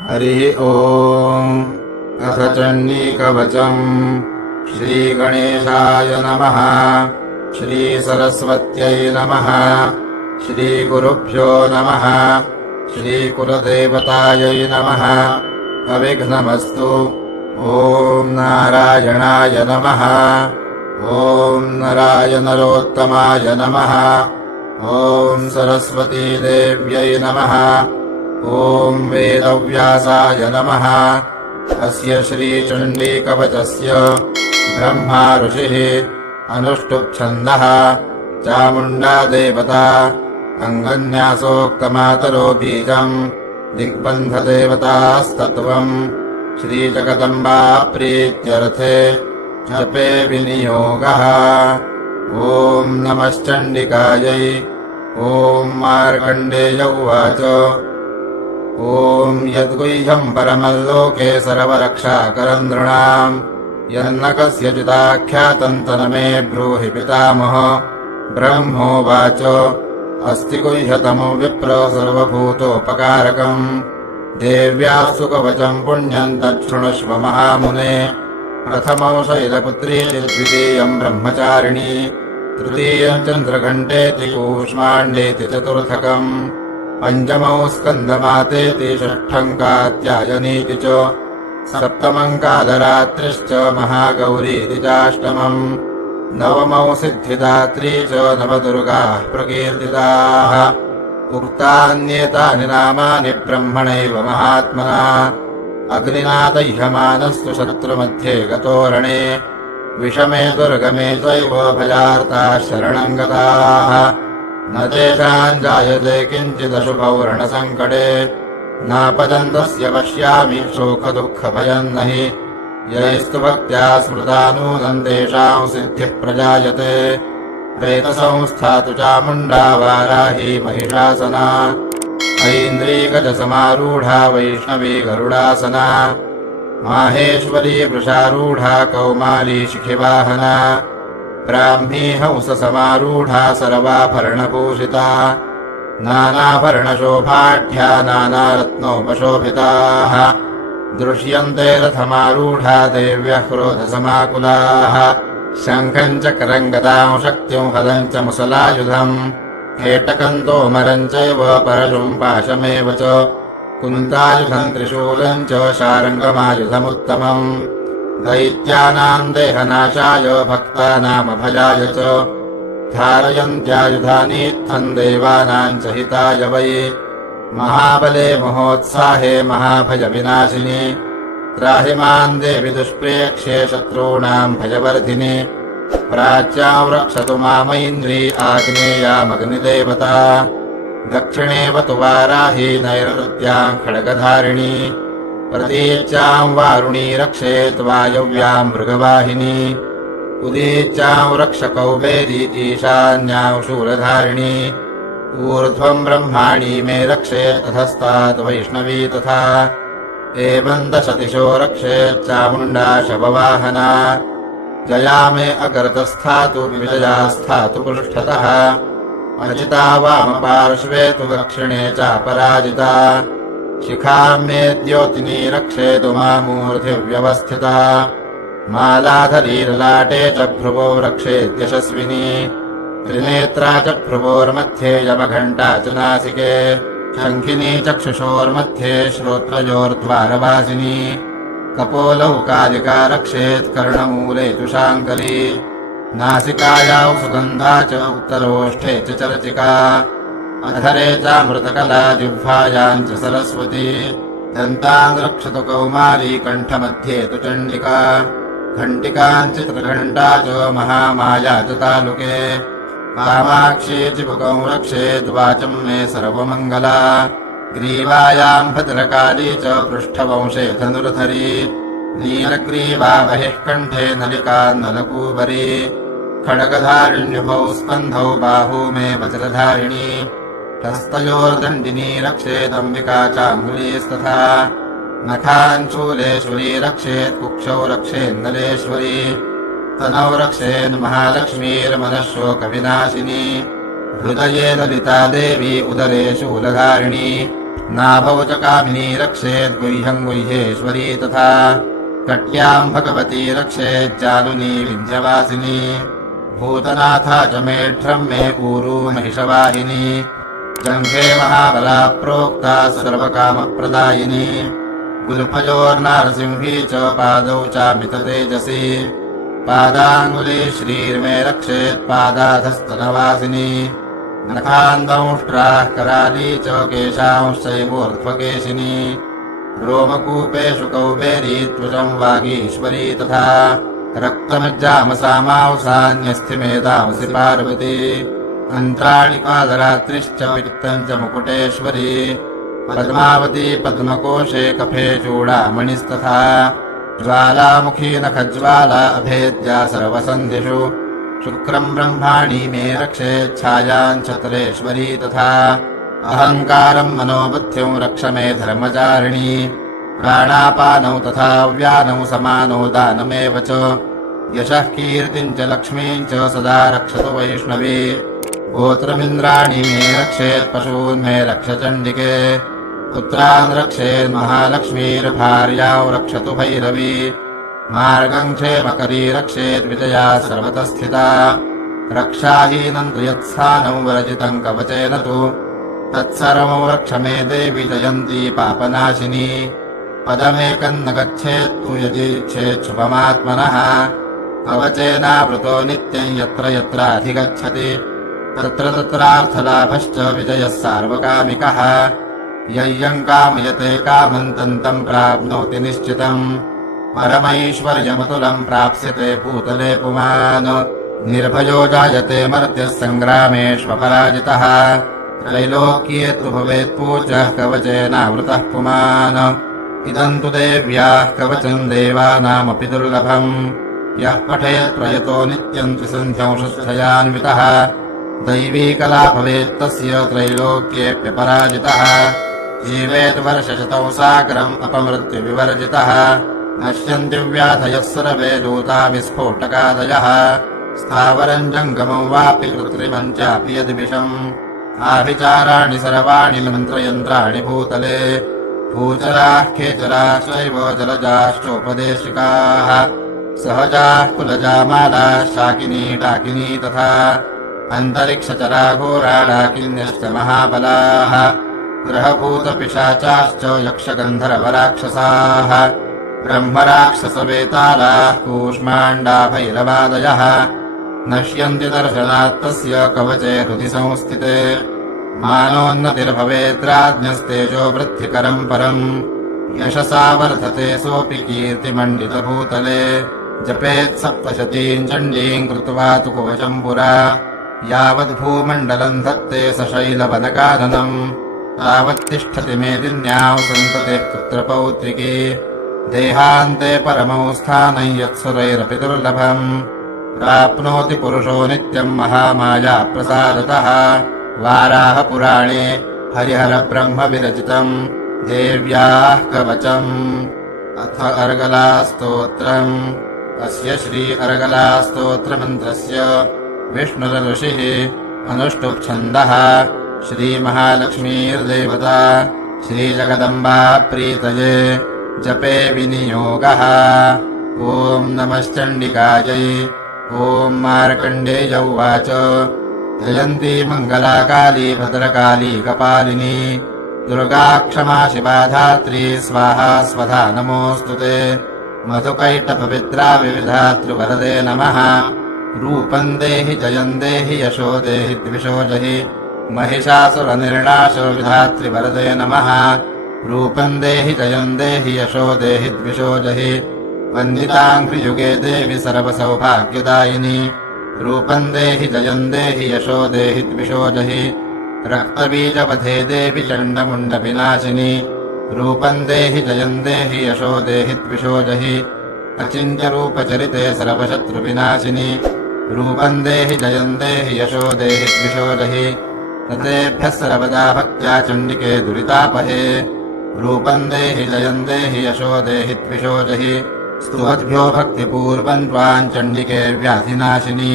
हरिः ओम्। अथ चण्डीकवचम्। श्रीगणेशाय नमः। श्रीसरस्वत्यै नमः। श्रीगुरुभ्यो नमः। श्रीकुलदेवतायै नमः। अविघ्नमस्तु। ॐ नारायणाय नमः। ॐ नराय नरोत्तमाय नमः। ॐ सरस्वतीदेव्यै नमः। ॐ वेदव्यासाय नमः। अस्य श्रीचण्डीकवचस्य ब्रह्मा ऋषिः अनुष्टुप्छन्दः चामुण्डा देवता अङ्गन्यासोक्तमातरो बीजम् दिग्बन्धदेवतास्तत्त्वम् श्रीजगदम्बा प्रीत्यर्थे जपे विनियोगः। ॐ नमश्चण्डिकायै। ॐ मार्कण्डेय उवाच ॐ यद्गुह्यम् परमल्लोके सर्वरक्षाकरम् नृणाम् यन्न कस्यचिदाख्यातम् तन्मे ब्रूहि पितामह। ब्रह्मोवाच अस्ति गुह्यतमो विप्र सर्वभूतोपकारकम् देव्याः सुकवचम् पुण्यम् तच्छृणुष्व महामुने। प्रथमौ शैलपुत्री द्वितीयम् ब्रह्मचारिणी तृतीयम् चन्द्रघण्टेति कूष्माण्डेति चतुर्थकम् पञ्चमौ स्कन्दमातेति षष्ठम् कात्यायनीति च सप्तमम् कालरात्रिश्च महागौरीति चाष्टमम् नवमौ सिद्धिदात्री च नवदुर्गाः प्रकीर्तिताः। उक्तान्येतानि नामानि ब्रह्मणैव महात्मना अग्निना दह्यमानस्तु शत्रुमध्ये गतोरणे विषमे दुर्गमे चैव भयार्ताः शरणम् गताः न तेषाम् जायते किञ्चिदशुभौ रणसङ्कटे नापदन्तस्य पश्यामि शोकदुःखभयम् न हि यैस्तु भक्त्या स्मृता नूनम् तेषाम् सिद्धिः प्रजायते। प्रेतसंस्था तु चामुण्डा वाराही महिषासना ऐन्द्रीगजसमारूढा वैष्णवी गरुडासना माहेश्वरी वृषारूढा कौमारी शिखिवाहना ब्राह्मी हंससमारूढा सर्वाभरणभूषिता नानाभरणशोभाढ्या नानारत्नोपशोभिताः दृश्यन्ते रथमारूढा देव्यः क्रोधसमाकुलाः शङ्खम् चक्रम् गदाम् शक्तिम् हलम् च मुसलायुधम् हेटकम् तोमरम् चैव परशुम् पाशमेव च कुन्तायुधम् त्रिशूलम् च शार्ङ्गमायुधमुत्तमम् दैत्यानाम् देहनाशाय भक्तानामभयाय च धारयन्त्यायुधानीत्थम् देवानाम् च हिताय वै महाबले महोत्साहे महाभयविनाशिनि त्राहि माम् देवि दुष्प्रेक्ष्ये शत्रूणाम् भयवर्धिनि प्राच्याम् रक्षतु मामैन्द्री आग्नेयामग्निदेवता दक्षिणेव तु वाराही नैऋत्याम् खड्गधारिणी प्रतीच्याम् वारुणी रक्षेत् वायव्याम् मृगवाहिनी उदीच्याम् रक्ष कौबेरी ईशान्याम् शूलधारिणी ऊर्ध्वम् ब्रह्माणी मे रक्षेत् ततस्तात् वैष्णवी तथा एवम् दशदिशो रक्षेत् चामुण्डा शववाहना जया मे अगर्तस्थातु विजया स्थातु पृष्ठतः अजिता वामपार्श्वे तु दक्षिणे चापराजिता शिखाम् मे द्योतिनी रक्षेतु मामूर्ध्नि व्यवस्थिता मालाधरी ललाटे च भ्रुवौ रक्षेद्यशस्विनी त्रिनेत्रा च भ्रुवोर्मध्ये यमघण्टा च नासिके शङ्खिनी चक्षुषोर्मध्ये श्रोत्रयोर्द्वारवासिनी कपोलौ कालिका रक्षेत् कर्णमूले तु शाङ्करी नासिकायां सुगन्धा च उत्तरोष्ठे च चर्चिका अधरे चामृतकला जिह्वायाम् च सरस्वती दन्तान् रक्षतु कौमारी कण्ठमध्ये तु चण्डिका घण्टिकाम् चित्रघण्टा च महामाया च तालुके कामाक्षी चिबुकौ रक्षेत् वाचम् मे सर्वमङ्गला ग्रीवायाम् भद्रकाली च पृष्ठवंशे धनुर्धरी नीलग्रीवा बहिः कण्ठे नलिका नलकूबरी खड्गधारिण्युभौ स्कन्धौ बाहू मे वज्रधारिणी हस्तयोर्दण्डिनी रक्षेदम्बिका चाङ्गुलीस्तथा नखान् शूलेश्वरी रक्षेत् कुक्षौ रक्षेन्नलेश्वरी तनौ रक्षेन्महालक्ष्मीर्मनः शोकविनाशिनी हृदये ललिता देवी उदरे शूलधारिणी नाभौ च कामिनी रक्षेत् गुह्यम् गुह्येश्वरी तथा कट्याम् भगवती रक्षेज्जानुनी विन्ध्यवासिनी भूतनाथा च मेढ्रम् मे ऊरू महिषवाहिनी जङ्घे महाबला प्रोक्ता सर्वकामप्रदायिनी गुल्फयोर्नारसिंही च पादौ चामिततेजसी पादाङ्गुली श्रीर्मे रक्षेत् पादाधस्तनवासिनी नखान्दंष्ट्राः कराली च केशांश्चैवोर्ध्वकेशिनी रोमकूपेषु कौबेरी त्वचम् वागीश्वरी तथा रक्तमज्जामसामांसान्यस्थिमेधांसि पार्वती अन्त्राणि पादरात्रिश्च वित्तम् च मुकुटेश्वरी पद्मावती पद्मकोशे कफे चूडामणिस्तथा ज्वालामुखी नखज्वाला अभेद्या सर्वसन्धिषु शुक्रम् ब्रह्माणि मे रक्षेच्छायाम् छत्रेश्वरी तथा अहङ्कारम् मनोबुद्धिम् रक्ष मे धर्मचारिणी प्राणापानौ तथा व्यानौ समानौ दानमेव च यशः कीर्तिम् च लक्ष्मीम् च सदा रक्षतु वैष्णवी गोत्रमिन्द्राणि मे रक्षेत् पशून् मे रक्ष चण्डिके पुत्रान् रक्षेन्महालक्ष्मीर्भार्याौ रक्षतु भैरवी मार्गम् क्षेमकरी रक्षेत् विजया सर्वतः स्थिता रक्षाहीनम् तु यत्स्थानौ वरजितम् कवचेन तु तत्सर्वौ रक्ष मे देवि जयन्ती पापनाशिनी पदमेकम् न गच्छेत्तु यदीच्छेच्छुभमात्मनः कवचेनावृतो नित्यम् यत्र यत्राधिगच्छति तत्र तत्रार्थलाभश्च विजयः सार्वकामिकः यय्यम् कामयते कामम् तम् प्राप्नोति निश्चितम् परमैश्वर्यमतुलम् प्राप्स्यते भूतले पुमान् निर्भयो जायते मर्त्यः सङ्ग्रामेष्वपराजितः त्रैलोक्ये तु भवेत् पूज्यः कवचेनावृतः पुमान् इदम् तु देव्याः कवचम् देवानामपि दुर्लभम् यः पठेत् प्रयतो नित्यम् त्रिसन्ध्यांशयान्वितः दैवी कला भवेत्तस्य त्रैलोक्येऽप्यपराजितः जीवेत् वर्षशतौ सागरम् अपमृत्युविवर्जितः नश्यन्ति व्याधयः सर्वे दूता विस्फोटकादयः स्थावरम् जङ्गमम् वापि कृत्रिमम् चापि यद्विषम् आभिचाराणि सर्वाणि मन्त्रयन्त्राणि भूतले भूचराः खेचराश्चैव जलजाश्चोपदेशिकाः सहजाः कुलजामालाः शाकिनी डाकिनी तथा अन्तरिक्षचरा घोरा डाकिन्यश्च महाबलाः ग्रहभूतपिशाचाश्च यक्षगन्धर्वराक्षसाः ब्रह्मराक्षसवेतालाः कूष्माण्डा भैरवादयः नश्यन्ति दर्शनात्तस्य कवचे हृदि संस्थिते मानोन्नतिर्भवेद्राज्ञस्तेजो वृद्धिकरम् परम् यशसा वर्धते सोऽपि कीर्तिमण्डितभूतले जपेत् सप्तशतीम् चण्डीम् कृत्वा तु कवचम् पुरा यावद्भूमण्डलम् धत्ते सशैलवनकाननम् तावत्तिष्ठति मेदिन्याौ सन्ततिः पुत्रपौत्रिकी देहान्ते परमौ स्थानम् यत्सुरैरपि दुर्लभम् प्राप्नोति पुरुषो नित्यम् महामाया प्रसादतः वाराह पुराणे हरिहरब्रह्म विरचितम् देव्याः कवचम् अथ अर्गलास्तोत्रम् अस्य श्री अर्गलास्तोत्रमन्त्रस्य विष्णुरऋषिः अनुष्टुप्छन्दः श्रीमहालक्ष्मीर्देवता श्रीजगदम्बा प्रीतये जपे विनियोगः ॐ नमश्चण्डिकायै ॐ मार्कण्डेय उवाच जयन्ती मङ्गला काली भद्रकाली कपालिनी दुर्गा क्षमा शिवा धात्री स्वाहा स्वधा नमोऽस्तु ते मधुकैटपवित्रा विविधातृवरदे नमः रूपम् देहि जयम् देहि यशो देहि द्विषो जहि महिषासुरनिर्णाशो विधातृवरदे नमः रूपम् देहि जयम् देहि यशो देहि द्विषो जहि वन्दिताङ्घ्रियुगे देवि सर्वसौभाग्यदायिनी रूपम् देहि जयम् देहि यशो देहि द्विषो जहि रक्तबीजवधे देवि चण्डमुण्डविनाशिनी रूपम् देहि जयम् देहि यशो देहि द्विषो जहि अचिन्त्यरूपचरिते सर्वशत्रुविनाशिनी रूपम् देहि जयम् देहि यशो देहि द्विषो जहि ततेभ्यः सर्वदा भक्त्या चण्डिके दुरितापहे रूपम् देहि जयम् देहि यशो देहि द्विषो जहि स्तुवद्भ्यो भक्तिपूर्वम् त्वाम् चण्डिके व्याधिनाशिनी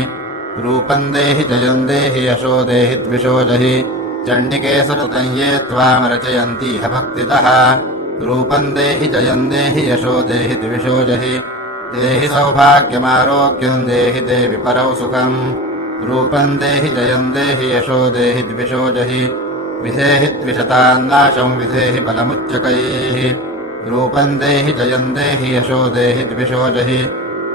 रूपम् देहि जयम् देहि यशो देहि द्विषो जहि चण्डिके सततं ये त्वामरचयन्तीह भक्तितः रूपम् देहि जयम् देहि यशो देहि द्विषो जहि देहि सौभाग्यमारोग्यम् देहि देवि परौ सुखम् रूपम् देहि जयम् देहि यशो देहि द्विषो जहि विधेहि द्विषतान्नाशम् विधेहि बलमुच्चकैः रूपम् देहि जयम् देहि यशो देहि द्विषो जहि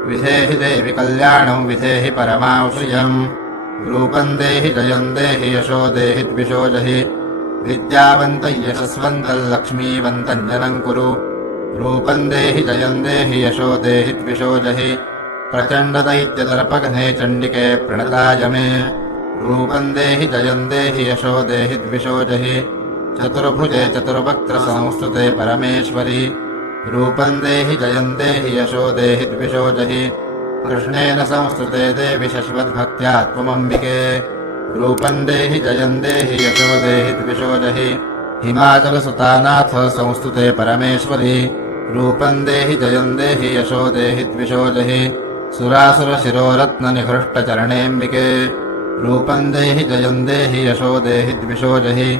विधेहि देवि कल्याणम् विधेहि परमाश्रियम् रूपम् देहि जयम् देहि यशो देहि द्विषो जहि विद्यावन्तम् यशस्वन्तम् लक्ष्मीवन्तम् जनम् कुरु रूपम् देहि जयम् देहि यशो देहि द्विषो जहि प्रचण्डदैत्यदर्पघ्ने चण्डिके प्रणताय मे रूपम् देहि जयम् देहि यशो देहि द्विषो जहि चतुर्भुजे चतुर्वक्त्रसंस्तुते परमेश्वरि रूपम् देहि जयम् देहि यशो देहि द्विषो जहि कृष्णेन संस्तुते देवि शश्वद्भक्त्या त्वमम्बिके रूपम् देहि जयम् देहि यशो देहि द्विषो जहि हिमाचलसुतानाथ संस्तुते परमेश्वरि रूपम् देहि जयम् देहि यशो देहि द्विषो जहि सुरासुरशिरोरत्ननिहृष्टचरणेऽम्बिके रूपम् देहि जयम् देहि यशो देहि द्विषो जहि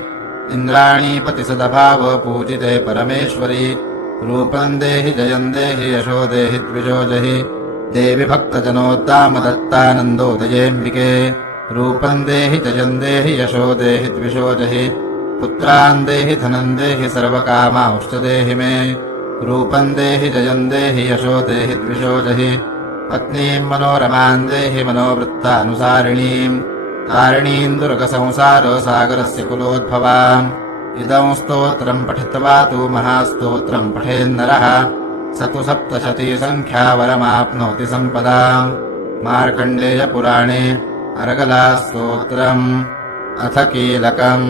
इन्द्राणीपतिसदभाव पूजिते परमेश्वरि रूपम् देहि जयम् देहि यशो देहि द्विषो जहि देवि भक्तजनोद्दामदत्तानन्दोदयेऽम्बिके रूपम् देहि जयम् देहि यशो देहि द्विषो जहि पुत्रान् देहि धनम् देहि सर्वकामांश्च देहि मे रूपम् देहि जयम् देहि यशो देहि द्विषो जहि पत्नीम् मनोरमाम् देहि मनोवृत्तानुसारिणीम् तारिणीम् दुर्गसंसारसागरस्य कुलोद्भवाम् इदम् स्तोत्रम् पठित्वा तु महास्तोत्रम् पठेन्नरः स तु सप्तशतीसङ्ख्यावरमाप्नोति सम्पदाम् मार्कण्डेयपुराणे अर्गलास्तोत्रम् अथ कीलकम्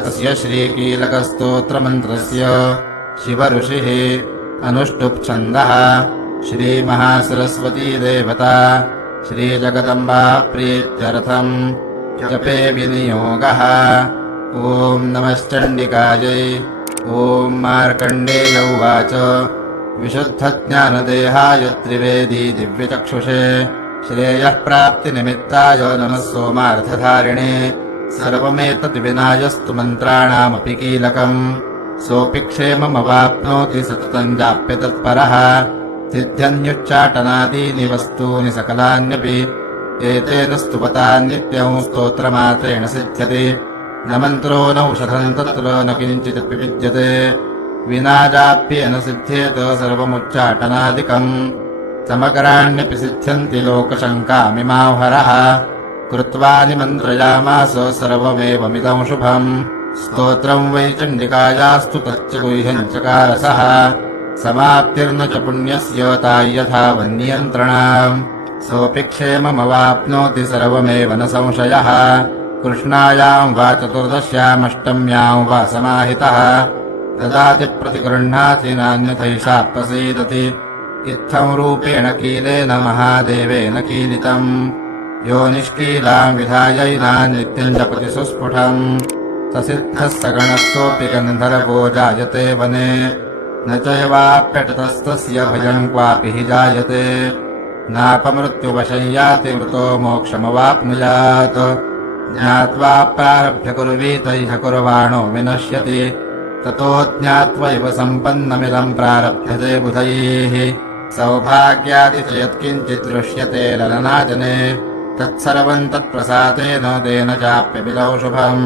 अस्य श्रीकीलकस्तोत्रमन्त्रस्य शिवऋषिः अनुष्टुप्छन्दः श्रीमहासरस्वती देवता श्रीजगदम्बा प्रीत्यर्थम् जपे विनियोगः ॐ नमश्चण्डिकायै ॐ मार्कण्डेय उवाच विशुद्धज्ञानदेहाय त्रिवेदी दिव्यचक्षुषे श्रेयः प्राप्तिनिमित्ताय नमः सोमार्थधारिणे सर्वमेतत् विनायस्तु मन्त्राणामपि कीलकम् सोऽपि क्षेममवाप्नोति सततम् जाप्यतत्परः सिद्ध्यन्युच्चाटनादीनि वस्तूनि सकलान्यपि एतेन स्तुपतान् नित्यम् स्तोत्रमात्रेण सिद्ध्यति न मन्त्रो नौषधम् तत्र न किञ्चिदपि विद्यते विना जाप्येन सिद्ध्येत सर्वमुच्चाटनादिकम् समकराण्यपि सिद्ध्यन्ति लोकशङ्कामिमाहरः कृत्वा निमन्त्रयामास सर्वमेवमिदम् शुभम् स्तोत्रम् वै चण्डिकायास्तु तच्च गुह्यम् चकारसः समाप्तिर्न च पुण्यस्य तायथा वन्नियन्त्रणाम् सोऽपि क्षेममवाप्नोति सर्वमेव न संशयः कृष्णायाम् वा चतुर्दश्यामष्टम्याम् वा समाहितः ददाति प्रतिगृह्णाति नान्यथैषा प्रसीदति इत्थम् रूपेण कीलेन महादेवेन कीलितम् यो निष्कीलाम् विधायैनान् नित्यम् जपति सुस्फुटम् ससिद्धः सगणः सोऽपि गन्धर्वो जायते वने न च यवाप्यटतस्तस्य भयम् क्वापि हि जायते नापमृत्युवशम् याति मृतो मोक्षमवाप्नुयात् ज्ञात्वा प्रारभ्य कुर्वीत इह कुर्वाणो विनश्यति ततो ज्ञात्वैव सम्पन्नमिदम् प्रारभ्यते बुधैः सौभाग्यादिच यत्किञ्चित् दृश्यते ललनाजने तत्सर्वम् तत्प्रसादेन तेन चाप्यविदौ शुभम्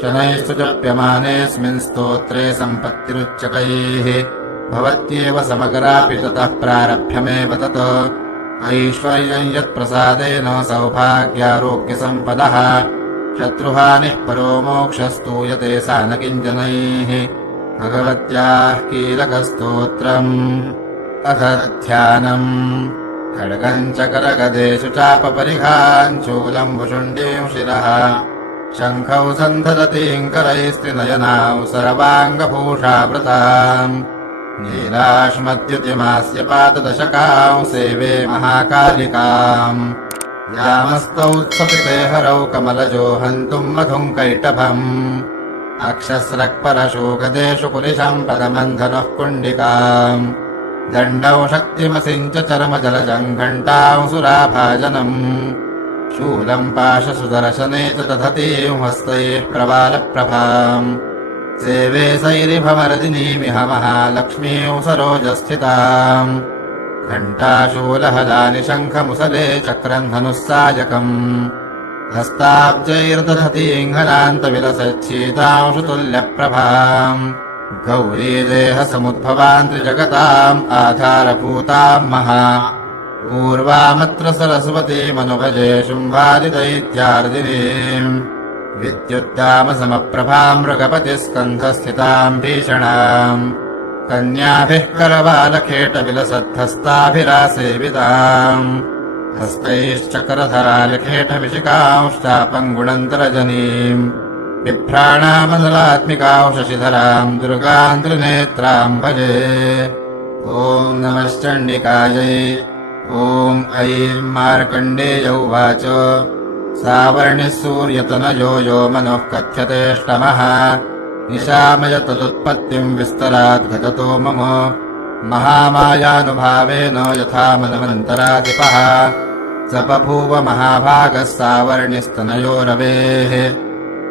शनैस्तु जप्यमानेऽस्मिन् स्तोत्रे सम्पत्तिरुच्चकैः भवत्येव समकरापि ततः प्रारभ्यमेव तत् ऐश्वर्यम् यत्प्रसादेन सौभाग्यारोग्यसम्पदः शत्रुहानिः परो मोक्षस्तूयते सा न किञ्चनैः भगवत्याः कीलकस्तोत्रम् अथ ध्यानम् खड्गम् च करगदेषु चापपरिघान् शूलम् भुषुण्डीम् शिरः शङ्खौ सन्धदतीम् करैस्त्रिनयनाम् सर्वाङ्गभूषावृताम् नीलाश्मद्युतिमास्य पाददशकाम् सेवे महाकालिकाम् यामस्तौत्सपिते हरौ कमलजो हन्तुम् मधुम् कैटभम् अक्षस्रक्परशोगदेषु कुलिशम् पदमन्धनः कुण्डिकाम् दण्डौ शक्तिमसिम् च चरमजलजम् घण्टाम् सुराभाजनम् शूलम् पाशसुदर्शने च दधतीं हस्तैः प्रवालप्रभाम् सेवे सैरिभमर्दिनीमिह महालक्ष्मीं सरोजस्थिताम् घण्टाशूलहलानि शङ्खमुसले चक्रम् धनुः सायकम् हस्ताब्जैर्दधतीङ्घनान्तविलसच्छीतांशुतुल्यप्रभाम् गौरीदेहसमुद्भवाम् त्रिजगताम् आधारभूताम् महा पूर्वामत्र सरस्वतीमनुभजे शुम्भादिदैत्यार्दिनीम् विद्युद्दामसमप्रभाम् मृगपतिस्कन्धस्थिताम् भीषणाम् कन्याभिः करवालखेटविलसद्धस्ताभिरासेविताम् हस्तैश्चक्रधरालखेटविशिकांश्चापम् गुणन्तरजनीम् बिभ्राणामनलात्मिकाम् शशिधराम् दुर्गाम् त्रिनेत्राम् भजे ॐ नमश्चण्डिकायै ॐ ऐं मार्कण्डेय उवाच सावर्णिः सूर्यतनयो यो मनः कथ्यतेष्टमः निशामय तदुत्पत्तिम् विस्तराद्गततो मम महामायानुभावेन यथा मनमन्तराधिपः स बभूव महाभागः सावर्णिस्तनयो रवेः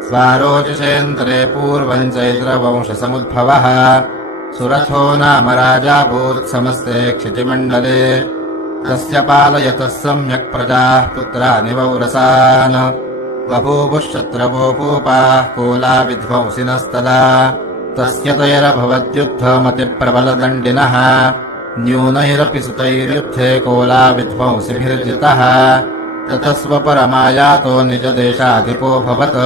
स्वारोचिषेन्द्रे पूर्वम् चैत्रवंशसमुद्भवः सुरथो नाम राजाभूत् समस्ते क्षितिमण्डले तस्य पालयतः सम्यक् प्रजाः पुत्राणि वौरसान् बभूवुश्शत्रवो भूपाः कोलाविध्वंसिनस्तदा तस्य तैरभवद्युद्धमतिप्रबलदण्डिनः न्यूनैरपि सुतैर्युद्धे कोलाविध्वंसिभिर्जितः ततः स्वपरमायातो निजदेशाधिपोऽभवत्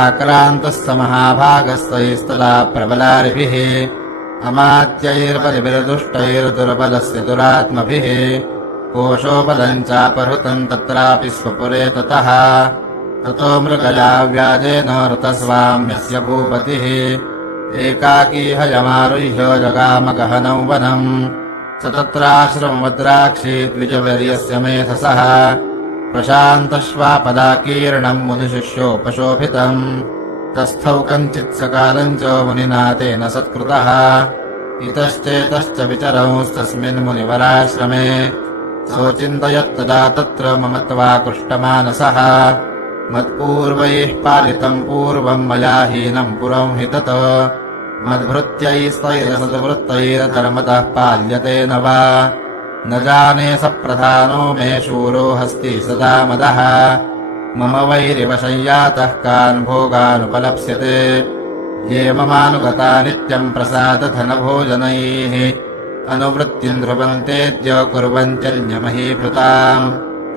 आक्रान्तः स महाभागस्तैस्तदा प्रबलारिभिः अमात्यैर्बलिभिर्दुष्टैर्दुर्बलस्य दुरात्मभिः कोशोबलम् चापहृतम् तत्रापि स्वपुरे ततः ततो मृगया व्याजेन ऋतस्वाम्यस्य भूपतिः एकाकी हयमारुह्य जगामगहनौ वनम् स तत्राश्रमवद्राक्षी द्विजवर्यस्य मेधसः प्रशान्तश्वापदाकीर्णम् मुनिशिष्योपशोभितम् तस्थौ कञ्चित्सकालम् च मुनिना तेन सत्कृतः इतश्चेतश्च विचरंस्तस्मिन् मुनिवराश्रमे सोचिन्तयत्तदा तत्र ममत्वाकृष्टमानसः मत्पूर्वैः पालितम् पूर्वम् मया हीनम् पुरम् हि तत् मद्भृत्यैस्तैरसद्वृत्तैरधर्मतः पाल्यते न वा न जाने स प्रधानो मे शूरो हस्ति सदा मदः मम वैरिवशय्यातः कान् भोगानुपलप्स्यते ये ममानुगता नित्यम् प्रसादधनभोजनैः अनुवृत्तिम् ध्रुवन्तेद्य कुर्वन्त्यन्यमहीभृताम्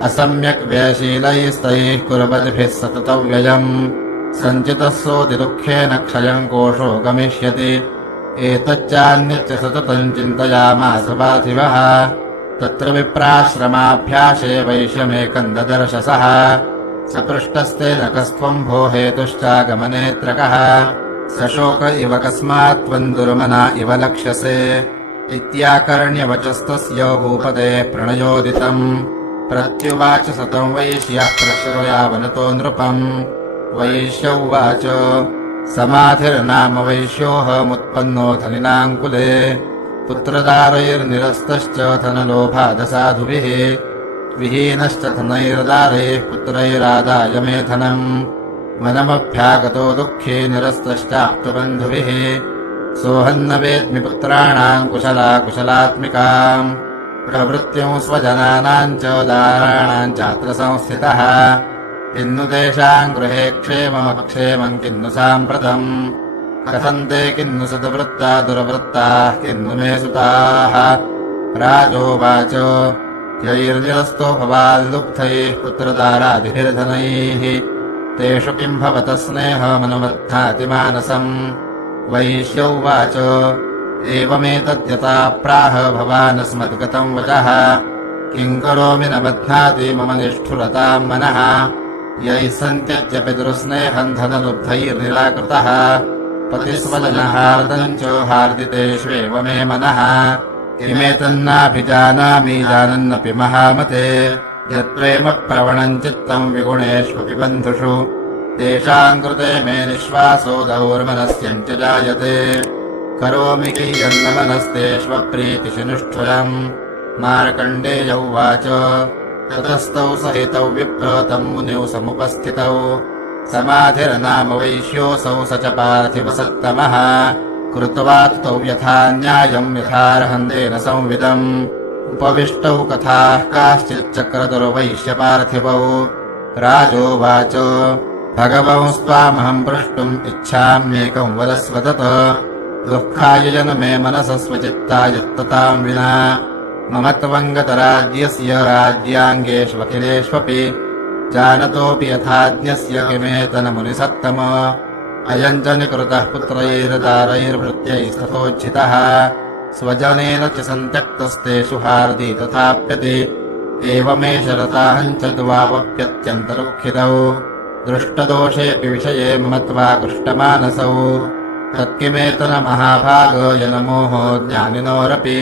असम्यक् व्ययशीलैस्तैः कुर्वद्भिः सततव्ययम् सञ्चितः सोऽतिदुःखेन क्षयम् कोशो गमिष्यति एतच्चान्यच्च सततम् चिन्तयामास पार्थिवः तत्र विप्राश्रमाभ्यासे वैश्यमेकम् ददर्शसः सपृष्टस्तेन कस्त्वम् भो हेतुश्चागमनेऽत्र कः सशोक इव कस्मात् त्वम् दुर्मना इव लक्ष्यसे इत्याकर्ण्यवचस्तस्य भूपते प्रणयोदितम् प्रत्युवाच सतम् वैश्यः प्रश्रयावनतो नृपम् वैश्य उवाच समाधिर्नाम वैश्योऽहमुत्पन्नो धनिनाङ्कुले पुत्रदारैर्निरस्तश्च धनलोभादसाधुभिः विहीनश्च धनैर्दारैः पुत्रैरादाय मे धनम् मनमभ्यागतो दुःखे निरस्तश्चाप्तबन्धुभिः सोऽहन्न वेद्मि पुत्राणाम् कुशलाकुशलात्मिकाम् प्रवृत्तिम् स्वजनानाम् च दाराणाम् चात्र संस्थितः किन्नु तेषाम् गृहे क्षेममक्षेमम् किन्नु साम्प्रतम् कथम् ते किन्नु सद्वृत्ता दुर्वृत्ताः किन्नु मे सुताः राजोवाच यैर्निरस्तो भवाल्लुब्धैः पुत्रदारादिभिर्धनैः तेषु किम् भवतः स्नेहमनुबध्नाति मानसम् वैश्य उवाच एवमेतद्यथा प्राह भवानस्मद्गतम् वचः किम् करोमि न बध्नाति मम निष्ठुरताम् मनः यैः सन्त्यज्यपि दुर्स्नेहम् धनलुब्धैर्निराकृतः पतिस्वजनहार्दम् च हार्दितेष्वेव मे मनः किमेतन्नाभिजानामि जानन्नपि महामते यत्प्रेम प्रवणम् चित्तम् विगुणेष्वपि बन्धुषु तेषाम् कृते मे निःश्वासो दौर्मनस्यम् च जायते करोमि कियन्न मनस्तेष्वप्रीतिषु निष्ठुरम् मार्कण्डेय उवाच ततस्तौ सहितौ विप्र तम् मुनिौ समुपस्थितौ समाधिर्नाम वैश्योऽसौ स च पार्थिवसत्तमः कृत्वा तौ यथा न्यायम् यथार्हन्तेन संविदम् उपविष्टौ कथाः काश्चिच्चक्रतुर्वैश्यपार्थिवौ राजोवाच भगवंस्त्वामहम् प्रष्टुम् इच्छाम्येकम् वदस्व तत् दुःखाय जन्मे मनसः स्वचित्तायुत्तताम् विना मम त्वङ्गतराज्यस्य राज्याङ्गेष्वखिलेष्वपि जानतोऽपि यथाज्ञस्य किमेतनमुनिसत्तम अयम् च निकृतः पुत्रैर्दारैर्भृत्यैस्तथोज्झितः स्वजनेन च सन्त्यक्तस्तेषु हार्दी तथाप्यति एवमेष रताहम् च द्वावप्यत्यन्तरुत्थितौ दृष्टदोषेऽपि विषये मत्वा कृष्टमानसौ तत्किमेतनमहाभागजनमोहो ज्ञानिनोरपि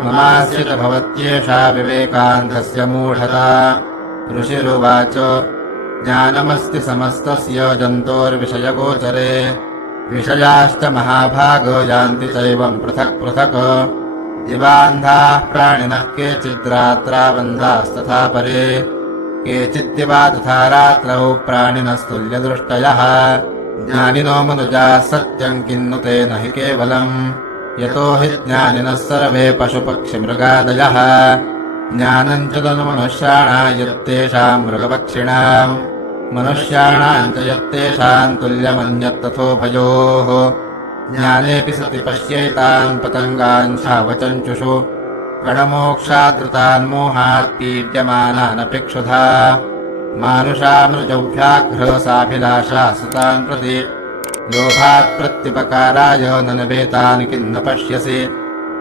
ममास्य च भवत्येषा विवेकान्धस्य मूढता ऋषिरुवाच ज्ञानमस्ति समस्तस्य जन्तोर्विषयगोचरे विषयाश्च महाभागो यान्ति चैवम् पृथक् पृथक् दिवान्धाः प्राणिनः केचिद्रात्राबन्धास्तथा परे केचिद्दिवा तथा रात्रौ प्राणिनस्तुल्यदृष्टयः ज्ञानिनो मनुजाः सत्यम् किन्नु तेन हि केवलम् यतो हि ज्ञानिनः सर्वे पशुपक्षिमृगादयः ज्ञानम् च तन्मनुष्याणाम् यत्तेषाम् मृगपक्षिणाम् मनुष्याणाम् च यत्तेषाम् तुल्यमन्यत्तथोभयोः ज्ञानेऽपि सति पश्यैतान् पतङ्गान् छावचञ्चुषु गणमोक्षादृतान् मोहात् पीड्यमानानपि क्षुधा मानुषामृजौभ्याघ्रसाभिलाषा सुतान् प्रति लोभात् प्रत्युपकाराय ननवेतान् किं न पश्यसि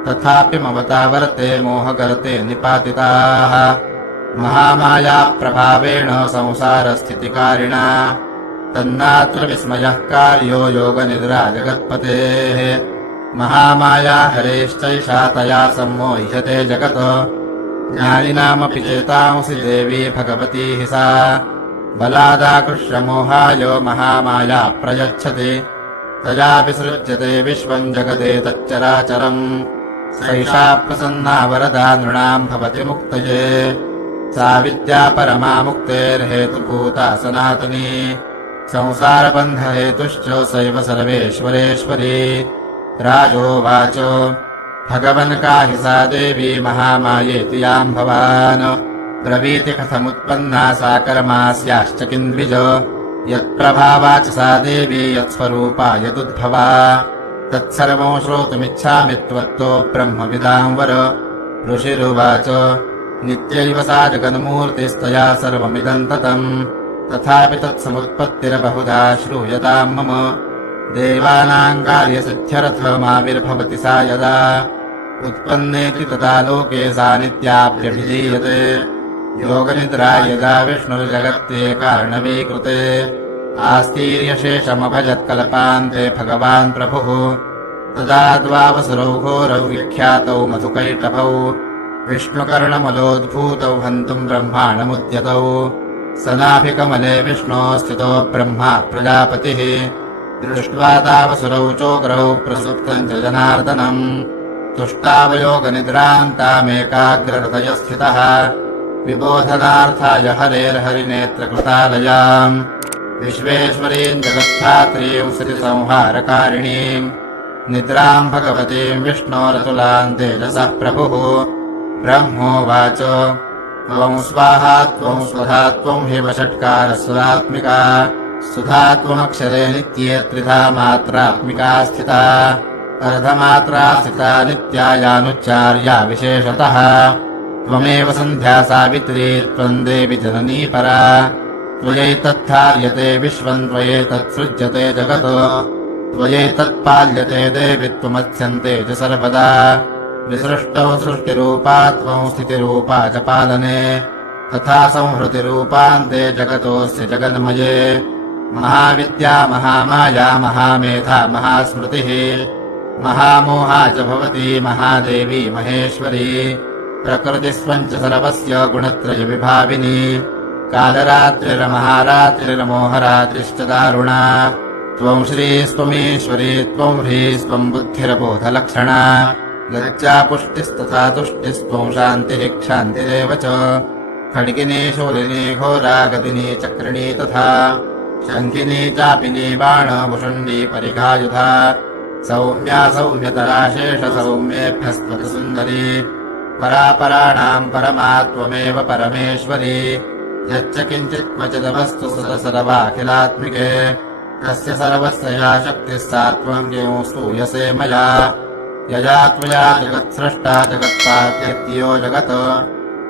तथापि ममतावर्ते मोहगर्ते निपातिताः महामायाप्रभावेण संसारस्थितिकारिणा तन्नात्र विस्मयः कार्यो योगनिद्रा जगत्पतेः महामाया हरेश्चैषा तया सम्मोह्यते जगत् ज्ञानिनामपि चेतांसि देवी भगवती हि सा बलादाकृष्यमोहाय महामाया प्रयच्छति तया विसृज्यते विश्वम् जगते तच्चराचरम् सैषा प्रसन्ना वरदा नृणाम् भवति मुक्तये सा विद्या परमा मुक्तेर्हेतुभूता सनातनी संसारबन्धहेतुश्च सैव सर्वेश्वरेश्वरी राजोवाच भगवन् का हि सा देवी महामायेति याम् भवान् ब्रवीति कथमुत्पन्ना सा कर्मास्याश्च किन्द्विज यत्प्रभावा च सा देवी यत्स्वरूपा यदुद्भवा तत्सर्वं श्रोतुमिच्छामि त्वत्तो ब्रह्मविदाम् वर ऋषिरुवाच नित्यैव सा जगन्मूर्तिस्तया सर्वमिदम् ततम् तथापि तत्समुत्पत्तिर्बहुधा श्रूयताम् मम देवानाम् कार्यसिद्ध्यर्थमाविर्भवति सा यदा उत्पन्नेति तदा लोके सा नित्याभ्यभिधीयते योगनिद्रा यदा विष्णुर्जगत्ते कारणवीकृते आस्तीर्यशेषमभजत्कल्पान्ते भगवान् प्रभुः तदा द्वावसुरौ घोरौ विख्यातौ मधुकैटभौ विष्णुकर्णमलोद्भूतौ हन्तुम् ब्रह्माणमुद्यतौ सनाभिकमले विष्णो स्थितो ब्रह्मा प्रजापतिः दृष्ट्वा तावसुरौ चोग्रौ प्रसुप्तम् च जनार्दनम् तुष्टावयोगनिद्रान्तामेकाग्रहृदयस्थितः विबोधनार्थाय हरेर्हरिनेत्रकृतालयाम् विश्वेश्वरीम् जगत्धात्रीम् श्रुतिसंहारकारिणीम् निद्राम् भगवतीम् विष्णोरतुलाम् तेजसः प्रभुः ब्रह्मोवाच त्वम् स्वाहा त्वम् स्वधा त्वम् हि वषट्कारस्वरात्मिका सुधा त्वमक्षरे नित्ये त्रिधा मात्रात्मिका स्थिता अर्धमात्रा स्थिता नित्यायानुच्चार्या विशेषतः त्वमेव सन्ध्या सावित्री त्वम् देवि जननी परा त्वयैतद्धार्यते विश्वम् त्वयैतत्सृज्यते जगत् त्वयैतत्पाल्यते देवि त्वमत्स्यन्ते च सर्वदा विसृष्टौ सृष्टिरूपा त्वम् स्थितिरूपा च पालने तथा संहृतिरूपान्ते जगतोऽस्य जगन्मये महाविद्या महामाया महामेधा महास्मृतिः महामोहा च भवती महादेवी महेश्वरी प्रकृतिस्त्वम् च सर्वस्य गुणत्रयविभाविनी कालरात्रिर्महारात्रिर्मोहरात्रिश्च दारुणा त्वम् श्रीस्त्वमीश्वरी त्वम् ह्रीस्त्वम् बुद्धिरबोधलक्षणा लज्जा पुष्टिस्तथा तुष्टिस्त्वम् शान्तिः क्षान्तिरेव च खड्गिनी शूलिनी घोरा गदिनी चक्रिणी तथा शङ्खिनी चापिनी बाणमुषुण्डी परिघायुधा सौम्या सौम्यतरा शेषसौम्येभ्यस्त्वतसुन्दरी परापराणाम् परमा त्वमेव परमेश्वरी यच्च किञ्चित् क्वचिदवस्तु सदसर्वाखिलात्मिके तस्य सर्वस्य या शक्तिः सा त्वम् यो स्तूयसे मया यया त्वया जगत्स्रष्टा जगत्पाद्यत्यो जगत्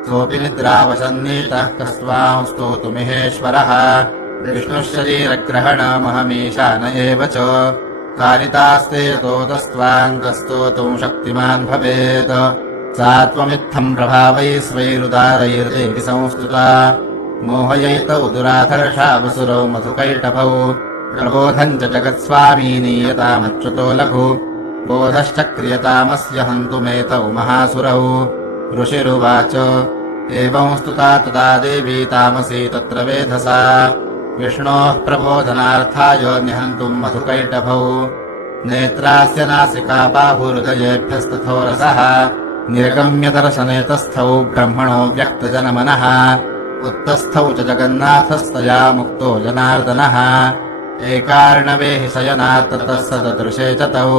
सोऽपि निद्रावसन्नीतः कस्त्वां स्तोतुमिहेश्वरः विष्णुः शरीरग्रहणमहमीशान एव च कारितास्ते यतोतस्त्वाम् कस्तोतुम् शक्तिमान् भवेत् सा त्वमित्थम् प्रभावैः स्वैरुदारैर्देवि संस्तुता मोहयैतौ दुराधर्षावसुरौ मधुकैटभौ प्रबोधम् च जगत्स्वामीनीयतामच्युतो लघु बोधश्च क्रियतामस्य हन्तुमेतौ महासुरौ ऋषिरुवाच एवं स्तुता तदा देवी तामसी तत्र वेधसा विष्णोः प्रबोधनार्थाय निहन्तुम् मधुकैटभौ नेत्रास्य नासिका बाहुहृदयेभ्यस्तथोरसः निर्गम्यदर्शनेतस्थौ ब्रह्मणो व्यक्तजनमनः उत्तस्थौ च जगन्नाथस्तया मुक्तो जनार्दनः एकार्णवे हि शयनात् ततः स ददृशे च तौ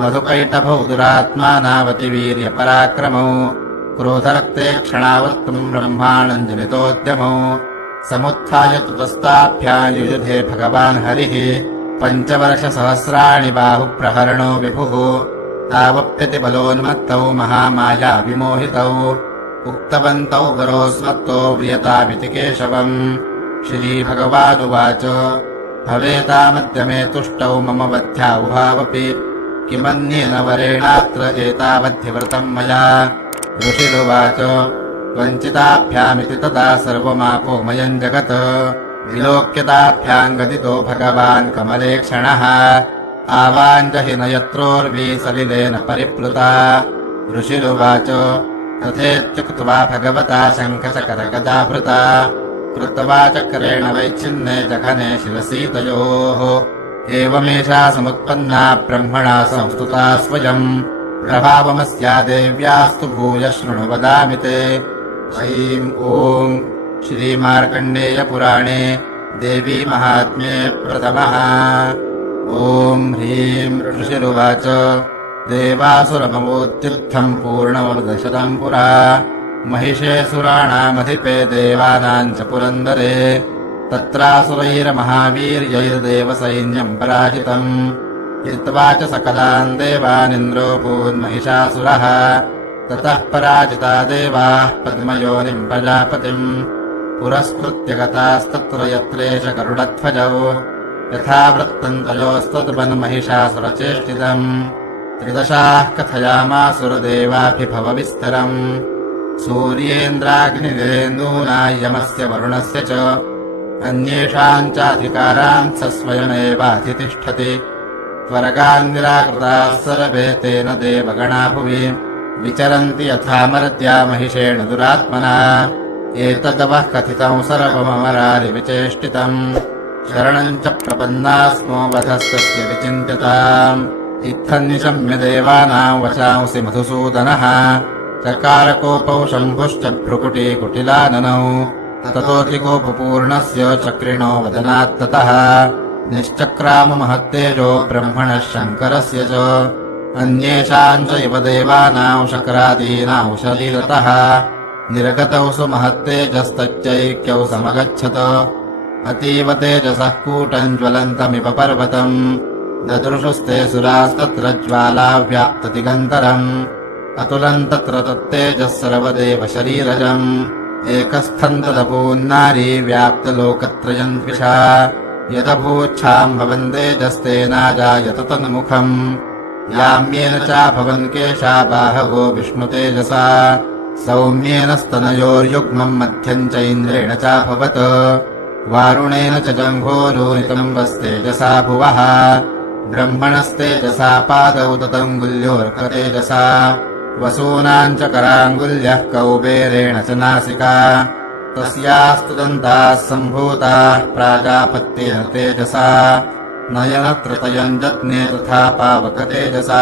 मधुकैटभौ दुरात्मानावतिवीर्यपराक्रमौ क्रोधरक्ते क्षणावत्तुम् ब्रह्माणम् जनितोद्यमौ समुत्थाय तुतस्ताभ्यायुयुधे भगवान् हरिः पञ्चवर्षसहस्राणि बाहुप्रहरणो विभुः तावप्यतिबलोन्मत्तौ महामाया विमोहितौ उक्तवन्तौ वरोस्मत्तो व्रियतामिति केशवम् श्रीभगवानुवाच भवेतामद्य मे तुष्टौ मम वध्या उभावपि किमन्येन वरेणात्र एतावद्धिवृतम् मया ऋषिरुवाच वञ्चिताभ्यामिति तदा सर्वमापोमयम् जगत् विलोक्यताभ्याम् गदितो भगवान् कमलेक्षणः आवाञ्जहि न यत्रोर्वी सलिलेन परिप्लुता ऋषिरुवाच तथेत्युक्त्वा भगवता शङ्खचकरगदाभृता कृत्वा चक्रेण वैच्छिन्ने जघने शिरसि तयोः एवमेषा समुत्पन्ना ब्रह्मणा संस्तुता स्वयम् प्रभावमस्या देव्यास्तु भूय शृणु वदामि ते ऐं ॐ श्रीमार्कण्डेयपुराणे देवी महात्म्ये प्रथमः ॐ ह्रीं ऋषिरुवाच देवासुरमवोत्तीर्थम् पूर्णमवदशतम् पुरा महिषे सुराणामधिपे देवानाम् च पुरन्दरे तत्रासुरैर्महावीर्यैर्देवसैन्यम् पराजितम् हित्वा च सकलान् देवानिन्द्रोऽभून्महिषासुरः ततः पराजिता देवाः पद्मयोनिम् प्रजापतिम् पुरस्कृत्य गतास्तत्र यत्रेष गरुडध्वजौ यथा वृत्तम् तयोस्तद्वन्महिषासुरचेष्टितम् त्रिदशाः कथयामासुरदेवाभिभवविस्तरम् सूर्येन्द्राग्निरेन्दूना यमस्य वरुणस्य च अन्येषाम् चाधिकारान् स स्वयमेवाधितिष्ठति त्वरगान् निराकृताः सर्वे तेन देवगणा भुवि विचरन्ति यथा मर्त्या महिषेण दुरात्मना एतदवः कथितम् सर्वममरारिविचेष्टितम् शरणम् च प्रपन्ना स्मो वधस्तस्य विचिन्त्यताम् इत्थम् निशम्य देवानाम् वचांसि मधुसूदनः चकारकोपौ शम्भुश्च भ्रुकुटीकुटिलाननौ ततोऽतिकोपपूर्णस्य चक्रिणो वदनात्ततः निश्चक्राम महत्तेजो ब्रह्मणः शङ्करस्य च अन्येषाम् च इव देवानाम् शक्रादीनाम् शरीरतः निर्गतौ सुमहत्तेजस्तच्चैक्यौ समगच्छत अतीव तेजसः कूटम् ज्वलन्तमिव पर्वतम् ददृशुस्ते सुरास्तत्र ज्वालाव्याप्तदिगन्तरम् अतुलम् तत्र तत्तेजः सर्वदेव शरीरजम् एकस्थम् तदपून्नारी व्याप्तलोकत्रयम् द्विषा यदभूच्छाम् भवन् तेजस्तेनाजायत तन्मुखम् याम्येन चाभवन् केशा बाहवो विष्णुतेजसा सौम्येन स्तनयोर्युग्मम् मध्यम् च इन्द्रेण चाभवत् वारुणेन च जङ्घोरोनितम्बस्तेजसा भुवः ब्रह्मणस्तेजसा पादौ ततङ्गुल्योऽर्कतेजसा वसूनाम् च कराङ्गुल्यः कौबेरेण च नासिका तस्यास्तु दन्ताः सम्भूताः प्राजापत्येन तेजसा नयनत्रतयम् जज्ञे तथा पावकतेजसा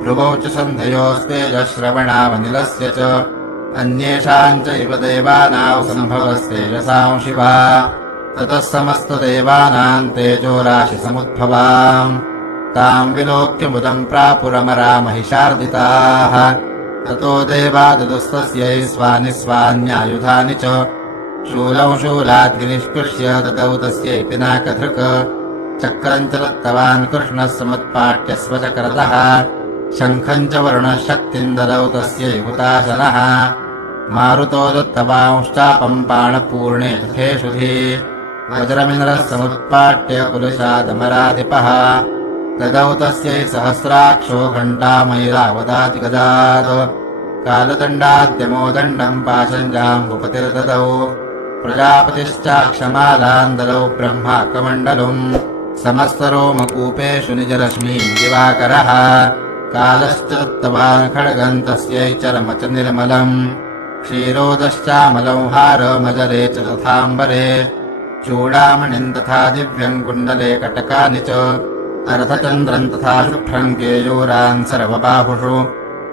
भ्रुवौ च सन्धयोस्तेजः श्रवणावनिलस्य च अन्येषाम् च इव देवानाम् सम्भवस्तेजसां शिवा ततः समस्तदेवानाम् तेजोराशिसमुद्भवाम् ताम् विलोक्य मुदम् प्रापुरमरा महिषार्दिताः ततो देवा ददुस्तस्यै स्वानि स्वान्यायुधानि च शूलौ शूलाद्निष्कृष्य ददौ तस्यै पिनाकधृक् चक्रम् च दत्तवान् कृष्णः समुत्पाट्य स्वचक्रतः शङ्खम् च वरुणः शक्तिम् ददौ तस्यै हुताशनः मारुतो दत्तवांश्चापम् बाणपूर्णे तथेषुधि वज्रमिन्द्रः समुत्पाट्य कुलशादमराधिपः ददौ तस्यै सहस्राक्षो घण्टामयिरावदातिगदात् कालदण्डाद्यमो दण्डम् पाशञ्जाम्बुपतिर्ददौ प्रजापतिश्चाक्षमालान् ददौ ब्रह्माकमण्डलम् समस्तरोमकूपेषु निजरश्मीम् दिवाकरः कालश्च दत्तवान् खड्गम् तस्यै चरमच निर्मलम् क्षीरोदश्चामलौ हारमजरे च तथाम्बरे चूडामणिम् तथा दिव्यम् कुण्डले कटकानि च अर्धचन्द्रम् तथा शुभ्रम् केयूरान् सर्वबाहुषु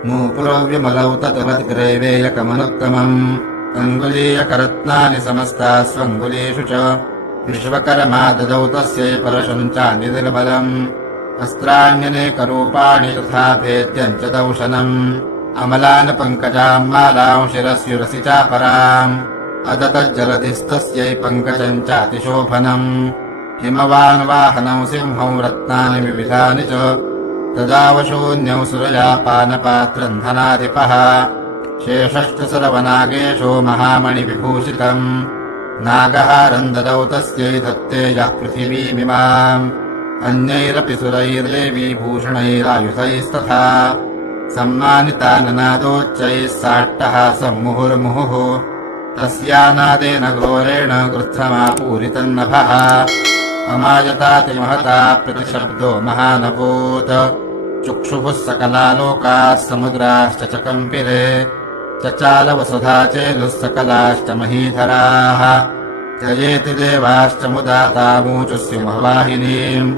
नूपुरो विमलौ तद्वद्ग्रैवेयकमनुत्तमम् अङ्गुलीयकरत्नानि समस्तास्वङ्गुलीषु च विश्वकर्मा ददौ तस्यै परशुम् चान्यनिर्मलम् अस्त्राण्यनेकरूपाणि तथा भेद्यम् च दौशनम् अमलान् पङ्कजाम् मालाम् शिरस्युरसि चापराम् अदतज्जलधिस्तस्यै पङ्कजम् चातिशोभनम् हिमवान् वाहनौ सिंहौ रत्नानि विविधानि च तदावशून्यौ सुरजापानपात्रम् धनाधिपः शेषश्च सर्वनागेशो महामणिविभूषितम् नागहारम् ददौ तस्यै दत्तेजः पृथिवीमिमाम् अन्यैरपि सुरैर्देवी भूषणैरायुधैस्तथा सम्मानिता ननादोच्चैः साट्टः सम्मुहुर्मुहुः तस्यानादेन घोरेण गृत्थमापूरितम् नभः अमायताति महता प्रतिशब्दो महानभूत् चुक्षुभुः सकलालोकाः समुद्राश्च च कम्पिरे चचालवसुधा चेलुः सकलाश्च महीधराः जयेति देवाश्च मुदा तामूचुस्युमवाहिनीम्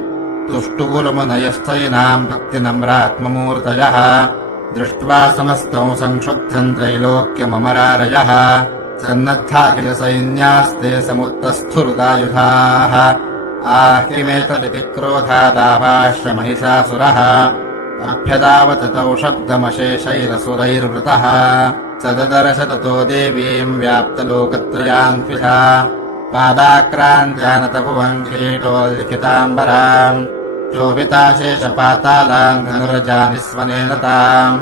तुष्टुगुरुमुनयस्थैनाम् भक्तिनम्रात्ममूर्तयः दृष्ट्वा समस्तौ संक्षुब्धम् त्रैलोक्यममरारयः सन्नद्धाखिलसैन्यास्ते समुत्तस्थुरुदायुधाः किमेतदिति क्रोधादाभाष्य महिषासुरः अभ्यदावत् तौ शब्दमशेषैरसुरैर्वृतः स ददर्श ततो देवीम् व्याप्तलोकत्रयान्त्विषा पादाक्रान्त्यानतभुवम् किरीटोल्लिखिताम्बराम् शोभिताशेषपातालाम् धनुरजानि स्वनेन ताम्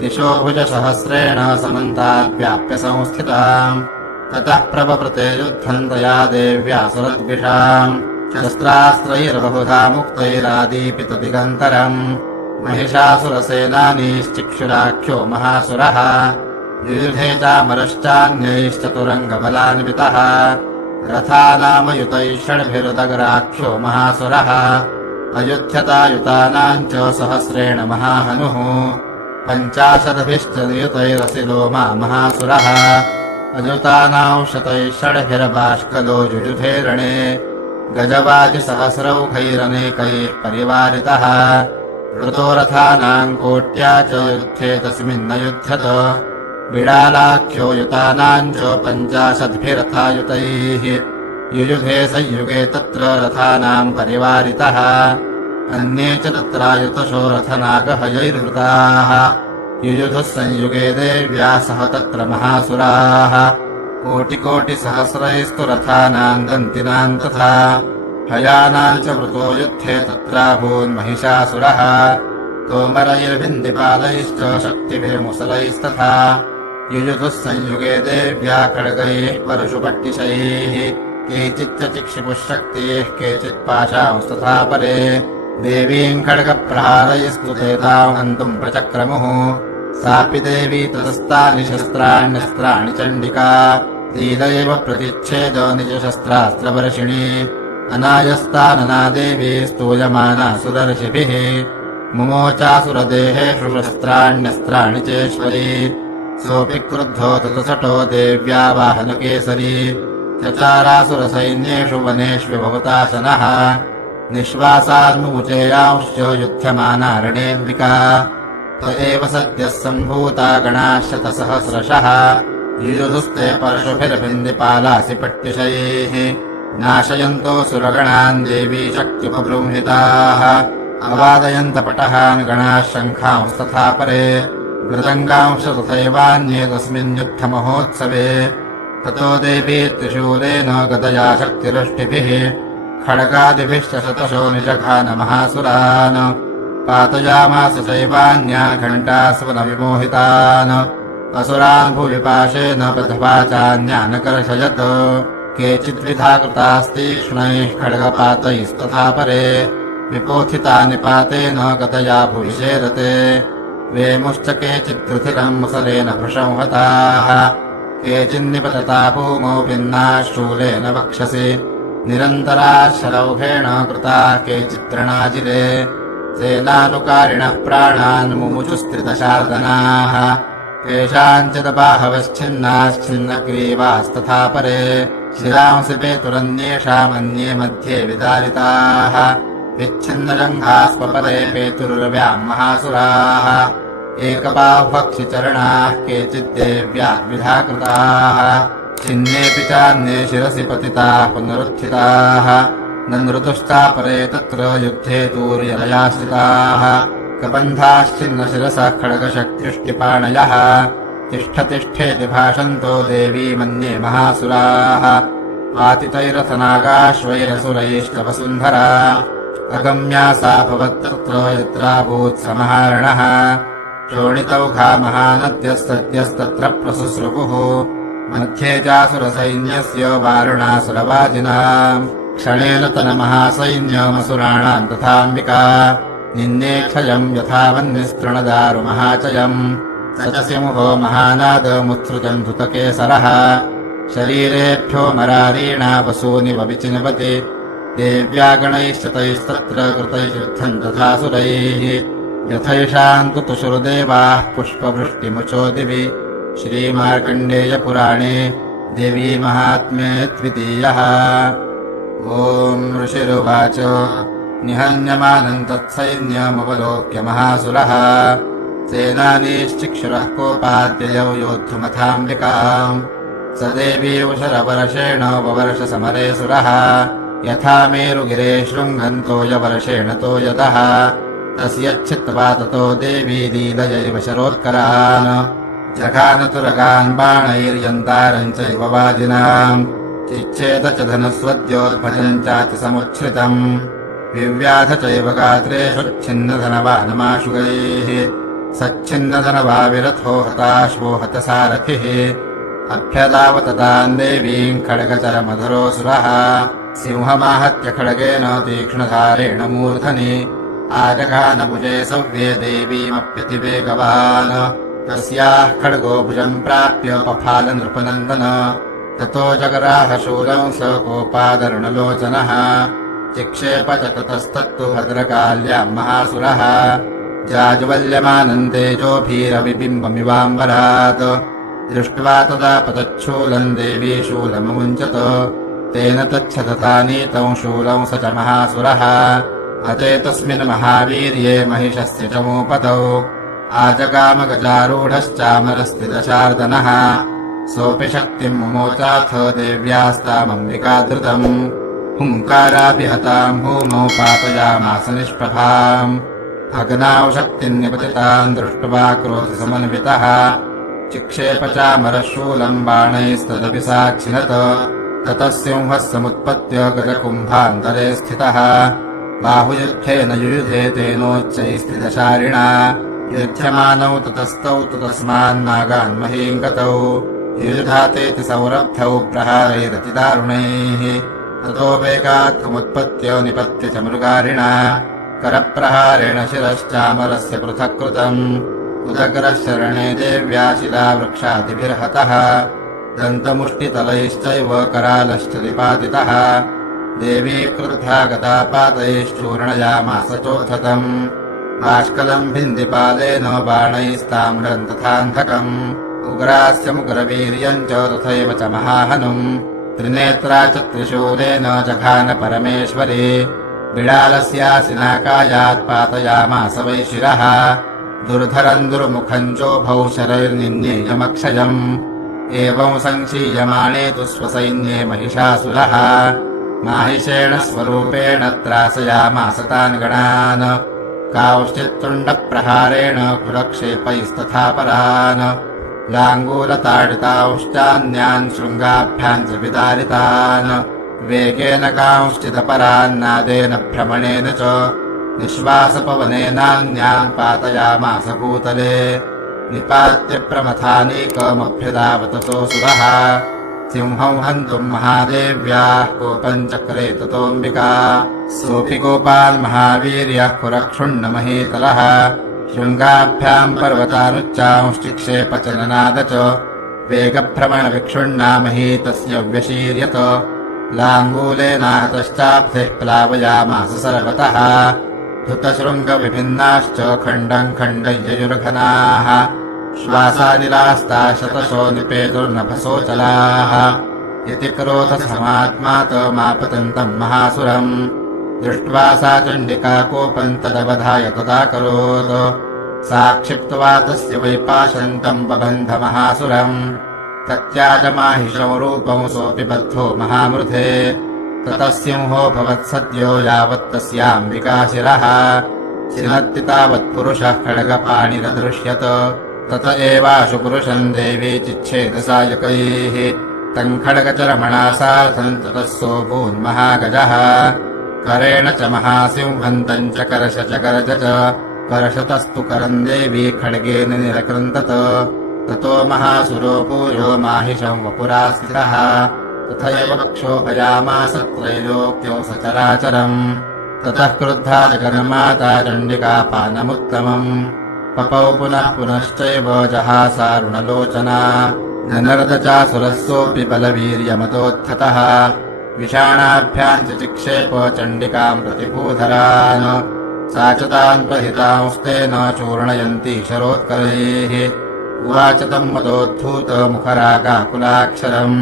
दिशो भुजसहस्रेण समन्ताद्व्याप्य संस्थिताम् ततः प्रववृते युद्धम् तया देव्या सुरद्विषाम् शस्त्रास्त्रैर्बहुधा मुक्तैरादीपितदिगन्तरम् महिषासुरसेनानीश्चिक्षुराख्यो महासुरः युयुधे चामरश्चान्यैश्चतुरङ्गबलान्वितः रथानामयुतैः षड्भिरुदग्राख्यो महासुरः अयुध्यतायुतानाम् च सहस्रेण महाहनुः 50 नियुतैरसिलोमा महासुरः अयुतानाम् शतैः षड्भिर्बाष्कलो युयुधे रणे गजवाजिसहस्रौघैरनेकैः परिवारितः ऋतो रथानाम् कोट्या च युद्धे तस्मिन्न युध्यत बिडालाख्यो युतानाम् च 50 युयुधे संयुगे तत्र रथानाम् परिवारितः अन्ये च तत्रायुतशो रथनागहयैर्वृताः युयुधुः संयुगे देव्या सह तत्र महासुराः कोटिकोटिसहस्रैस्तु रथानाम् दन्तिनाम् तथा हयानाम् च वृतो युद्धे तत्राभून्महिषासुरः तोमरैर्भिन्दिपालैश्च शक्तिभिर्मुसलैस्तथा युयुधुः संयुगे देव्या खड्गैः परशुपट्टिशैः केचिच्च चिक्षिपुः शक्तिः केचित् पाशांस्तथा परे देवीम् खड्गप्रहारैस्तु ते ताम् हन्तुम् प्रचक्रमुः सापि देवी ततस्तानि शस्त्राण्यस्त्राणि चण्डिका लीलैव प्रतिच्छेद निजशस्त्रास्त्रवर्षिणी अनायस्तानना देवी स्तूयमाना सुदर्शिभिः मुमोचासुरदेहेषु शस्त्राण्यस्त्राणि चेश्वरी सोऽपि क्रुद्धो ततसटो देव्या वाहनकेसरी चचारासुरसैन्येषु वनेष्वि त एव सद्यः सम्भूता गणाश्शतसहस्रशः युयुधुस्ते परशुभिर्भिन्दिपालासि पट्टिशैः नाशयन्तो सुरगणान् देवी शक्त्युपबृंहिताः अवादयन्त पटहान् गणाः शङ्खांस्तथा परे मृदङ्गांश तथैवान्ये तस्मिन्युत्थमहोत्सवे ततो देवी त्रिशूलेन गदया शक्तिरुष्टिभिः खड्गादिभिश्च शतशो निजघान महासुरान् पातयामास चैवान्यान् घण्टास्वनविमोहितान् असुरान् भुविपाशेन प्रथवाचान्यान् कर्षयत् केचिद्विधा कृतास्तीक्ष्णैः खड्गपातैस्तथा परे विपोथिता निपातेन गतया भुविशेरते वेमुश्च केचिद्रुधिरम् मुसलेन भृशंहताः केचिन्निपतता भूमौ भिन्नाः शूलेन वक्षसि निरन्तराः शरौघेण कृताः केचित्तृणाजिरे सेनानुकारिणः प्राणान् मुमुचुस्त्रिदशार्दनाः केषाञ्चित् बाहवश्छिन्नाश्छिन्नग्रीवास्तथा परे शिरांसि पेतुरन्येषामन्ये मध्ये विदारिताः विच्छिन्नजङ्घास्पपरे पेतुर्व्याम् महासुराः एकबाहुभक्षिचरणाः केचिद्देव्याद्विधा कृताः छिन्नेऽपि चान्ये शिरसि पतिताः पुनरुत्थिताः न नृतुश्चापरे तत्र युद्धे तूर्यलयाश्रिताः कबन्धाश्चिन्नशिरसः खड्गशक्त्युष्टिपाणयः तिष्ठतिष्ठेति भाषन्तो देवी मन्ये महासुराः पातितैरथनागाश्वैरसुरैश्च वसुन्धरा अगम्या सा भवत्तत्र यत्राभूत्समहारणः शोणितौघा महानद्यस्तद्यस्तत्र प्रसुसृपुः मध्ये चासुरसैन्यस्य वारुणासुरवाजिनाम् क्षणेन तनमहासैन्यमसुराणाम् तथाम्बिका निन्नेक्षयम् यथा वह्निस्तृणदारुमहाचयम् स च सिंहो महानादमुत्सृजम् धृतकेसरः शरीरेभ्यो मरारीणा वसूनि वविचिन्वति देव्या गणैश्च तैस्तत्र कृतैर्युद्धम् तथासुरैः यथैषाम् तु तुषुर्देवाः पुष्पवृष्टिमुचो दिवि श्रीमार्कण्डेयपुराणे देवी महात्म्ये द्वितीयः। ॐ ऋषिरुवाच निहन्यमानम् तत्सैन्यमवलोक्य महासुरः सेनानीश्चिक्षुरः कोपाद्ययौ योद्धुमथाम्बिकाम् स देवी उशरवर्षेण ववर्ष समरे सुरः यथा मेरुगिरे शृङ्गन्तो यवर्षेण तो यतः तस्यच्छित्वा ततो देवी लीलयैव शरोत्करान् जघानतुरगान् बाणैर्यन्तारम् चैव वाजिनाम् चिच्छेद च धनुस्वद्योद्भजम् चातिसमुच्छ्रितम् विव्याध चैव गात्रेषु छिन्नधनवानमाशुगैः सच्छिन्नधनवाविरथो हताश्वो हतसारथिः अभ्यदावतताम् देवीम् खड्गचरमधुरोऽसुरः सिंहमाहत्य खड्गेन तीक्ष्णधारेण मूर्धनि आजघानभुजे सव्ये देवीमप्यतिवेगवान् तस्याः खड्गो भुजम् प्राप्य पफाल नृपनन्दन ततो जगराह शूलम् स कोपादरुणलोचनः चिक्षेप च ततस्तत्तु भद्रकाल्याम् महासुरः जाज्वल्यमानम् तेजोभीरविबिम्बमिवाम्बरात् दृष्ट्वा तदा पतच्छूलम् देवी शूलमुञ्चत तेन तच्छततानीतम् शूलम् स च महासुरः हते तस्मिन् महावीर्ये महिषस्य च मूपतौ आजगामगजारूढश्चामरस्थितशार्दनः सोऽपि शक्तिम् मुमोचाथ देव्यास्तामम्बिकाधृतम् हुङ्काराभिहताम् भूमौ पातयामास निष्प्रभाम् भग्नाौ शक्तिम् निपतिताम् दृष्ट्वा क्रोधसमन्वितः चिक्षेप चामरशूलम् बाणैस्तदपि साक्षिणत ततः सिंहः समुत्पत्य गजकुम्भान्तरे स्थितः बाहुयुद्धेन युयुधे तेनोच्चैस्थितशारिणा युध्यमानौ ततस्तौ तु तस्मान्नागान्महीम् गतौ युयुधातेति सौरब्धौ प्रहारैरतिदारुणैः ततो वेगात्मुत्पत्य निपत्य च मृगारिणा करप्रहारेण शिरश्चामरस्य पृथक् कृतम् उदग्रः शरणे देव्या शिलावृक्षादिभिर्हतः दन्तमुष्टितलैश्चैव करालश्च निपातितः देवी क्रुद्धा गता पादैश्चूर्णयामास चोद्धतम् बाष्कलम् भिन्दिपालेन बाणैस्ताम्रम् तथान्धकम् उग्रास्य मुग्रवीर्यम् च तथैव च महाहनुम् त्रिनेत्रा च त्रिशूलेन जघान परमेश्वरी बिडालस्यासिनाकायात् पातयामास वै शिरः दुर्धरम् दुर्मुखम् चोभौ शरैर्निन्येयमक्षयम् एवम् सङ्क्षीयमाणे तु स्वसैन्ये महिषासुरः माहिषेण स्वरूपेण त्रासयामास तान् गणान् कांश्चित्तुण्डप्रहारेण कुलक्षेपैस्तथा परान् लाङ्गूलताडितांश्चान्यान् शृङ्गाभ्याम् च विदारितान् वेगेन कांश्चिदपरान्नादेन भ्रमणेन च निःश्वासपवनेनान्यान् पातयामास भूतले निपात्य प्रमथानीकमभ्युदावततोऽसुरः सिंहम् हन्तुम् महादेव्याः कोपम् चक्रे ततोऽम्बिका सोऽपि गोपाल्महावीर्यः पुरक्षुण्णमहीतलः शृङ्गाभ्याम् पर्वतानुच्चांश्चिक्षेप च ननाद च वेगभ्रमणविक्षुण्णामहीतस्य व्यशीर्यत लाङ्गूलेनाहतश्चाब्धैः प्लावयामास सर्वतः धृतशृङ्गविभिन्नाश्च खण्डम् खण्डय्ययुर्घनाः श्वासानिलास्ता शतशो निपेतुर्नभसोचलाः यति क्रोधसमात्मातमापतन्तम् महासुरम् दृष्ट्वा सा चण्डिका कोपम् तदवधाय तदाकरोत् सा क्षिप्त्वा तस्य वैपाशन्तम् बबन्ध महासुरम् तत्याजमाहिषौ रूपम् सोऽपि बद्धो महामृधे ततः सिंहो भवत्सद्यो यावत्तस्याम्बिका शिरः शिनत्ति तावत्पुरुषः खड्गपाणिरदृश्यत तत एवाशु पुरुषम् देवी चिच्छेदसायकैः तम् खड्गचरमणा सार्धम् ततः सोऽभून्महागजः करेण च महासिंहम् तम् च कर्ष च गर्ज च कर्षतस्तु करम् देवी खड्गेन निरकृन्तत ततो महासुरो पूयो माहिषम् वपुरास्थितः तथैव क्षोभयामास त्रैलोक्यो सचराचरम् ततः क्रुद्धा जगन्माता चण्डिकापानमुत्तमम् पपौ पुनः पुनश्चैव जहासारुणलोचना ननर्दचासुरः सोऽपि बलवीर्यमतोत्थतः विषाणाभ्याम् च चिक्षेप चण्डिकाम् प्रतिभूधरान् सा च तान् प्रहितांस्तेन चूर्णयन्ती शरोत्करैः उवाच तम् मदोद्धूतमुखरागाकुलाक्षरम्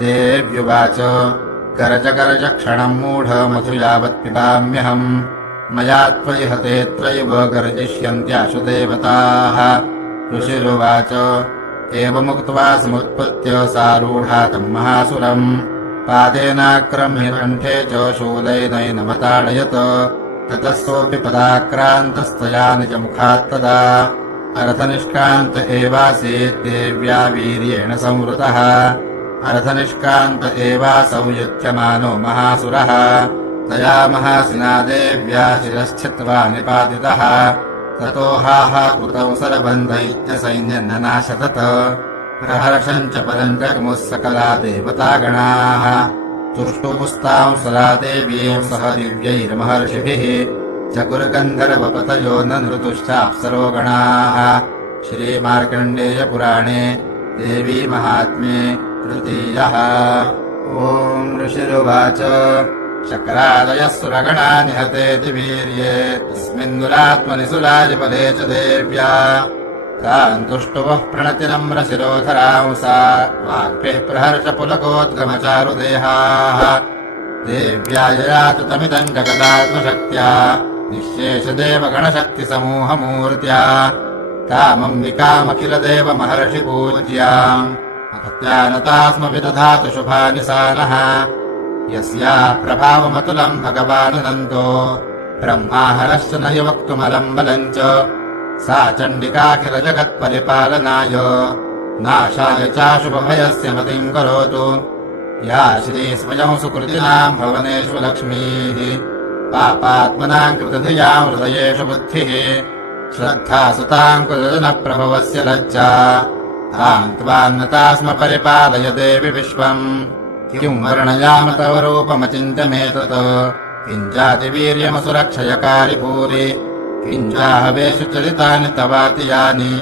देव्युवाच गर्ज गर्ज क्षणम् मूढ मधु यावत् पिबाम्यहम् मया त्वयि हते त्रैव गर्जिष्यन्त्याशु देवताः ऋषिरुवाच एवमुक्त्वा समुत्पत्य सारूढा तम् महासुरम् पादेनाक्रम्य कण्ठे च शूलैनैनमताडयत ततः सोऽपि पदाक्रान्तस्तया निजमुखात्तदा अर्थनिष्कान्त एवासीत् देव्या वीर्येण संवृतः अर्थनिष्कान्त एवासौ युध्यमानो महासुरः तया महासिना देव्या शिरश्चित्वा निपातितः ततो हाहाकृतौ सरबन्धैत्यसैन्यन्ननाशतत प्रहर्षम् च परम् जग्मुः सकला देवतागणाः तुष्टुपुस्ताम् सला देवीम् सह दिव्यैर्महर्षिभिः चकुर्गन्धर्वपतयो ननृतुश्चाप्सरो गणाः श्रीमार्कण्डेयपुराणे देवी महात्म्ये तृतीयः। ॐ ऋषिरुवाच शक्रादयः सुरगणा निहतेति वीर्ये तस्मिन्नुरात्मनि सुराजिपदे च देव्या तान् तुष्टुवः प्रणतिनम्रशिरोधरांसा वाक्भिः प्रहर्षपुलकोद्गमचारुदेहाः देव्या ययातु तमिदम् जगदात्मशक्त्या निःशेषदेवगणशक्तिसमूहमूर्त्या तामम्बिकामखिलदेवमहर्षिपूज्याम् अभक्त्यानता स्म विदधातु शुभानि सा नः यस्याः प्रभावमतुलम् भगवानन्दो ब्रह्माहरश्च न हि वक्तुमलम् बलम् च सा चण्डिकाखिलजगत्परिपालनाय नाशाय चाशुभभयस्य मतिम् करोतु या श्रीस्वयम् सुकृतिनाम् भवनेषु लक्ष्मीः पापात्मनाम् कृतधियाम् हृदयेषु बुद्धिः श्रद्धा सुताम् कृतजनप्रभवस्य लज्जा ताम् त्वान्नता स्म परिपालय देवि विश्वम् किम् वर्णयाम तव रूपमचिन्त्यमेतत् किञ्चातिवीर्यमसुरक्षयकारि भूरि किञ्चाहवेषु चरितानि तवातियानि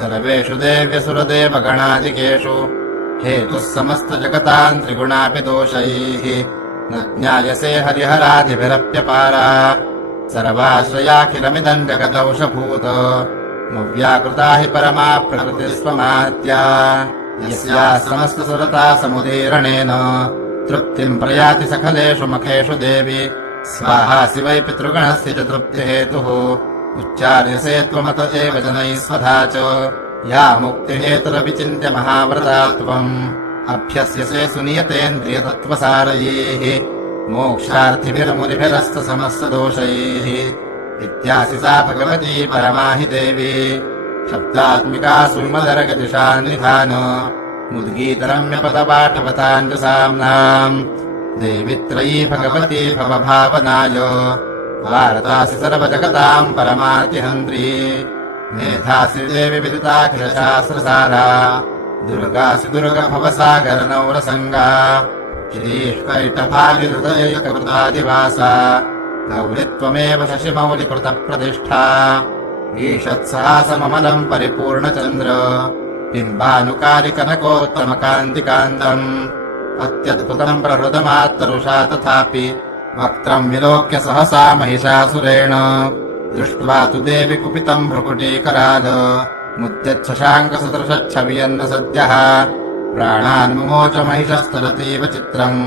सर्वेषु देव्यसुरदेवगणादिकेषु हेतुः समस्तजगताम् त्रिगुणापि दोषैः न ज्ञायसे हरिहरादिभिरप्यपारा सर्वाश्रयाखिलमिदम् जगदौषभूत व्याकृता हि परमा प्रकृतिस्वमात्या यस्याः समस्तसुरता समुदीरणेन तृप्तिम् प्रयाति सकलेषु मखेषु देवि स्वाहा शिवै पितृगणस्य च तृप्तिहेतुः उच्चार्यसे त्वमत एव जनैः स्वधा च या मुक्तिहेतुरविचिन्त्य महाव्रता त्वम् अभ्यस्यसे सुनियतेन्द्रियतत्त्वसारयैः मोक्षार्थिभिर्मुनिभिरस्तसमस्तदोषैः इत्यासि सा भगवती परमा हि देवी शब्दात्मिका सुविमलरगतिशान्निधान मुद्गीतरम्यपदपाठवताञ्जसाम्नाम् देवी त्रयी भगवती भवभावनाय वारतासि सर्वजगताम् परमार्तिहन्त्री मेधासि देवि विदिताखिलशास्त्रसारा दुर्गासि दुर्गभवसागरनौरसङ्गा श्रीष्कैटभागिहृदयैककृतादिवासा गौरि त्वमेव शशिमौलिकृतप्रतिष्ठा ईषत्सहासममलम् परिपूर्णचन्द्र बिम्बानुकारिकनकोत्तमकान्तिकान्तम् अत्यद्भुतम् प्रहृतमात्तरुषा तथापि वक्त्रम् विलोक्य सहसा महिषासुरेण दृष्ट्वा तु देवि कुपितम् भ्रुकुटीकराद मुद्यच्छशाङ्कसदृशच्छवियन्न सद्यः प्राणान् मुमोच महिषस्तरतीव चित्रम्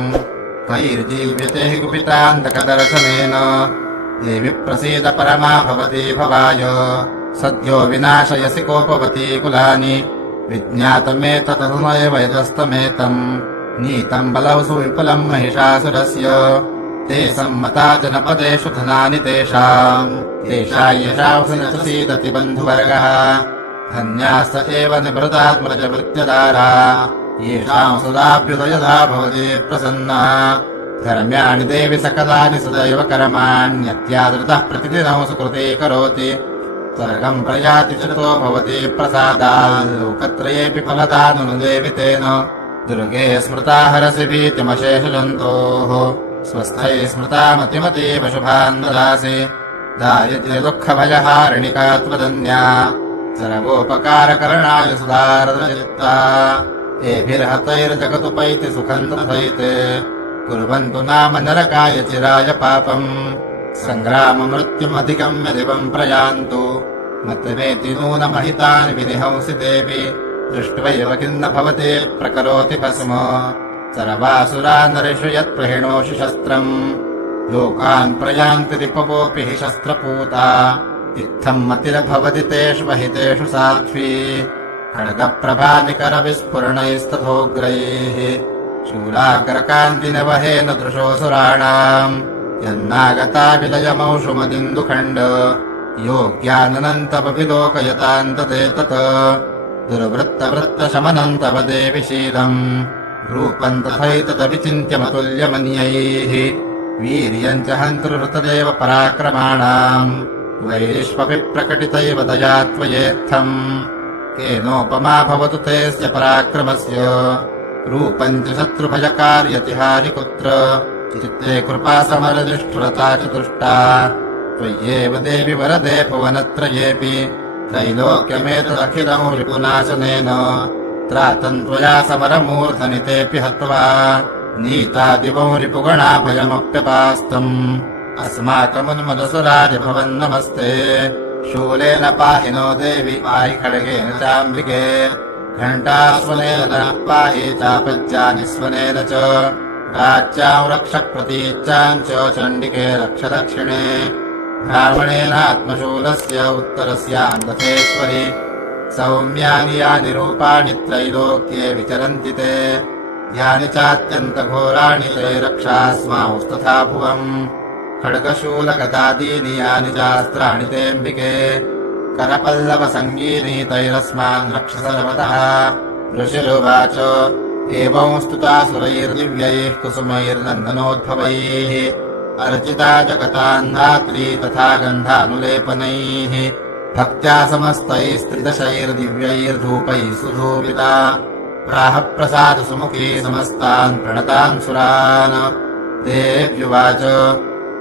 कैर्जीव्यते हि कुपितान्तकदर्शनेन देवि प्रसीद परमा भवती भवाय सद्यो विनाशयसि कोपवती कुलानि विज्ञातमेतदनुमेव यदस्तमेतम् नीतम् बलौ सुविपुलम् महिषासुरस्य ते सम्मता जनपदेषु धनानि तेषाम् तेषा यशांसि न सीदति बन्धुवर्गः धन्यास्त एव निभृतात्मजवृत्यदारा येषाम् सदाभ्युदयधा भवति प्रसन्ना धर्म्याणि देवि सकलानि सदैव कर्माण्यत्यादृतः प्रतिदिनौ सुकृते करोति स्वर्गम् प्रयाति चितो भवति प्रसादात् लोकत्रयेऽपि फलदानुदेवि तेन दुर्गे स्मृता हरसि भीतिमशेषजन्तोः स्वस्थैः स्मृता मतिमतीव शुभान् ददासि दारिद्र्यदुःखभयहारिणिका त्वदन्या सर्वोपकारकरणाय सुधारदचित्ता एभिर्हतैर्जगतुपैति सुखम् तथैते कुर्वन्तु नाम नरकाय चिराय पापम् सङ्ग्राममृत्युमधिकम् दिवम् प्रयान्तु मत्वेति नूनमहितानि विनिहंसि देवि दृष्ट्वैव किन्न भवते प्रकरोति भस्म सर्वासुरा नरेषु यत्प्रहिणोषि शस्त्रम् लोकान् प्रयान्ति रिपवोऽपि हि शस्त्रपूता इत्थम् मतिर्भवति तेषु महितेषु साध्वी खड्गप्रभानिकरविस्फुरणैस्तथोग्रैः शूलाग्रकान्तिनवहेन दृशोऽसुराणाम् यन्नागता विलयमौषुमदिन्दुखण्ड योग्याननन्तमभिलोकयतान्तदेतत् दुर्वृत्तवृत्तशमनम् तव देवि शीलम् रूपम् तथैतदविचिन्त्यमतुल्यमन्यैः वीर्यम् च हन्तृहृतदेव पराक्रमाणाम् वैरिष्वपि प्रकटितैव दया त्वयेत्थम् केनोपमा भवतु तेऽस्य पराक्रमस्य रूपम् च शत्रुभयकार्यतिहारि कुत्र चित्ते कृपा समरनिष्ठुरता च तुष्टा त्वय्येव देवि वरदे भुवनत्रयेऽपि त्रैलोक्यमेतदखिलम् रिपुनाशनेन त्रातम् त्वया समरमूर्धनि तेऽपि हत्वा नीता दिवौ रिपुगणाभयमप्यपास्तम् अस्माकमुन्मदसुराय भवन्नमस्ते शूलेन पाहि नो देवि पाहि खड्गेन चाम्बिके घण्टास्वनेन पाहि चापज्यानिस्वनेन च राज्याम् रक्ष प्रतीच्चाम् च चण्डिके रक्ष दक्षिणे ब्राह्मणेनात्मशूलस्य उत्तरस्यान्दथेश्वरि सौम्यानि यानि रूपाणि त्रैलोक्ये विचरन्ति ते यानि चात्यन्तघोराणि ते रक्षास्मांस्तथा भुवम् खड्गशूलगदादीनि यानि चास्त्राणि तेऽम्बिके करपल्लवसङ्गीनि तैरस्मान् रक्ष सर्वतः ऋषिरुवाच एवं स्तुतासुरैर्दिव्यैः कुसुमैर्नन्दनोद्भवैः अर्चिता जगतान्धात्री तथा गन्धानुलेपनैः भक्त्या समस्तैस्त्रिदशैर्दिव्यैर्धूपैः सुधूपिता प्राह प्रसादसुमुखी समस्तान् प्रणतान् सुरान् देव्युवाच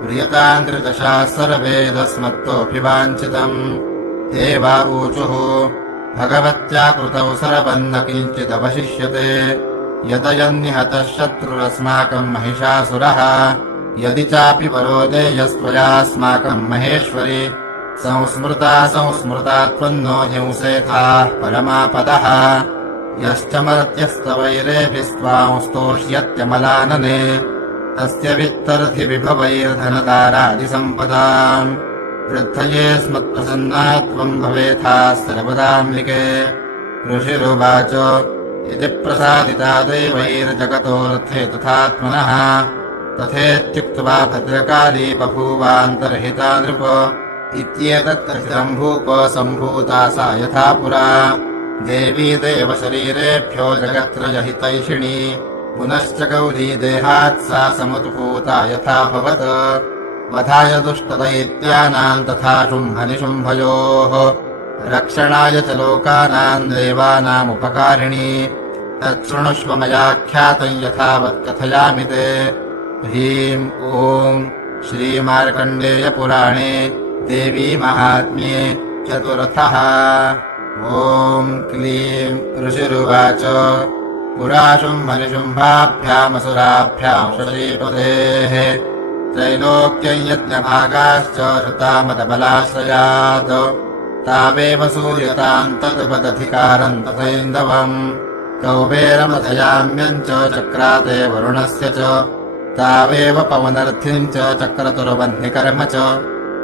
प्रियताम् त्रिदशाः सर्वेदस्मत्तोऽपि वाञ्छितम् देवावूचुः भगवत्या कृतौ सर्वन्न किञ्चिदवशिष्यते यतयन्निहतः शत्रुरस्माकम् महिषासुरः यदि चापि वरो देयस्त्वयास्माकम् महेश्वरि संस्मृता त्वन्नो हिंसेथाः परमापदः यश्च मर्त्यस्तवैरेभिस्त्वाम् स्तोष्यत्यमलानने तस्य वित्तर्थिविभवैर्धनदारादिसम्पदाम् वृद्धये स्मत्प्रसन्ना त्वम् भवेथाः सर्वदाम्बिके ऋषिरुवाच इति प्रसादिता दैवैर्जगतोऽर्थे तथात्मनः तथेत्युक्त्वा भद्रकाली बभूवान्तर्हिता नृप इत्येतत्कथितम् भूप सम्भूता सा यथा पुरा देवी देवशरीरेभ्यो जगत्रयहितैषिणी पुनश्च गौरी देहात् सा समुद्भूता यथाभवत् वधाय दुष्टदैत्यानाम् तथा शुम्भनिशुम्भयोः रक्षणाय च लोकानाम् देवानामुपकारिणी तच्छृणुष्व मयाख्यातम् यथावत् कथयामि ते ह्रीम् ॐ श्रीमार्कण्डेयपुराणे देवी महात्म्ये चतुर्थः ॐ क्लीं ऋषिरुवाच पुरा शुम्भनिशुम्भाभ्यामसुराभ्याम् शशीपतेः त्रैलोक्यम् यज्ञभागाश्च श्रुतामदबलाश्रयात् तावेव सूर्यताम् तद्वदधिकारम् तथैन्दवम् कौबेरमथयाम्यम् च चक्राते वरुणस्य च तावेव पवनर्थिम् च चक्रतुर्वह्निकर्म च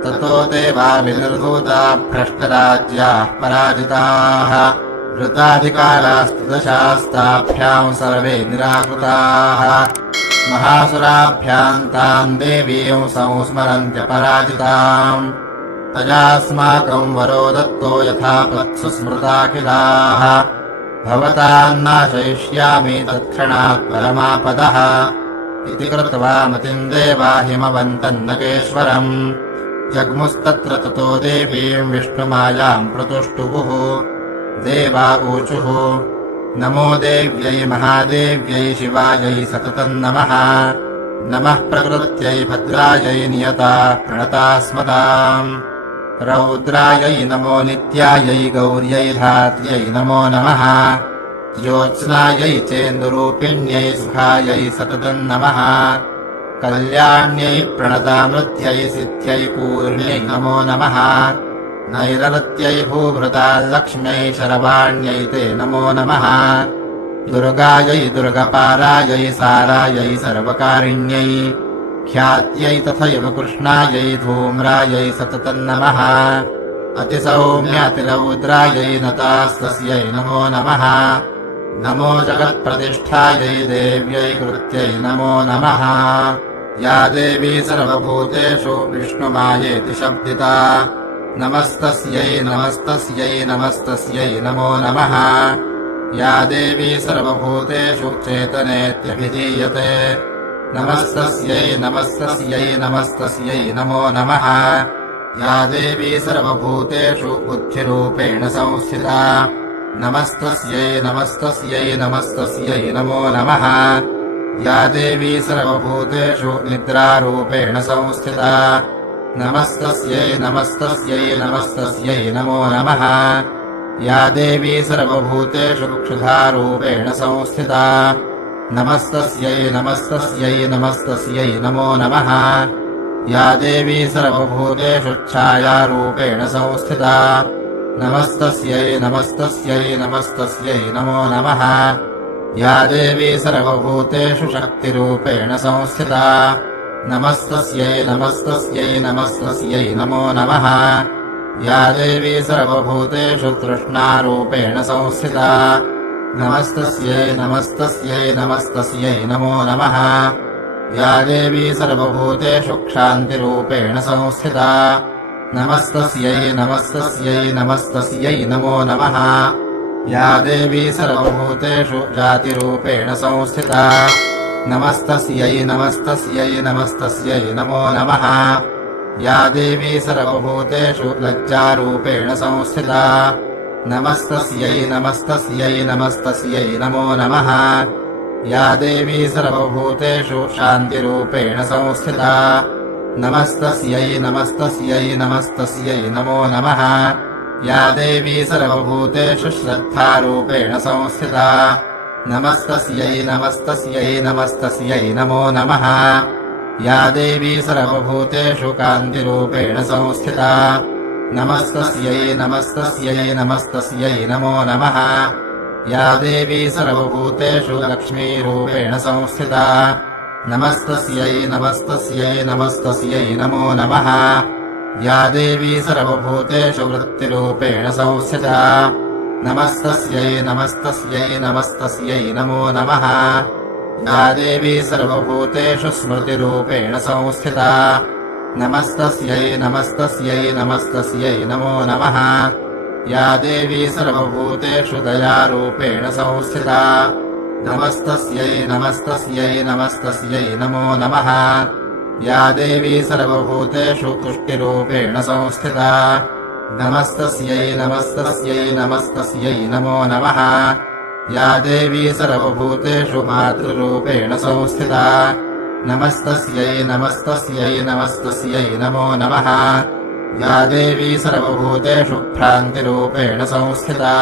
ततो देवा विनिर्धूता भ्रष्टराज्याः पराजिताः वृताधिकारास्तुदशास्ताभ्याम् सर्वे निराकृताः महासुराभ्याम् ताम् देवीम् संस्मरन्त्यपराजिताम् तयास्माकम् वरो दत्तो यथापत्सु स्मृताखिलाः भवताम् नाशयिष्यामि तत्क्षणात् परमापदः इति कृत्वा मतिम् देवा हिमवन्तम् नगेश्वरम् जग्मुस्तत्र ततो देवीम् विष्णुमायाम् प्रतुष्टुवुः देवा ऊचुः नमो देव्यै महादेव्यै शिवायै सततम् नमः नमः प्रकृत्यै भद्रायै नियता प्रणतास्मदाम् रौद्रायै नमो नित्यायै गौर्यै धात्र्यै नमो नमः ज्योत्स्नायै चेन्दुरूपिण्यै सुखायै सततम् नमः कल्याण्यै प्रणतामृत्यै सिद्ध्यै पूर्ण्यै नमो नमः नैरृत्यै भूभृताल्लक्ष्म्यै शरवाण्यै ते नमो नमः दुर्गायै दुर्गपारायै सारायै सर्वकारिण्यै ख्यात्यै तथैव कृष्णायै धूम्रायै सततम् नमः अतिसौम्यातिरौद्रायै नतास्तस्यै नमो नमः नमो जगत्प्रतिष्ठायै देव्यै कृत्यै नमो नमः या देवी सर्वभूतेषु विष्णुमायेति शब्दिता नमस्तस्यै नमस्तस्यै नमस्तस्यै नमो नमः या देवी सर्वभूतेषु चेतनेत्यभिधीयते नमस्तस्यै नमस्तस्यै नमस्तस्यै नमो नमः या देवी सर्वभूतेषु बुद्धिरूपेण संस्थिता नमस्तस्यै नमस्तस्यै नमस्तस्यै नमो नमः या देवी सर्वभूतेषु निद्रारूपेण संस्थिता नमस्तस्यै नमस्तस्यै नमस्तस्यै नमो नमः या देवी सर्वभूतेषु क्षुधारूपेण संस्थिता नमस्तस्यै नमस्तस्यै नमस्तस्यै नमो नमः या देवी सर्वभूतेषु छायारूपेण संस्थिता नमस्तस्यै नमस्तस्यै नमस्तस्यै नमो नमः या देवी सर्वभूतेषु शक्तिरूपेण संस्थिता नमस्तस्यै नमस्तस्यै नमस्तस्यै नमो नमः या देवी सर्वभूतेषु तृष्णारूपेण संस्थिता नमस्तस्यै नमस्तस्यै नमस्तस्यै नमो नमः या देवी सर्वभूतेषु क्षान्तिरूपेण संस्थिता नमस्तस्यै नमस्तस्यै नमस्तस्यै नमो नमः या देवी सर्वभूतेषु जातिरूपेण संस्थिता नमस्तस्यै नमस्तस्यै नमस्तस्यै नमो नमः या देवी सर्वभूतेषु लज्जारूपेण संस्थिता नमस्तस्यै नमस्तस्यै नमस्तस्यै नमो नमः या देवी सर्वभूतेषु शान्तिरूपेण संस्थिता नमस्तस्यै नमस्तस्यै नमस्तस्यै नमो नमः या देवी सर्वभूतेषु श्रद्धारूपेण संस्थिता नमस्तस्यै नमस्तस्यै नमस्तस्यै नमो नमः या देवी सर्वभूतेषु कान्तिरूपेण संस्थिता नमस्तस्यै नमस्तस्यै नमस्तस्यै नमो नमः या देवी सर्वभूतेषु लक्ष्मीरूपेण संस्थिता नमस्तस्यै नमस्तस्यै नमस्तस्यै नमो नमः या देवी सर्वभूतेषु वृत्तिरूपेण संस्थिता नमस्तस्यै नमस्तस्यै नमस्तस्यै नमो नमः या देवी सर्वभूतेषु स्मृतिरूपेण संस्थिता नमस्तस्यै नमस्तस्यै नमस्तस्यै नमो नमः या देवी सर्वभूतेषु दयारूपेण संस्थिता नमस्तस्यै नमस्तस्यै नमस्तस्यै नमो नमः या देवी सर्वभूतेषु तुष्टिरूपेण संस्थिता नमस्तस्यै नमस्तस्यै नमस्तस्यै नमो नमः या देवी सर्वभूतेषु मातृरूपेण संस्थिता नमस्तस्यै नमस्तस्यै नमस्तस्यै नमो नमः या देवी सर्वभूतेषु भ्रान्तिरूपेण संस्थिता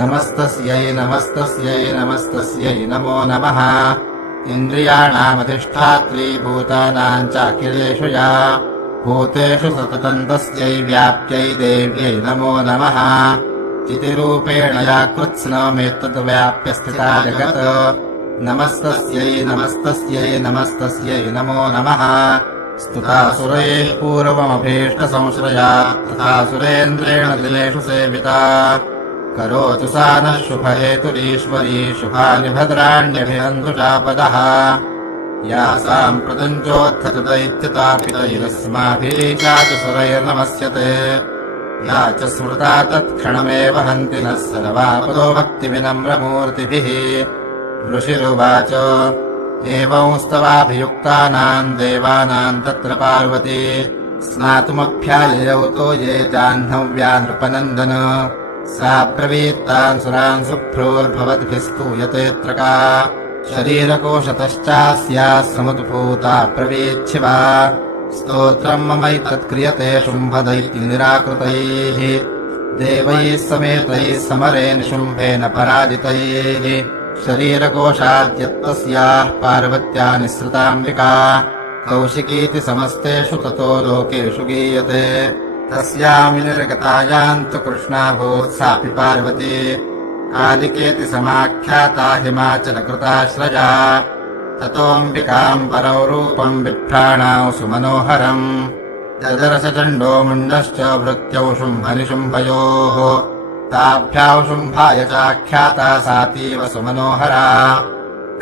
नमस्तस्यै नमस्तस्यै नमस्तस्यै नमो नमः इन्द्रियाणामधिष्ठात्री भूतानाम् चाखिलेषु या भूतेषु सततम् तस्यै व्याप्यै देव्यै नमो नमः चितिरूपेण या कृत्स्नमेतद्व्याप्य स्थिता जगत् नमस्तस्यै नमस्तस्यै नमस्तस्यै नमो नमः स्तुतासुरैः पूर्वमभीष्टसंश्रया तथा सुरेन्द्रेण दिनेषु सेविता करोतु सा नः शुभहेतुरीश्वरी शुभानि भद्राण्यभिहन्तु चापदः या साम्प्रतञ्चोत्थतु दैत्यतापितैरस्माभिः चाचुसुरैर्नमस्यते या च स्मृता तत्क्षणमेव हन्ति नः सर्वापदो भक्तिविनम्रमूर्तिभिः ऋषिरुवाच एवंस्तवाभियुक्तानाम् देवानाम् तत्र पार्वती स्नातुमभ्याययौतो ये जाह्नव्या नृपनन्दन सा ब्रवीत्तान् सुरान् सुभ्रोर्भवद्भिस्तूयतेऽत्र का शरीरकोशतश्चास्याः समुद्भूता ब्रवीच्छिवा स्तोत्रम् ममैतत्क्रियते शुम्भदैत्यनिराकृतैः देवैः समेतैः समरे निशुम्भेन पराजितैः शरीरकोशाद्यत्तस्याः पार्वत्या निःसृताम्बिका कौशिकीति समस्तेषु ततो लोकेषु गीयते तस्याम् विनिर्गतायाम् तु कृष्णाभूत् सापि पार्वती कालिकेति समाख्याता हिमाचलकृताश्रया ततोऽम्बिकाम् परौ रूपम् बिभ्राणाौ सुमनोहरम् ददर्श चण्डो मुण्डश्च भृत्यौ शुम्भनिशुम्भयोः ताभ्याौ शुम्भाय चाख्याता सातीव सुमनोहरा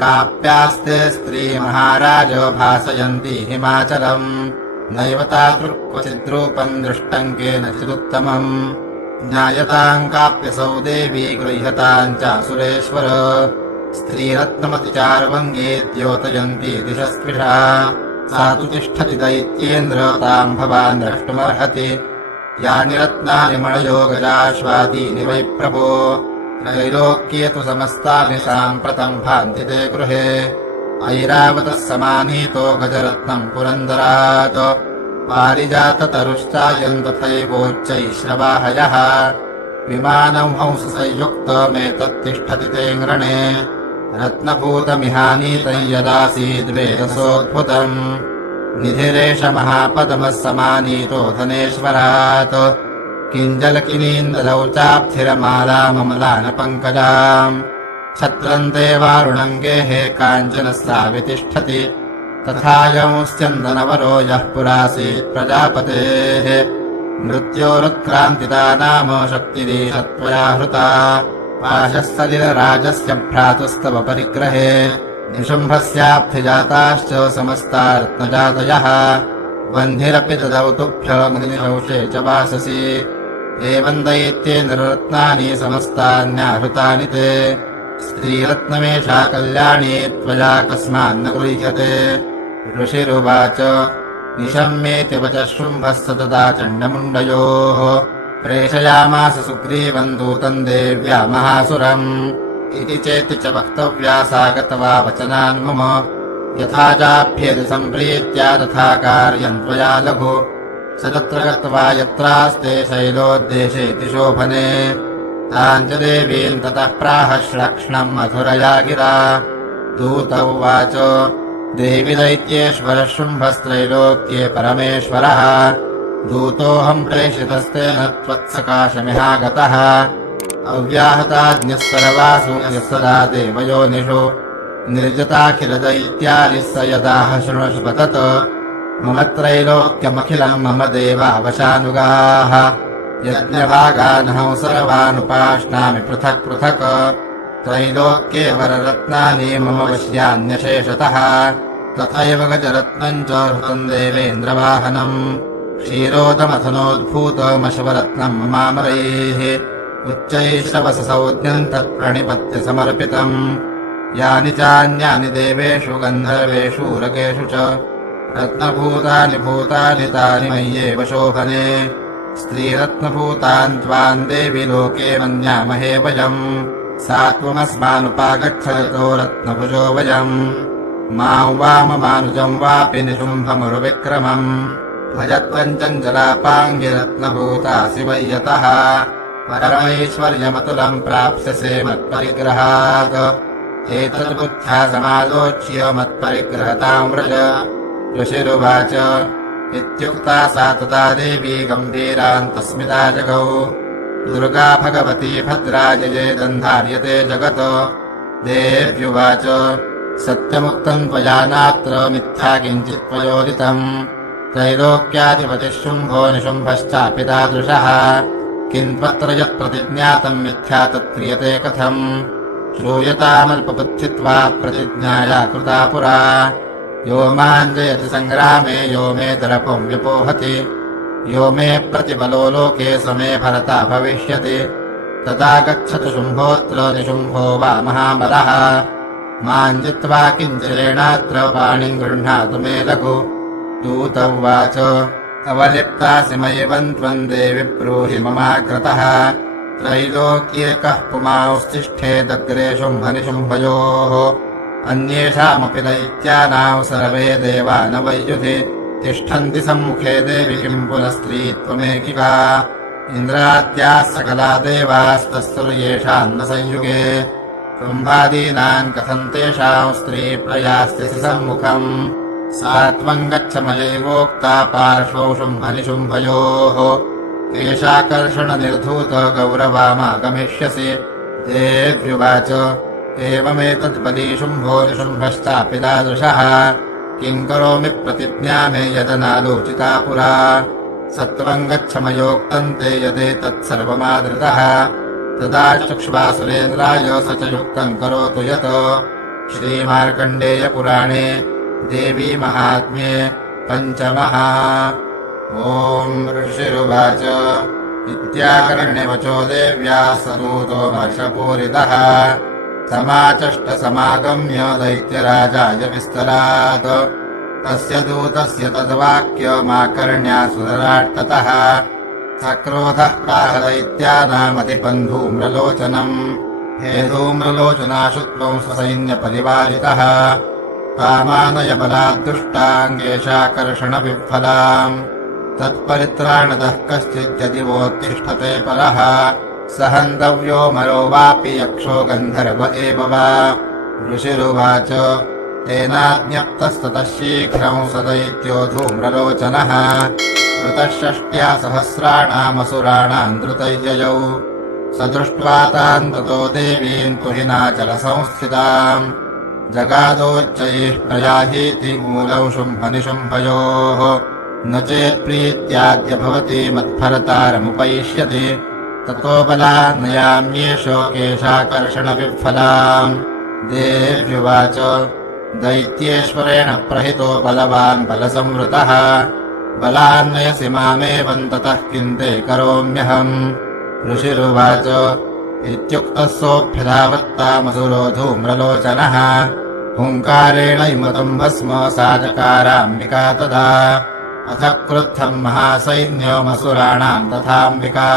काप्यास्ते स्त्री महाराज भासयन्ती हिमाचलम् नैव तादृक्वचिद्रूपम् दृष्टम् केनचिदुत्तमम् ज्ञायताम् काप्यसौ देवी गृह्यताम् चासुरेश्वर स्त्रीरत्नमतिचार्वङ्गे द्योतयन्ती दिशस्पृशा सा तु तिष्ठति दैत्येन्द्र ताम् भवान् द्रष्टुमर्हति यानि रत्नानि मणयो गजाश्वादीनि वै प्रभो त्रैलोक्ये तु समस्तानि साम्प्रतम् भान्ति ते गृहे ऐरावतः समानीतो गजरत्नम् पुरन्दरात् पारिजाततरुश्चायम् तथैवोच्चैश्रवाहयः विमानम् हंससंयुक्तमेतत्तिष्ठति तेऽङ्गणे रत्नभूतमिहानीतम् यदासीद्वेदसोऽद्भुतम् निधिरेष महापदमः समानीतो धनेश्वरात् किञ्जलकिनीन्दलौ चाब्धिरमालाममलानपङ्कजाम् छत्रन्ते वारुणङ्गेः काञ्चनः सा वितिष्ठति तथायंश्चन्दनवरो यः पुरासीत् प्रजापतेः मृत्योरुत्क्रान्तिता नाम शक्तिरीशत्वया हृता पाशः सलिलराजस्य भ्रातुस्तव परिग्रहे निशुम्भस्याब्धिजाताश्च समस्ता रत्नजातयः वह्निरपि ददौ तुभ्यमनिशौषे च वाससि एवम् दैत्येन रत्नानि समस्तान्याहृतानि ते स्त्रीरत्नमेषा कल्याणी त्वया कस्मान्न गृह्यते ऋषिरुवाच निशम्येति वचः शुम्भः स तदा चण्डमुण्डयोः प्रेषयामास सुग्रीवम् दूतम् देव्या महासुरम् इति चेति च वक्तव्या सा गत्वा वचनान्मम यथा चाभ्येति सम्प्रीत्या तथा कार्यम् त्वया लघु स तत्र गत्वा यत्रास्ते शैलोद्देशेति शोभने ताम् च देवीम् ततः प्राह श्लक्ष्णम् मधुरया गिरा दूत उवाच देवि दैत्येश्वरः शुम्भस्त्रैलोक्ये परमेश्वरः दूतोऽहम् प्रेषितस्तेन त्वत्सकाशमिहागतः अव्याहताज्ञः सर्वासु यः सदा देवयोनिषु निर्जताखिलदैत्यानिः स यदाह शृणुष्व तत् मम त्रैलोक्यमखिलम् मम देवावशानुगाः यज्ञभागानहं सर्वानुपाश्नामि पृथक् पृथक् त्रैलोक्ये वररत्नानि मम वश्यान्यशेषतः तथैव गजरत्नम् च हृतम् देवेन्द्रवाहनम् क्षीरोदमथनोद्भूतमशवरत्नम् ममामरैः उच्चैश्रवससंज्ञम् तत्प्रणिपत्य समर्पितम् यानि चान्यानि देवेषु गन्धर्वेषु उरगेषु च रत्नभूतानि भूतानि तानि मय्येव शोभने स्त्रीरत्नभूतान् त्वाम् देवि लोके मन्यामहे वयम् सा त्वमस्मानुपागच्छतो रत्नभुजो वयम् माम् वाममानुजम् वापि निशुम्भमुरुविक्रमम् भजत्वम् चञ्चलापाङ्गिरत्नभूतासि वै यतः परमैश्वर्यमतुलम् प्राप्स्यसे मत्परिग्रहात् एतत् बुद्ध्या समालोच्य मत्परिग्रहताम् व्रज ऋषिरुवाच इत्युक्ता सा तदा देवी गम्भीरान्तस्मिता जगौ दुर्गा भगवती भद्रा जयेदन्धार्यते जगत् देव्युवाच सत्यमुक्तम् त्वया नात्र मिथ्या किञ्चित् त्वयोदितम् त्रैलोक्याधिपतिः शुम्भो निशुम्भश्चापि तादृशः किन्त्वत्र यत्प्रतिज्ञातम् मिथ्या तत्क्रियते कथम् श्रूयतामल्पबुद्धित्वा प्रतिज्ञाया कृता पुरा यो माम् जयति सङ्ग्रामे यो मे दर्पम् व्यपोहति यो मे प्रतिबलो लोके स मे भरता भविष्यति तदा गच्छतु शुम्भोऽत्र निशुम्भो वा महाबलः माम् जित्वा किञ्चिरेणात्र पाणिम् गृह्णातु मे लघु दूत उवाच अवलिप्तासि मयिवम् त्वम् देवि ब्रूहि ममाग्रतः त्रैलोक्ये कः पुमांस्तिष्ठेदग्रे शुम्भनिशुम्भयोः अन्येषामपि दैत्यानाम् सर्वे देवा न वैयुधि तिष्ठन्ति सम्मुखे देवि किम् पुनः स्त्री त्वमेकिका इन्द्राद्याः सकला देवास्तस्सुर्येषाम् न संयुगे शुम्भादीनाम् कथम् तेषाम् स्त्री प्रयास्यसि सम्मुखम् सा त्वम् गच्छ मयैवोक्ता पार्श्वौ शुम्भनिशुम्भयोः केशाकर्षणनिर्धूत गौरवामागमिष्यसि देव्युवाच एवमेतद्बली शुम्भो निशुम्भश्चापि तादृशः किम् करोमि प्रतिज्ञा मे यदनालोचिता पुरा सत्त्वम् गच्छ मयोक्तम् ते यदेतत्सर्वमादृतः तदा चक्ष्वासुरेन्द्राय स च युक्तम् करोतु यत् श्रीमार्कण्डेयपुराणे देवी महात्म्ये पञ्चमः ॐ ऋषिरुवाच इत्याकर्ण्यवचो देव्याः सूतो वर्षपूरितः समाचष्टसमागम्य दैत्यराजाय विस्तरात् तस्य दूतस्य तद्वाक्यमाकर्ण्यासुरराट्ततः सक्रोधः प्राह दैत्यानामधिपन्धूम्रलोचनम् हे धूम्रलोचनाशु त्वम् स्वसैन्यपरिवारितः कामानय बलाद्दुष्टाङ्गेशाकर्षणविह्वलाम् तत्परित्राणदः कश्चिद्यदि वोत्तिष्ठते परः स हन्तव्यो मरो वापि यक्षो गन्धर्व एव वा ऋषिरुवाच तेनाज्ञप्तस्ततः शीघ्रम् स दैत्यो धूम्रलोचनः ऋतः 60,000 धृतय्ययौ स दृष्ट्वा ताम् ततो देवीम् तुहिनाचलसंस्थिताम् जगादोच्चैः प्रयाहीति मूलौ शुम्भनिशुम्भयोः न चेत्प्रीत्याद्य भवति मत्फलतारमुपैष्यति ततो बलान् नयाम्येषो केशाकर्षणविह्वलाम् देव्युवाच दैत्येश्वरेण प्रहितो बलवान् बलसंवृतः बलान्नयसि मामेवम् ततः किम् ते करोम्यहम् ऋषिरुवाच इत्युक्तः सोऽभ्यधावत्तामसुरो धूम्रलोचनः हुङ्कारेण इमतम् भस्म सा चकाराम्बिका तदा अथ क्रुद्धम् महासैन्यमसुराणाम् तथाम्बिका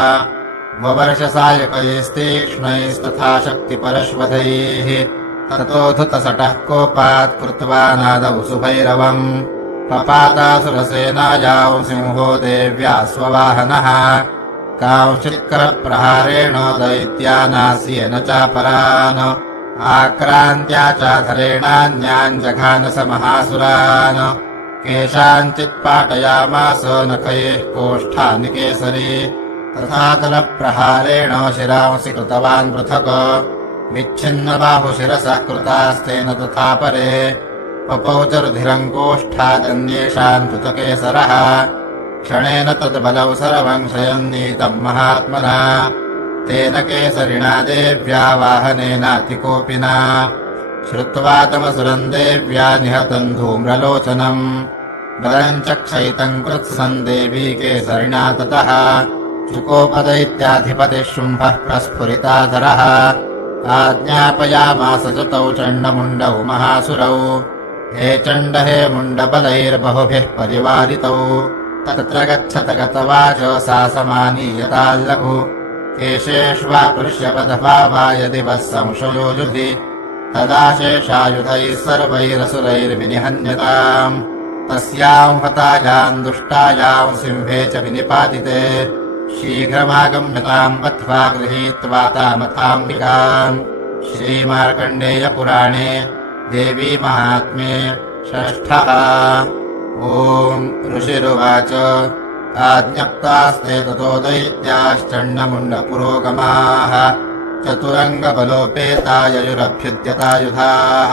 ववर्षसायकैस्तीक्ष्णैस्तथा शक्तिपरश्वधैः ततोऽधुतसटः कोपात् कृत्वा नादौ सुभैरवम् पपातासुरसेनायाम् सिंहो देव्या स्ववाहनः कांश्चित्करप्रहारेण दैत्यानास्येन चापरान् आक्रान्त्या चाधरेणान्यान् जघान स महासुरान् केषाञ्चित्पाटयामास नखैः कोष्ठानि केसरी तथा तलप्रहारेण शिरांसि कृतवान् पृथक् विच्छिन्नबाहुशिरसः कृतास्तेन तथा परे पपौ च रुधिरङ्कोष्ठादन्येषाम् धृतकेसरः क्षणेन तद्बलौ सर्वम् क्षयन्नीतम् महात्मना तेन केसरिणा देव्या वाहनेनातिकोपिना श्रुत्वा तमसुरम् देव्या निहतम् धूम्रलोचनम् बलम् च क्षयितम् कृत्सन् देवी केसरिणा ततः शुकोपदैत्याधिपतिः शुम्भः प्रस्फुरिताधरः आज्ञापयामास च तौ चण्डमुण्डौ महासुरौ हे चण्ड हे मुण्डबलैर्बहुभिः परिवारितौ तत्र गच्छत गतवाचो सा समानीयताल्लघु केशेष्वाकृष्यपदभा वा यदि वः संशयो युधि तदा शेषायुधैः सर्वैरसुरैर्विनिहन्यताम् तस्याम् हतायाम् दुष्टायाम् सिंहे च विनिपातिते शीघ्रमागम्यताम् बद्ध्वा गृहीत्वा तामथाम्बिकाम् श्रीमार्कण्डेयपुराणे देवी महात्म्ये षष्ठः। ॐ ऋषिरुवाच आज्ञप्तास्ते ततो दैत्याश्चण्डमुण्डपुरोगमाः चतुरङ्गबलोपेता ययुरभ्युद्यतायुधाः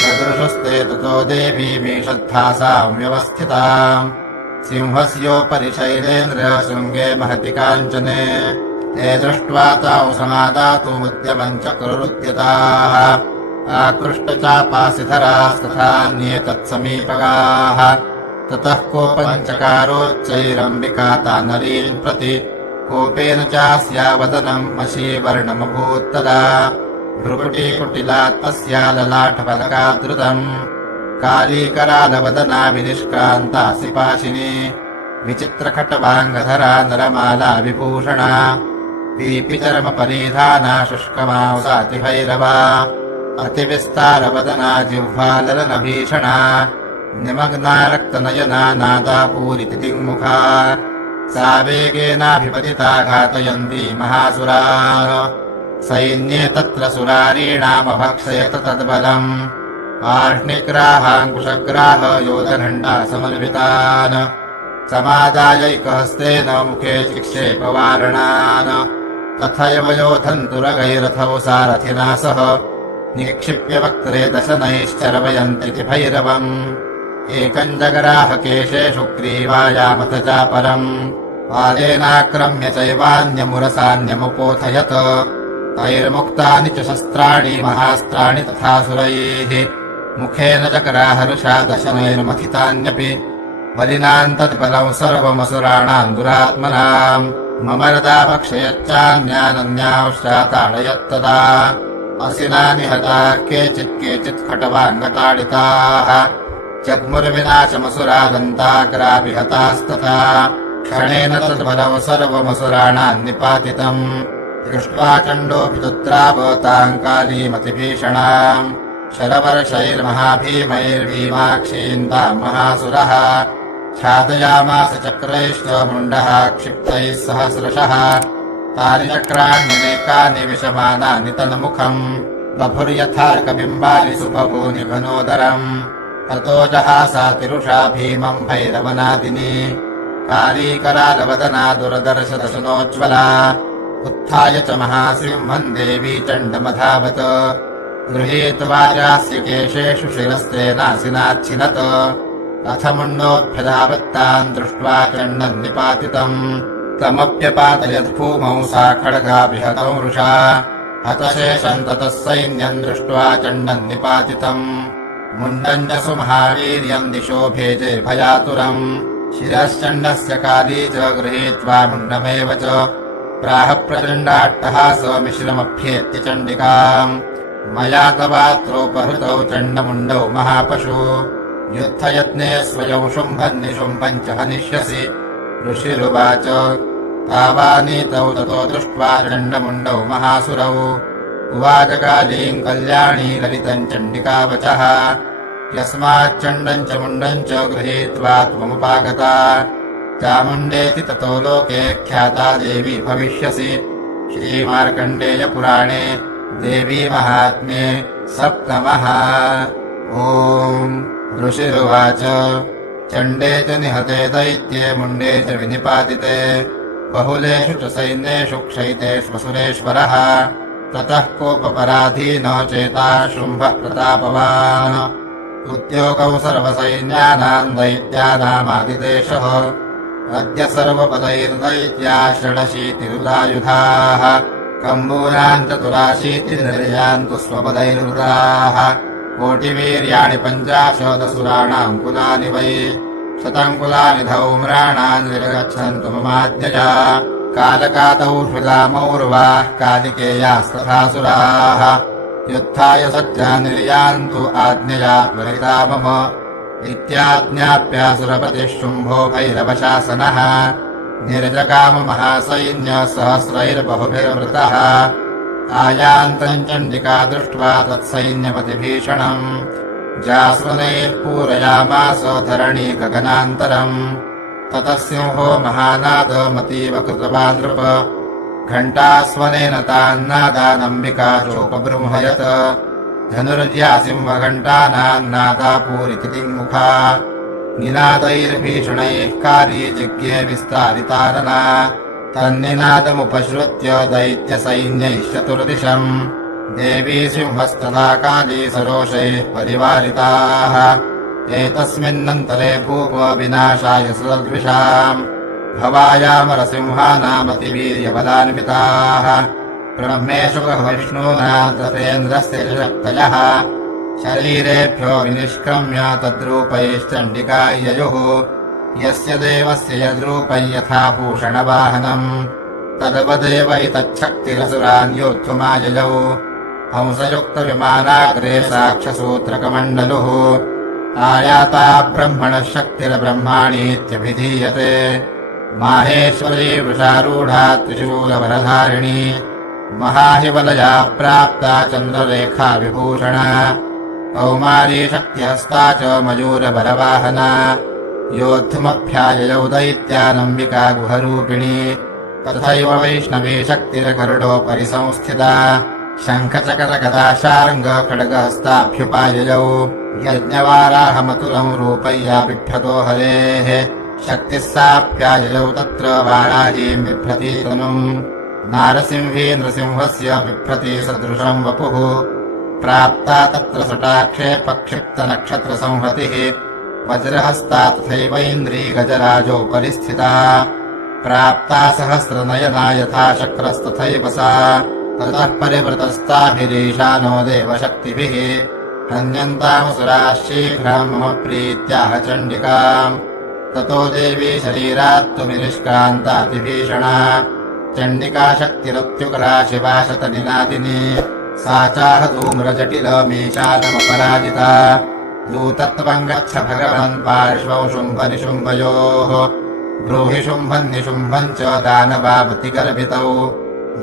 सदृशस्ते ततो देवीमीषद्भासाम् व्यवस्थिताम् सिंहस्योपरि शैलेन्द्रशृङ्गे महति काञ्चने ते दृष्ट्वा ताौ समादातुमुद्यमम् च कुरुद्यताः आकृष्टचापासिधरास्तथान्ये तत्समीपगाः ततः कोपम् चकारोच्चैरम्बिका तानरीम् प्रति कोपेन चास्या वदनम् मशीवर्णमभूत्तदा भ्रुकुटीकुटिला तस्या ललाटफलकादृतम् कालीकरालवदना विनिष्क्रान्तासि पाशिनी विचित्रखट्वाङ्गधरा नरमाला विभूषणा पीपिचरमपरिधाना शुष्कमांसातिभैरवा अतिविस्तारवदना जिह्वाललनभीषणा निमग्ना रक्तनयना नादापूरिति दिङ्मुखा सा वेगेनाभिपतिता घातयन्ती महासुरान् सैन्ये तत्र सुरारीणामभक्षयत तद्बलम् आह्निग्राहाङ्कुशग्राह योधघण्टा समन्वितान् समादायैकहस्तेन मुखे चिक्षेपवारणान् तथैव योधन्तुरगैरथौ सारथिना सह निक्षिप्य वक्त्रे दशनैश्चरवयन्तीति भैरवम् एकम् जगराह केशेषु ग्रीवायामथ चापरम् पादेनाक्रम्य चैवान्यमुरसान्यमुपोथयत् तैर्मुक्तानि च शस्त्राणि महास्त्राणि तथासुरैः मुखेन चकराहर्षा दशनैर्मथितान्यपि बलिनाम् तत्फलम् सर्वमसुराणाम् दुरात्मनाम् ममरदा भक्षयच्चान्यानन्यांश्चाताडयत्तदा असिना निहताः केचित् खटवाङ्गताडिताः जग्मुर्विनाशमसुरादन्ताग्राभिहतास्तथा क्षणेन तद्बलम् सर्वमसुराणाम् निपातितम् दृष्ट्वा चण्डोऽभितुत्रावताम् कालीमतिभीषणाम् शरवर्षैर्महाभीमैर्भीमाक्षीम् ताम् महासुरः छादयामास चक्रैश्च मुण्डः क्षिप्तैः सहस्रशः तानि चक्राण्यनेकानि विशमानानि तन्मुखम् बभुर्यथार्कबिम्बानि सुबभूनि घनोदरम् ततो जहासातिरुषा भीमम् भैरवनादिनी कालीकरालवदना दुरदर्शदशनोज्ज्वला उत्थाय च महासिंहम् देवी चण्डमधावत् गृहीत्वा चास्य केशेषु शिरस्तेनासिनाच्छिनत् अथ मुण्डोऽभ्यधावत्ताम् दृष्ट्वा चण्डम् निपातितम् तमप्यपातयद्भूमौ सा खड्गाभिहतौ वृषा हतशेषम् ततः सैन्यम् दृष्ट्वा चण्डम् निपातितम् मुण्डम् च सुमहावीर्यम् दिशो भेजे भयातुरम् शिरश्चण्डस्य काली च गृहीत्वा मुण्डमेव च प्राह प्रचण्डाट्टहासमिश्रमभ्येत्य चण्डिकाम् मया तवात्रोपहृतौ चण्डमुण्डौ महापशु युद्धयत्ने स्वयं शुम्भम् निशुम्भम् च हनिष्यसि ऋषिरुवाच तावानीतौ ततो दृष्ट्वा चण्डमुण्डौ महासुरौ उवाच कालीम् कल्याणी ललितम् चण्डिकावचः यस्माच्चण्डम् च मुण्डम् च गृहीत्वा त्वमुपागता चामुण्डेति ततो लोके ख्याता देवी भविष्यसि श्रीमार्कण्डेयपुराणे देवी महात्म्ये सप्तमः। ॐ ऋषिरुवाच चण्डे च निहते दैत्ये मुण्डे च विनिपातिते बहुलेषु च सैन्येषु क्षयितेष्वसुरेश्वरः ततः कोपपराधीनो चेता शुम्भः प्रतापवान् उद्योगौ सर्वसैन्यानाम् दैत्यानामादिदेशः अद्य सर्वपदैर्दैत्याः षडशीतिरुदायुधाः कम्बूनाम् चतुराशीतिर्निर्यान् तु स्वपदैरुदाः कोटिवीर्याणि 50 कुलानि वै 100 कुलानि धौम्राणान् विरगच्छन्तु ममाद्यया कालकातौ श्रुलामौर्वाः कालिकेयास्तथासुराः युद्धाय सज्जा निर्यान्तु आज्ञया त्वरिता मम इत्याज्ञाप्यासुरपतिः शुम्भो भैरवशासनः निर्जगाममहासैन्यसहस्रैर्बहुभिर्वृतः आयान्तम् चण्डिका दृष्ट्वा तत्सैन्यपतिभीषणम् जास्वनैः पूरयामास धरणी गगनान्तरम् ततः सिंहो महानादमतीव कृतवान् नृप घण्टास्वनेन तान्नादानम्बिका चोपबृंहयत् धनुर्या सिंहघण्टानान्नादा पूरिति दिङ्मुखा निनादैर्भीषणैः कारी जिज्ञे विस्तारितानना तन्निनादमुपश्रुत्य दैत्यसैन्यैः चतुर्दिशम् देवी सिंहस्तदा काली सरोषैः परिवारिताः एतस्मिन्नन्तरे भूमो विनाशाय सदृशाम् भवायामरसिंहानामतिवीर्यबलान्विताः ब्रह्मेषु विष्णूना दशेन्द्रस्य शक्तयः शरीरेभ्यो विनिष्क्रम्य तद्रूपैश्चण्डिका ययुः यस्य देवस्य यद्रूपम् यथा भूषणवाहनम् तद्वदेवैतच्छक्तिरसुरान् योद्धुमाययौ हंसयुक्तविमानाग्रे साक्षसूत्रकमण्डलुः आयाता ब्रह्मणः शक्तिर्ब्रह्माणीत्यभिधीयते माहेश्वरी वृषारूढा त्रिशूलवरधारिणी महाहिवलया प्राप्ता चन्द्ररेखा विभूषणा कौमारी शक्तिहस्ता च मयूरबलवाहना योद्धुमभ्याययौ दैत्यानम्बिका गुहरूपिणी तथैव वैष्णवी शक्तिर्गरुडोपरि संस्थिता शङ्खचकरगदाशार्ङ्गखड्गहस्ताभ्युपाययौ यज्ञवाराहमतुलम् रूपय्या बिभ्रतो हरेः शक्तिः साप्याययौ तत्र वाराहीम् बिभ्रती तनुम् नारसिंही नृसिंहस्य बिभ्रती सदृशम् वपुः प्राप्ता तत्र सटाक्षे पक्षिप्तनक्षत्रसंहतिः वज्रहस्ता तथैवैन्द्री गजराजोपरि स्थिता प्राप्ता सहस्रनयना यथा शक्रस्तथैव सा ततः परिवृतस्ताभिरीशानो देवशक्तिभिः हन्यन्तामसुराः शीघ्रम् मम प्रीत्याह चण्डिकाम् ततो देवी शरीरात्तुमिनिष्क्रान्तातिभीषणा चण्डिका शक्तिरत्युग्रा शिवा शतनिनादिनी सा चाह धूम्रजटिलमीशानमपराजिता दूतत्वम् गच्छ भगवन् पार्श्वौ शुम्भनिशुम्भयोः ब्रूहि शुम्भन्निशुम्भम् च दानवावतिगर्भितौ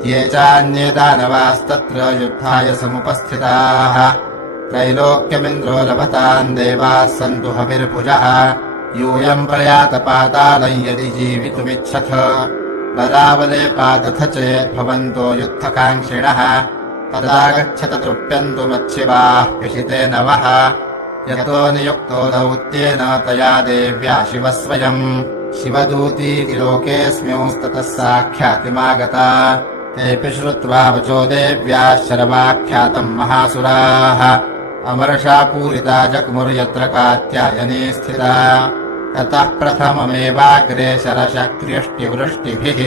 ये चान्ये दानवास्तत्र युद्धाय समुपस्थिताः त्रैलोक्यमिन्द्रो लभताम् देवाः सन्तु हविर्भुजः यूयम् प्रयात पातालम् यदि जीवितुमिच्छथ बलावले पादथ चेद्भवन्तो युद्धकाङ्क्षिणः तदा गच्छत तृप्यन्तु मच्छिवाः पिशिते नवः यतो नियुक्तो दौत्येन तया देव्या शिवः स्वयम् शिवदूतीति लोकेऽस्म्योस्ततः साख्यातिमागता तेऽपि श्रुत्वा वचो देव्याः शर्वाख्यातम् महासुराः अमर्षा पूरिता जग्मुर्यत्र कात्यायनी स्थिता ततः प्रथममेवाग्रे शरशक्त्यष्टिवृष्टिभिः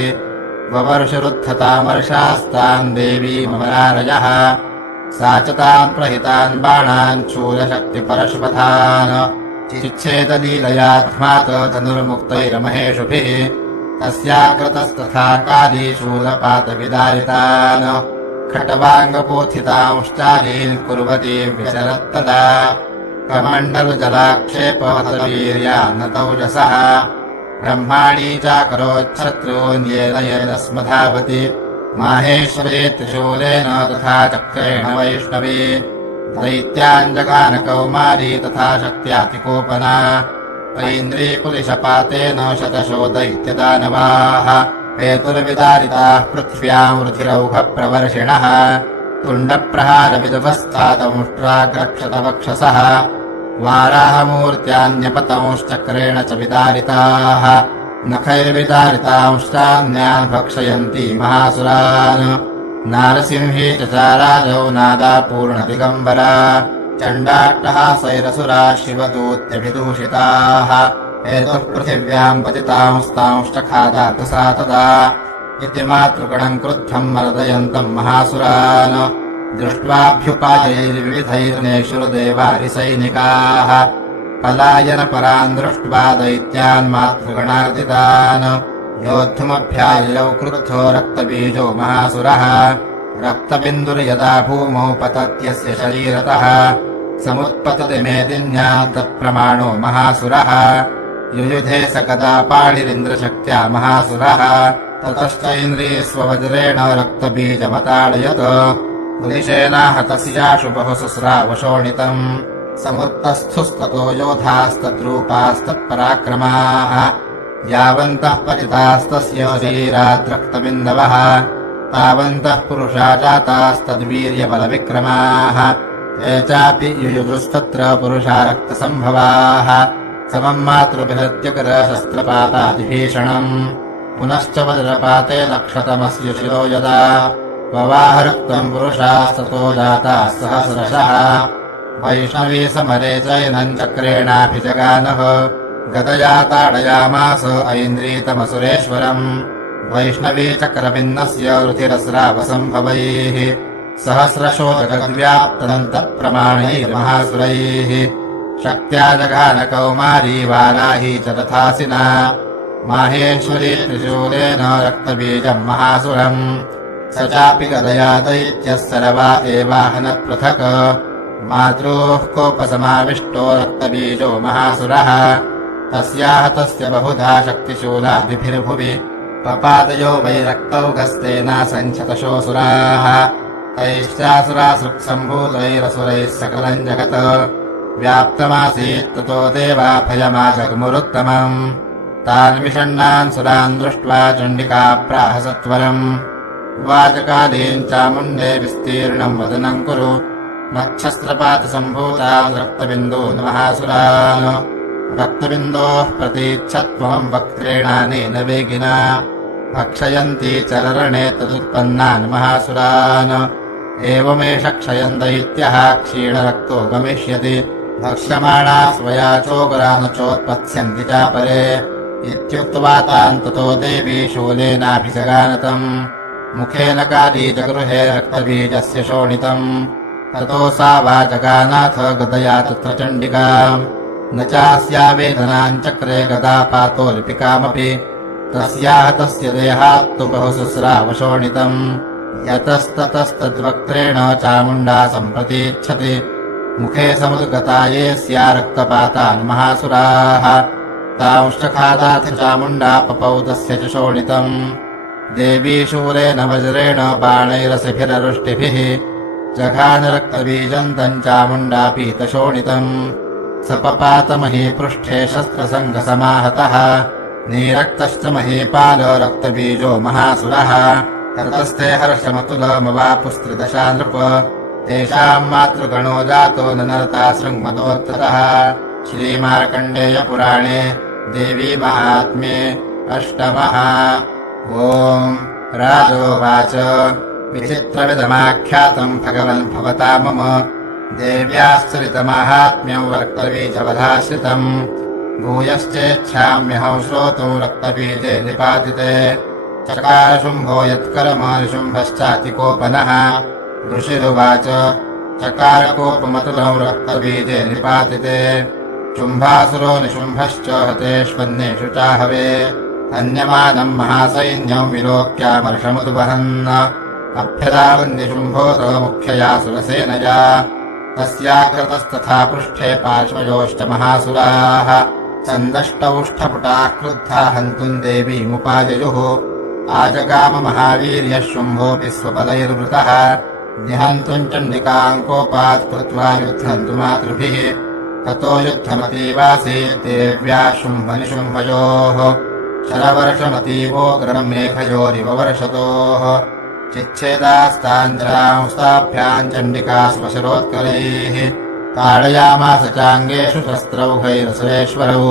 ववर्षरुद्धतामर्षास्तान् देवीमरारयः सा च तान् प्रहितान् बाणान् शूलशक्तिपरश्वथान् चिच्छेदलीलयाध्मात धनुर्मुक्तैरमहेषुभिः तस्याकृतस्तथा काली शूलपातविदारितान् खट्वाङ्गपोथितांश्चालीन् कुर्वती विचरत्तदा कमण्डलजलाक्षेपहतवीर्यान्नतौजसः ब्रह्माणी चाकरोच्छत्रून्येन येन स्मधावति माहेश्वरी त्रिशूलेन तथा चक्रेण वैष्णवी दैत्याञ्जगानकौमारी तथा शक्त्यातिकोपना ऐन्द्रीकुलिशपातेन शतशो दैत्यदानवाः हेतुर्विदारिताः पृथ्व्याम् रुधिरौघप्रवर्षिणः तुण्डप्रहारविदुभस्तादमुष्ट्राग्रक्षतवक्षसः वाराहमूर्त्यान्यपतंश्चक्रेण च विदारिताः नखैर्विदारितांश्चान्यान् भक्षयन्ती महासुरान् नारसिंही च चाराजौ नादा पूर्णदिगम्बरा चण्डाट्टहासैरसुराः शिवदूत्यभिदूषिताः हेतुः पृथिव्याम् पतितांस्तांश्च खादात सा तदा इति मातृगणम् क्रुद्धम् मर्दयन्तम् महासुरान् दृष्ट्वाभ्युपायैर्विविधैर्नेषुर्देवारिसैनिकाः पलायनपरान् दृष्ट्वा दैत्यान् मातृगणार्दितान् योद्धुमभ्याययौ क्रुद्धो रक्तबीजो महासुरः रक्तबिन्दुर्यदा भूमौ पतत्यस्य शरीरतः समुत्पतति मेदिन्या तत्प्रमाणो महासुरः युयुधे स कदा पाणिरिन्द्रशक्त्या महासुरः ततश्चैन्द्री स्ववज्रेण रक्तबीजमताडयत् पुलिशेनाहतस्याशु बहुसुस्रावशोणितम् समुत्तस्थुस्ततो योधास्तद्रूपास्तत्पराक्रमाः यावन्तः पतितास्तस्य शरीराद्रक्तबिन्दवः तावन्तः पुरुषा जातास्तद्वीर्यबलविक्रमाः ये चापि युयुधुस्तत्र पुरुषा रक्तसम्भवाः समम् मातृभिरत्यकरशस्त्रपातादिभीषणम् पुनश्च वज्रपातेन क्षतमस्य शिरो यदा ववाह रक्तम् पुरुषास्ततो जाताः सहस्रशः वैष्णवी समरे चैनम् चक्रेणाभिजगानः गदया ताडयामास ऐन्द्रीतमसुरेश्वरम् वैष्णवी चक्रभिन्नस्य रुधिरस्रावसम्भवैः सहस्रशोदकव्याप्तम् तत्प्रमाणैर्महासुरैः शक्त्या जघानकौमारी वालाही च तथासिना माहेश्वरी त्रिशूलेन रक्तबीजम् महासुरम् स चापि गदया दैत्यः सर्वा एवाहनत्पृथक् मातॄः कोपसमाविष्टो रक्तबीजो महासुरः तस्याः तस्य बहुधा शक्तिशूलाभिर्भुवि पपादयो वै रक्तौघस्तेनासञ्चतशोऽसुराः तैश्चासुरासृक्सम्भूतैरसुरैः सकलम् जगत् व्याप्तमासीत्ततो देवाभयमाजगमुरुत्तमम् तान् विषण्णान् सुरान् दृष्ट्वा चण्डिका प्राह सत्वरम् वाचकालीम् चामुण्डे विस्तीर्णम् वदनम् कुरु मच्छस्त्रपातसम्भूतान् रक्तबिन्दून् महासुरान् रक्तबिन्दोः प्रतीच्छत्वम् वक्त्रेणानेन वेगिना भक्षयन्ती चररणे तदुत्पन्नान् महासुरान् एवमेष क्षयन् दैत्यः क्षीणरक्तो गमिष्यति भक्ष्यमाणा स्वया चोगरान् चोत्पत्स्यन्ति चापरे इत्युक्त्वा तान् ततो देवी शूलेनाभिजगानतम् मुखेन काली जगृहे रक्तबीजस्य शोणितम् ततो सा वा जगानाथ गदया तत्र चण्डिका न चास्या वेदनाम् चक्रे गदापातो लिपिकामपि तस्याः तस्य देहात्तु बहुसुस्रावशोणितम् यतस्ततस्तद्वक्त्रेण चामुण्डा सम्प्रतीच्छति मुखे समुद्गता ये स्या रक्तपातान् महासुराः तांश्च खादाथ चामुण्डा पपौ तस्य च शोणितम् देवी शूलेन वज्रेण बाणैरसिभिररुष्टिभिः जघान रक्तबीजम् तम् चामुण्डा पीतशोणितम् स पपात महीपृष्ठे शस्त्रसङ्गसमाहतः नीरक्तश्च महीपालो रक्तबीजो महासुरः ततस्ते हर्षमतुलमवापुस्त्रिदशा नृप तेषाम् मातृगणो जातो ननरता शृङ्मदोत्ततः श्रीमार्कण्डेयपुराणे देवी माहात्म्ये अष्टमः। ॐ राजोवाच विचित्रमिदमाख्यातम् भगवन् भवता मम देव्याश्चरितमाहात्म्यम् रक्तबीजवधाश्रितम् भूयश्चेच्छाम्यहं श्रोतुं रक्तबीजे निपातिते चकारशुम्भो यत्करमनिशुम्भश्चातिकोपनः ऋषिरुवाच चकारकोपमतुलं रक्तबीजे निपातिते शुम्भासुरो निशुम्भश्च हतेष्वन्येषु चाहवे अन्यमानम् महासैन्यम् विलोक्यामर्षमुद्वहन् अभ्यदावन्निशुम्भोत मुख्यया सुरसेनया तस्याकृतस्तथा पृष्ठे पार्श्वयोश्च महासुराः चन्दष्टौष्ठपुटाः क्रुद्धा हन्तुम् देवीमुपाययुः आजगाम महावीर्यः शुम्भोऽपि स्वबलैर्वृतः निहन्तुम् चण्डिकाम् कोपात् कृत्वा युद्धन्तु मातृभिः ततो युद्धमतीवासीत् देव्याः शुम्भनिशुम्भयोः शरवर्षमतीवोग्रम् मेघयोरिव वर्षतोः चिच्छेदास्ताञ्जलांस्ताभ्याम् चण्डिका स्वशरोत्करैः ताडयामास चाङ्गेषु शस्त्रौघैरसुरेश्वरौ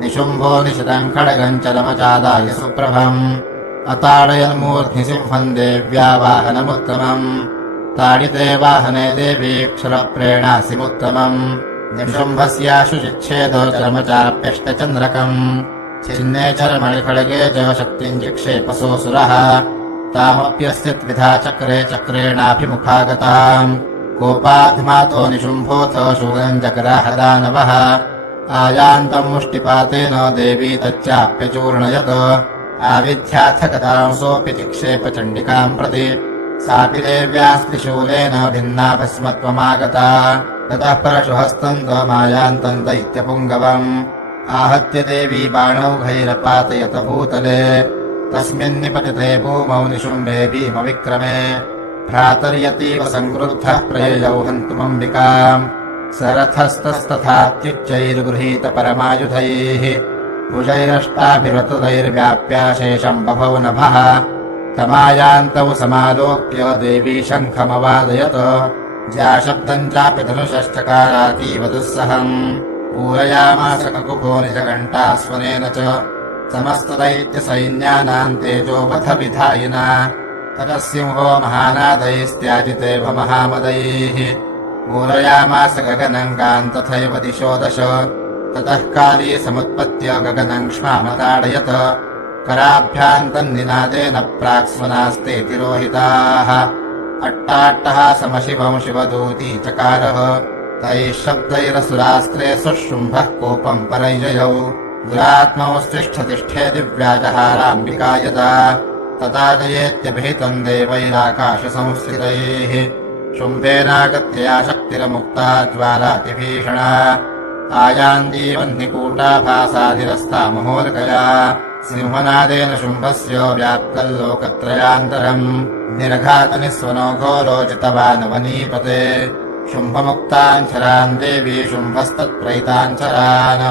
निशुम्भो निशितम् खड्गम् चलमचादाय सुप्रभम् अताडयन्मूर्ध्नि सिंहम् देव्या वाहनमुत्तमम् ताडिते वाहने देवी क्षरप्रेणासिमुत्तमम् निशुम्भस्याशु चिच्छेदो चर्मचाप्यष्टचन्द्रकम् छिन्ने चर्मणि खड्गे च शक्तिम् जिक्षेपसोऽसुरः तामप्यस्य द्विधा चक्रे चक्रेणाभिमुखागताम् कोपाध्मातो निशुम्भोऽथ शूलम् जग्राह दानवः आयान्तम् मुष्टिपातेन देवी तच्चाप्यचूर्णयत् आविध्याथ गतांसोऽपि चिक्षेप चण्डिकाम् प्रति सापि देव्यास्त्रिशूलेन भिन्ना भस्मत्वमागता ततः परशुहस्तम् त्वमायान्तम् दैत्यपुङ्गवम् आहत्य देवी बाणौघैरपातयत भूतले तस्मिन्निपतिते भूमौ निशुम्भे भीमविक्रमे भ्रातर्यतीव सङ्क्रुद्धः प्रययौ हन्तुमम्बिकाम् सरथस्तस्तथात्युच्चैर्गृहीत परमायुधैः भुजैरष्टाभिरतुदैर्व्याप्याशेषम् बभौ नभः तमायान्तौ समालोक्य देवी शङ्खमवादयत् ज्याशब्दम् चापि धनुषश्चकारातीव दुःसहम् पूरयामास ककुभो निजघण्टास्वनेन च समस्तदैत्यसैन्यानाम् तेजोवधविधायिना ततः सिंहो महानादैस्त्याजितेव महामदैः पूरयामास गगनम् गाम् तथैव दिशो दश ततः काली समुत्पत्य गगनम् क्ष्मामताडयत कराभ्याम् तन्निनादेन प्राक्स्वनास्ते तिरोहिताः अट्टाट्टहासमशिवम् शिवदूती चकारः तैः शब्दैरसुरास्त्रे सुशुम्भः कोपम् परैजयौ दुरात्मौस्तिष्ठतिष्ठे दिव्याजहाराम्बिका यदा तदा जयेत्यभिहितम् देवैराकाशसंस्थितैः शुम्भेनागत्या शक्तिरमुक्ता ज्वालातिभीषणा आयान्दीवह्निकूटाभासाधिरस्ता महोदकया सिंहनादेन शुम्भस्य व्याप्तल्लोकत्रयान्तरम् निर्घातनिस्वनो घोरोचितवानवनीपते शुम्भमुक्ताञ्छरान् देवी शुम्भस्तत्प्रैताञ्छरान्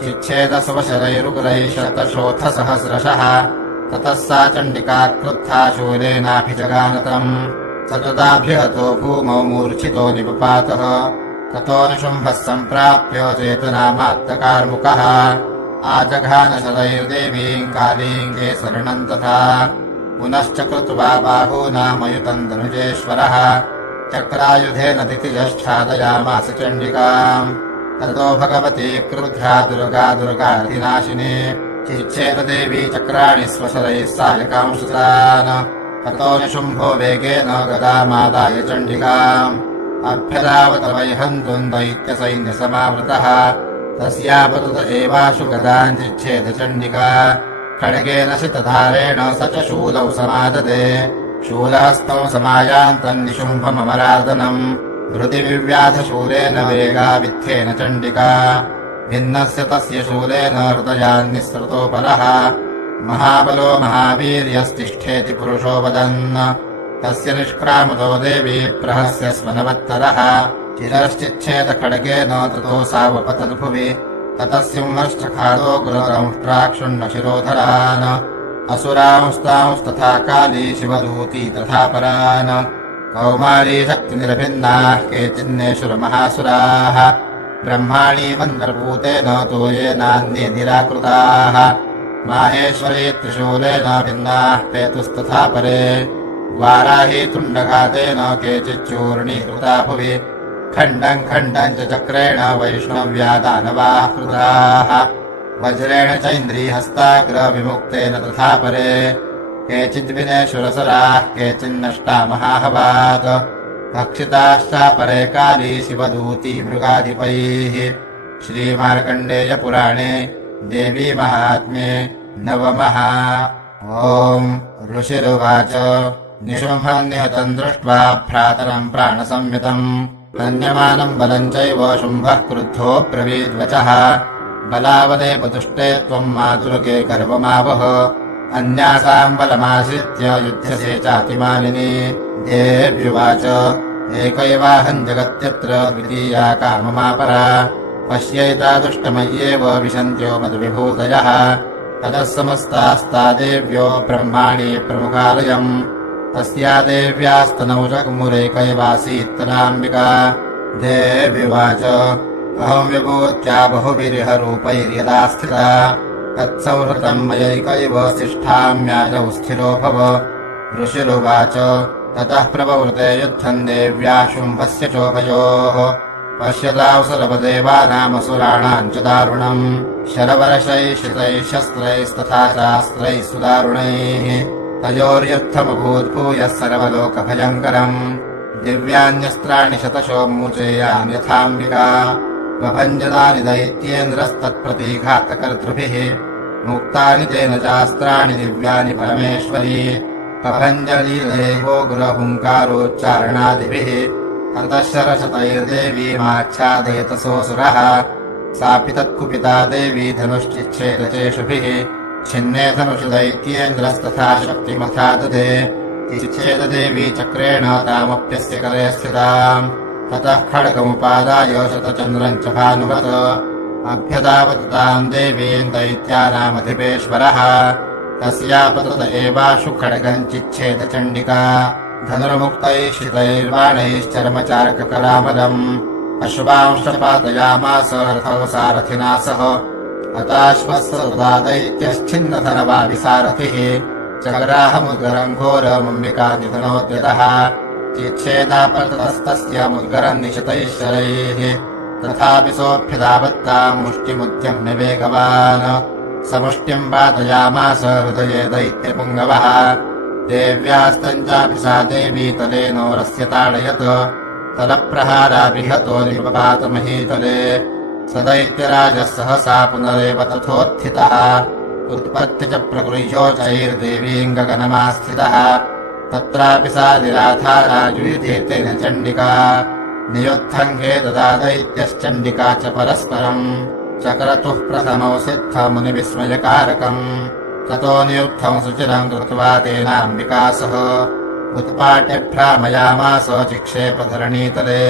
चिच्छेदसुवशरैरुग्रैः शतशोथसहस्रशः ततः सा चण्डिका क्रुद्धा शूलेनाभिजगानतम् स तदाभिहतो भूमौ मूर्छितो निपपातः ततो निशुम्भः सम्प्राप्य चेतनामात्तकार्मुकः आजघानशरैर्देवीम् कालीम् केसरिणम् तथा पुनश्च कृत्वा बाहूनामयुतम् धनुजेश्वरः चक्रायुधेन दितिजश्छादयामास चण्डिकाम् ततो भगवती क्रुद्धा दुर्गा दुर्गाधिनाशिनी चिच्छेद देवी चक्राणि स्वशरैः सायकांशुतान् ततो निशुम्भो वेगेन गदामादाय चण्डिकाम् अभ्यदावत वैहन्तुम् दैत्यसैन्यसमावृतः तस्यापतत एवाशु गदाम् चिच्छेद चण्डिका खड्गेन शितधारेण स च शूलौ समाददे शूलहस्तौ समायान्तम् निशुम्भममरार्दनम् हृदि विव्याधशूलेन वेगावित्थेन चण्डिका भिन्नस्य तस्य शूलेन हृदयान्निःसृतोपरः महाबलो महावीर्यस्तिष्ठेति पुरुषो वदन् तस्य निष्क्रामतो देवी प्रहस्य स्मनवत्तरः चिरश्चिच्छेद खड्गेन ततो सावपतद्भुवि ततः सिंहश्चखादो गुरुदंष्ट्राक्षुण्णशिरोधरान् असुरांस्तांस्तथा काली शिवदूती तथा परान् कौमारी शक्तिनिरभिन्नाः केचिन्नेषुरमहासुराः ब्रह्माणी मन्दरभूतेन तोयेनान्ये निराकृताः माहेश्वरी त्रिशूलेन भिन्नाः पेतुस्तथा परे वाराही तुण्डघातेन केचिच्चूर्णीकृता भुवि खण्डम् खण्डम् च चक्रेण वैष्णव्या दानवाः कृताः वज्रेण चैन्द्रीहस्ताग्रविमुक्तेन तथा परे केचिद्विनेशुरसराः केचिन्नष्टा महाहवात् भक्षिताश्चापरे काली शिवदूती मृगाधिपैः श्रीमार्कण्डेयपुराणे देवी महात्म्ये नवमः। ॐ ऋषिरुवाच निशुम्भम् निहतम् दृष्ट्वा भ्रातरम् प्राणसंयुतम् मन्यमानम् बलम् चैव शुम्भः क्रुद्धो ब्रवीद्वचः बलावदेपतुष्टे त्वम् मातुलके गर्वमावह अन्यासाम् बलमाश्रित्य युध्यसे चातिमानिनी देव्युवाच एकैवाहम् जगत्यत्र द्वितीया काममापरा पश्यैता दुष्टमय्येव विशन्त्यो मधुविभूतयः ततः समस्तास्ता देव्यो ब्रह्माणि प्रमुखालयम् तस्या देव्यास्तनौ जग्मुरेकैवासीत्तदाम्बिका देव्युवाच अहम् विभूत्या बहुभिरिहरूपैर्यदा स्थिता तत्संहृतम् मयैकैव तिष्ठाम्याजौ स्थिरो भव ऋषिरुवाच ततः प्रववृते युद्धम् देव्या शुम्भस्य चोभयोः पश्यतावसलपदेवानामसुराणाम् च दारुणम् शरवर्षैः शितैः शस्त्रैस्तथा चास्त्रैः सुदारुणैः तयोर्युद्धमभूद्भूयः सर्वलोकभयङ्करम् दिव्यान्यस्त्राणि शतशोमुचेयान् यथाम्बिका प्रभञ्जनानि दैत्येन्द्रस्तत्प्रतीघातकर्तृभिः मुक्तानि तेन चास्त्राणि दिव्यानि परमेश्वरी प्रभञ्जलीलेवो गुरहुङ्कारोच्चारणादिभिः ततः शरशतैर्देवीमाच्छादयतसोऽसुरः सापि तत्कुपिता देवी धनुश्चिच्छेदचेषुभिः छिन्ने धनुषि दैत्येन्द्रस्तथा शक्तिमथा ददे चिच्छेददेवी चक्रेण तामप्यस्य करे स्थिताम् ततः खड्गमुपादाय शतचन्द्रम् च भानुवत् अभ्यदावत् ताम् देवीम् दैत्यानामधिपेश्वरः तस्यापतत एवाशु खड्गम् चिच्छेदचण्डिका धनुर्मुक्तैः शितैर्बाणैश्चर्मचारककरामलम् अश्वांश्च पातयामास रथौ सारथिना सह हताश्वस्तदा दैत्यश्छिन्नधनवाभिसारथिः चक्राहमुद्गरम् घोरमम्बिकानिधनोद्यतः चिच्छेदापततस्तस्य मुद्गरम् निशितैः शरैः तथापि सोऽभ्यदावत्ताम् मुष्टिमुद्यम्य वेगवान् समुष्टिम् पातयामास हृदये दैत्यपुङ्गवः देव्यास्तम् चापि सा देवी तलेनोरस्य ताडयत् तलप्रहाराभिहतो निपपातमहीतले स दैत्यराजः सहसा पुनरेव तथोत्थितः उत्पत्ति च प्रगृह्योचैर्देवीम् गगनमास्थितः तत्रापि सा निराधाराजुयुधीर्तेन चण्डिका नियुद्धम् हे ददा दैत्यश्चण्डिका च परस्परम् चक्रतुः प्रथमौ सिद्धमुनिविस्मयकारकम् ततो नियुद्धम् सुचिरम् कृत्वा तेनाम्बिका सह उत्पाट्य भ्रामयामास चिक्षेपधरणीतले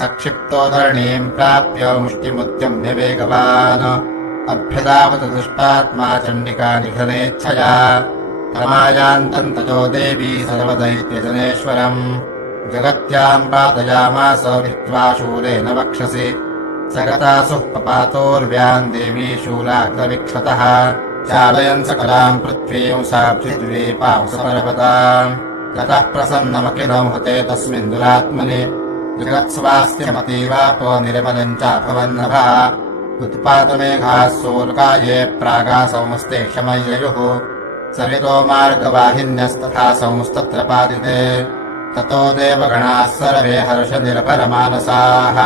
सक्षिप्तो धरणीम् प्राप्य मुष्टिमुद्यम्य वेगवान् अभ्यदावत दुष्टात्मा चण्डिका निधनेच्छया रमायान्तम् ततो देवी सर्वदैत्यजनेश्वरम् जगत्याम् पातयामास भित्त्वा शूलेन वक्षसि सगतासुः पपातोर्व्याम् देवी शूलाग्रविक्षतः चालयन् सकलाम् पृथ्वीम् साब्धिद्वीपांसपर्वताम् ततः प्रसन्नमखिलम् हते तस्मिन् दुरात्मनि जगत्स्वास्थ्यमतीवापो निर्मलम् चाभवन्नभः उत्पातमेघाः सोल्काये प्रागासौमस्ते क्षमय्ययुः सरितो मार्गवाहिन्यस्तथा संस्तत्र पातिते ततो देवगणाः सर्वे हर्षनिर्भरमानसाः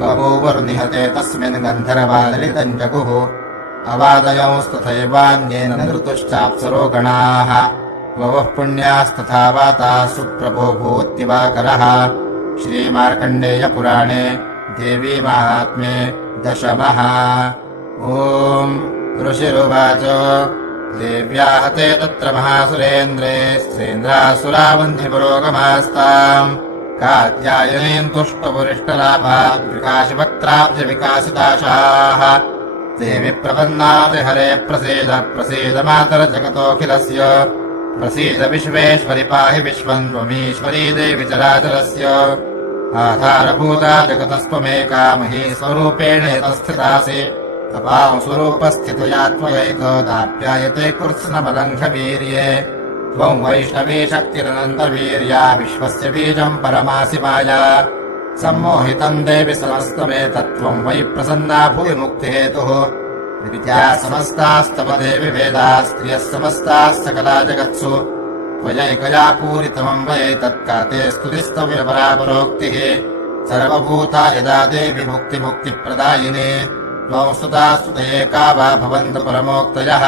बभूवुर्निहते तस्मिन् गन्धर्वाललितम् जगुः अवादयंस्तथैवान्येन नृतुश्चाप्सरो गणाः ववुः पुण्यास्तथा वाताः सुप्रभो भूत्तिवाकरः श्रीमार्कण्डेयपुराणे देवी माहात्म्ये दशमः ॐ ऋषिरुवाच देव्याहते तत्र महासुरेन्द्रे स्त्रेन्द्रासुरावन्धिपुरोगमास्ताम् कात्यायनीम् तुष्टपुरिष्टलाभाद्विकाशिवक्त्राब्जविकासिताशाः देवि प्रपन्नाति हरे प्रसीद प्रसीद मातरजगतोऽखिलस्य प्रसीद विश्वेश्वरि पाहि विश्वम् त्वमीश्वरी देवि चराचरस्य आधारभूता जगतस्त्वमेका महीस्वरूपेण यतस्थितासि तपां स्वरूपस्थितया त्वयैको दाप्यायते कृत्स्नमलङ्घवीर्ये त्वम् वैष्णवी शक्तिरनन्तवीर्या विश्वस्य बीजम् परमासि माया सम्मोहितम् देवि समस्तमेतत्त्वम् वै प्रसन्ना भुवि मुक्तिहेतुः विद्या समस्तास्तव देवि वेदाः स्त्रियः समस्ताः सकला जगत्सु त्वयैकया पूरितमम् वैतत्का ते स्तुतिस्तव्यपरापरोक्तिः सर्वभूता यदा देवि मुक्तिमुक्तिप्रदायिनी त्वम् स्तुता स्तुतयेका वा भवन्तु परमोक्तयः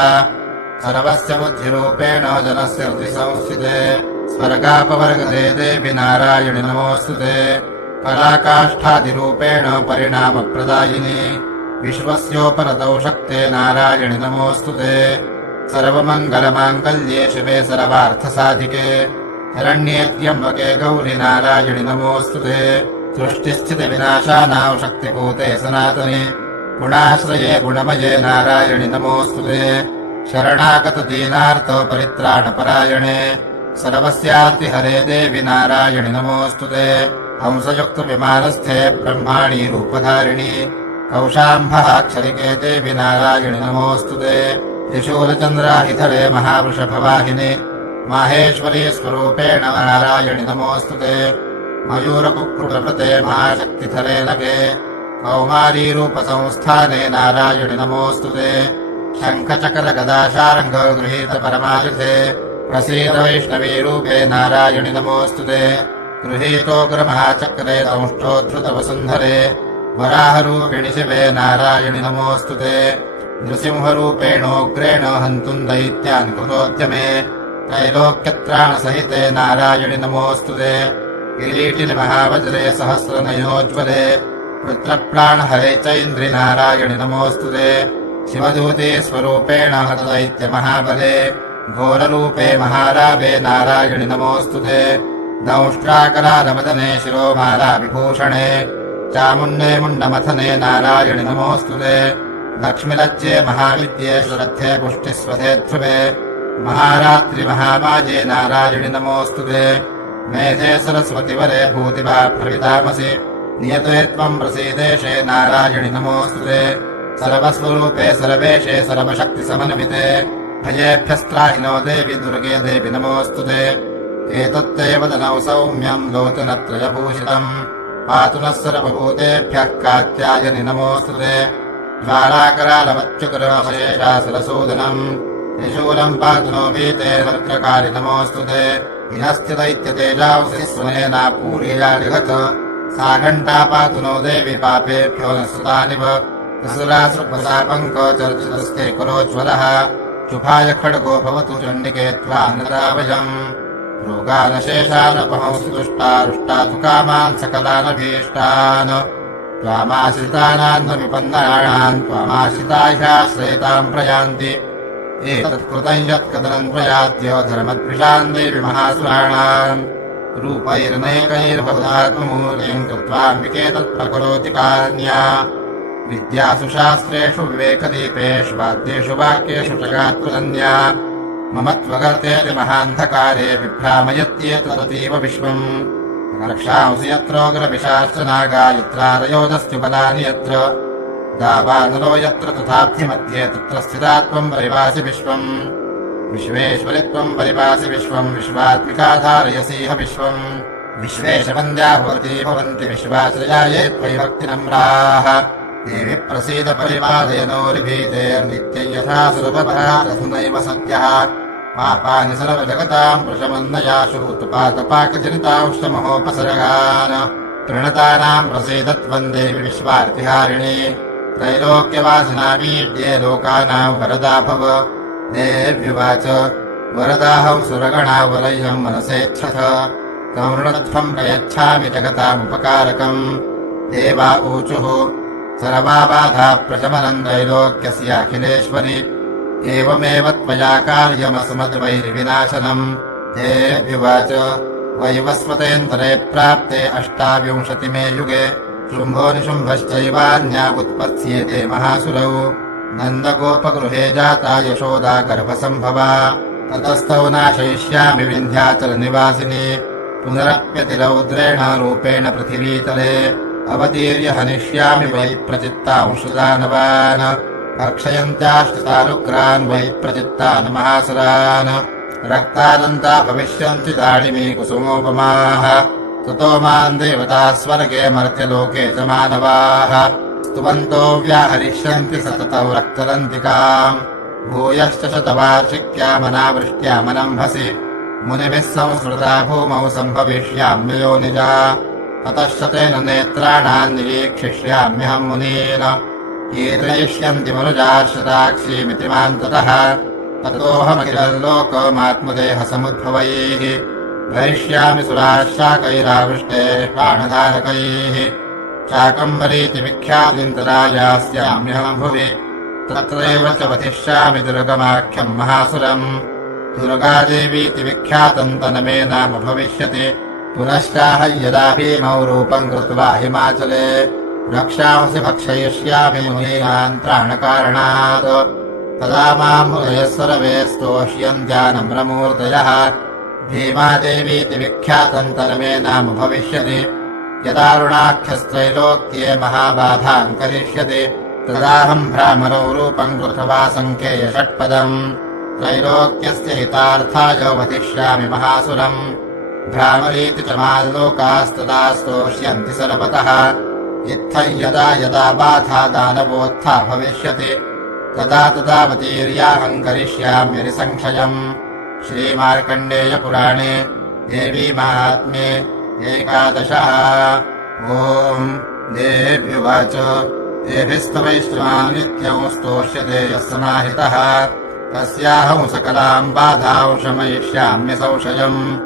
सर्वस्य बुद्धिरूपेण जनस्य हृदिसंस्थिते स्वर्गापवर्गदे देवि नारायणि नमोऽस्तुते पराकाष्ठादिरूपेण परिणामप्रदायिनी विश्वस्योपरतौ शक्ते नारायणि नमोऽस्तुते सर्वमङ्गलमाङ्गल्ये शिवे सर्वार्थसाधिके हिरण्ये त्र्यम्बके गौरि नारायणि नमोऽस्तुते सृष्टिस्थितिविनाशानां शक्तिभूते सनातने गुणाश्रये गुणमये नारायणि नमोऽस्तुते शरणागतदीनार्तो परित्राणपरायणे सर्वस्यार्तिहरे देवि नारायणि नमोऽस्तुते हंसयुक्तविमानस्थे ब्रह्माणि रूपधारिणि कौशाम्भः देवि नारायणि नमोऽस्तुते त्रिशूलचन्द्राहिधरे महावृषभवाहिनि माहेश्वरी स्वरूपेण नारायणि नमोऽस्तुते मयूरकुक्कुटप्रभृते महाशक्तिधरे नगे कौमारीरूपसंस्थाने नारायणि नमोऽस्तुते शङ्खचक्रगदाशार्ङ्गगृहीत परमायुधे प्रसीद वैष्णवीरूपे नारायणि नमोऽस्तुते गृहीतोग्रमहाचक्रे दंष्टोद्धृतवसुन्धरे वराहरूपिणि शिवे नारायणि नमोऽस्तुते नृसिंहरूपेणोग्रेण हन्तुम् दैत्यान् कुलोद्यमे त्रैलोक्यत्राणसहिते नारायणि नमोऽस्तुते किरीटिनि महावज्रे सहस्रनयोज्वले पुत्रप्राणहरे चैन्द्रि नारायणि नमोऽस्तुते शिवदूते स्वरूपेण हतदैत्यमहाबले घोररूपे महारावे नारायणि नमोऽस्तुते दंष्ट्राकरालवदने शिरोमालाविभूषणे चामुण्डे मुण्डमथने नारायणि नमोऽस्तुते लक्ष्मीलज्जे महाविद्ये श्रद्धे पुष्टिस्वधे ध्रुवे महारात्रि महामाजे नारायणि नमोऽस्तुते मेधे सरस्वतिवरे भूतिवा प्रवितामसि नियते त्वम् प्रसीदेशे नारायणि नमोऽस्तुते सर्वस्वरूपे सर्वेशे सर्वशक्तिसमन्विते भयेभ्यस्त्राहिनो देवि दुर्गे देवि नमोऽस्तुते एतत्ते वदनौ सौम्यम् लोचनत्रयभूषितम् पातु नः सर्वभूतेभ्यः कात्यायनि नमोऽस्तुते ज्वालाकरालमच्युकरमशेषासुरसूदनम् त्रिशूलम् पातु नो भीते रत्रकारि नमोऽस्तुते विनस्थितैत्यतेजांसि स्वनेना पूर्ययालिहत सा घण्टा पातु नो देवि पापेभ्यो न सुतानिव असुरासृपसापङ्कचर्चितस्ते कुलोज्ज्वलः शुभाय खड्गो भवतु चण्डिके त्वानरावयम् रोगानशेषानपहंसि दुष्टारुष्टातु कामान् सकलानभीष्टान् त्वामाश्रितानान्न विपन्नानान् त्वामाश्रितायाश्रयताम् प्रयान्ति एतत्कृतम् यत्कदनम् प्रयाद्यो धर्मद्विषान् देवि महासुराणाम् रूपैर्नैकैर्बहुधात्ममूर्तिम् कृत्वाम्बिके तत्प्रकरोति कान्या विद्यासु शास्त्रेषु विवेकदीपेष्वाद्येषु वाक्येषु जगात्प्रदन्या मम त्वगर्तेति महान्धकारे विभ्रामयत्येतदतीव विश्वम् रक्षांसि यत्रोग्रविशाश्च नागा यत्रारयोदस्त्युबलानि यत्र दावानलो यत्र तथाब्धिमध्ये तत्र स्थिता त्वम् परिभासि विश्वम् विश्वेश्वरि त्वम् परिभासि विश्वम् विश्वात्मिका धारयसीह विश्वम् विश्वेशवन्द्या भवती भवन्ति विश्वाश्रया ये त्वयि भक्तिनम्राः देवि प्रसीद परिपालयनोरिभीतेर्नित्यम् यथा सुरपथारथुनैव सद्यः पापानि सर्वजगताम् प्रशमन्नयाशु उत्पातपाकजनितांशमहोपसर्गान् प्रणतानाम् प्रसीद त्वम् देवि विश्वार्तिहारिणि त्रैलोक्यवासिनामीड्ये लोकानाम् वरदा भव देव्युवाच वरदाहम् सुरगणावलयम् मनसेच्छथ करुणत्वम् प्रयच्छामि जगतामुपकारकम् देवा ऊचुः सर्वाबाधा प्रशमनम् त्रैलोक्यस्याखिलेश्वरि एवमेव त्वया कार्यमसमद्वैरिविनाशनम् देव्युवाच वैवस्वतेऽन्तरे प्राप्ते 28मे युगे शुम्भो निशुम्भश्चैवान्या उत्पत्स्येते महासुरौ नन्दगोपगृहे जाता यशोदा गर्भसम्भवा ततस्तौ नाशयिष्यामि विन्ध्याचलनिवासिनी पुनरप्यतिरौद्रेण रूपेण पृथिवीतले अवतीर्य हनिष्यामि वै प्रचित्तांशुदानवान् अक्षयन्त्याश्रितानुग्रान् वै प्रचित्तान् महासुरान् रक्तानन्ता भविष्यन्ति दाडिमी कुसुमोपमाः ततो माम् देवताः स्वर्गे मर्त्यलोके च मानवाः स्तुवन्तो व्याहरिष्यन्ति सततौ रक्तदन्तिकाम् भूयश्च शतवार्षिक्यामनावृष्ट्यामनम्भसि मुनिभिः संस्मृता भूमौ सम्भविष्याम्ययोनिजा ततश्च तेन नेत्राणाम् निरीक्षिष्याम्यहम् मुनीन् कीर्तयिष्यन्ति मनुजाश्रिताक्षीमिति माम् ततः ततोऽहमखिलल्लोकमात्मदेहसमुद्भवैः भविष्यामि सुराशाकैरावृष्टेः प्राणधारकैः शाकम्भरीति विख्यातिम् तदा यास्याम्यहम् भुवि तत्रैव च वधिष्यामि दुर्गमाख्यम् महासुरम् दुर्गादेवीति विख्यातम् तनमे नाम भविष्यति पुनश्चाहं यदा भीमौ रूपम् कृत्वा हिमाचले रक्षांसि भक्षयिष्यामि मुनीनाम् त्राणकारणात् तदा माम् हृदयः सर्वे स्तोष्यन्त्यानम्रमूर्तयः भीमादेवीति विख्यातम् तनमे नाम भविष्यति यदारुणाख्यस्त्रैलोक्ये महाबाधाम् करिष्यति तदाहम् भ्रामरौ रूपम् कृत्वा सङ्केय षट्पदम् त्रैलोक्यस्य हितार्थाय वदिष्यामि महासुरम् भ्रामरीति च माल्लोकास्तदा स्तोष्यन्ति सर्वतः इत्थं यदा यदा बाधा दानवोत्था भविष्यति तदा तदावतीर्याहं करिष्याम्यरि संक्षयम्। श्रीमार्कण्डेयपुराणे देवी माहात्म्ये 11। ॐ देव्युवाच देभिस्तवैश्रमानित्यं स्तोष्यते यः समाहितः तस्याहं सकलां बाधां शमयिष्याम्य संशयम्।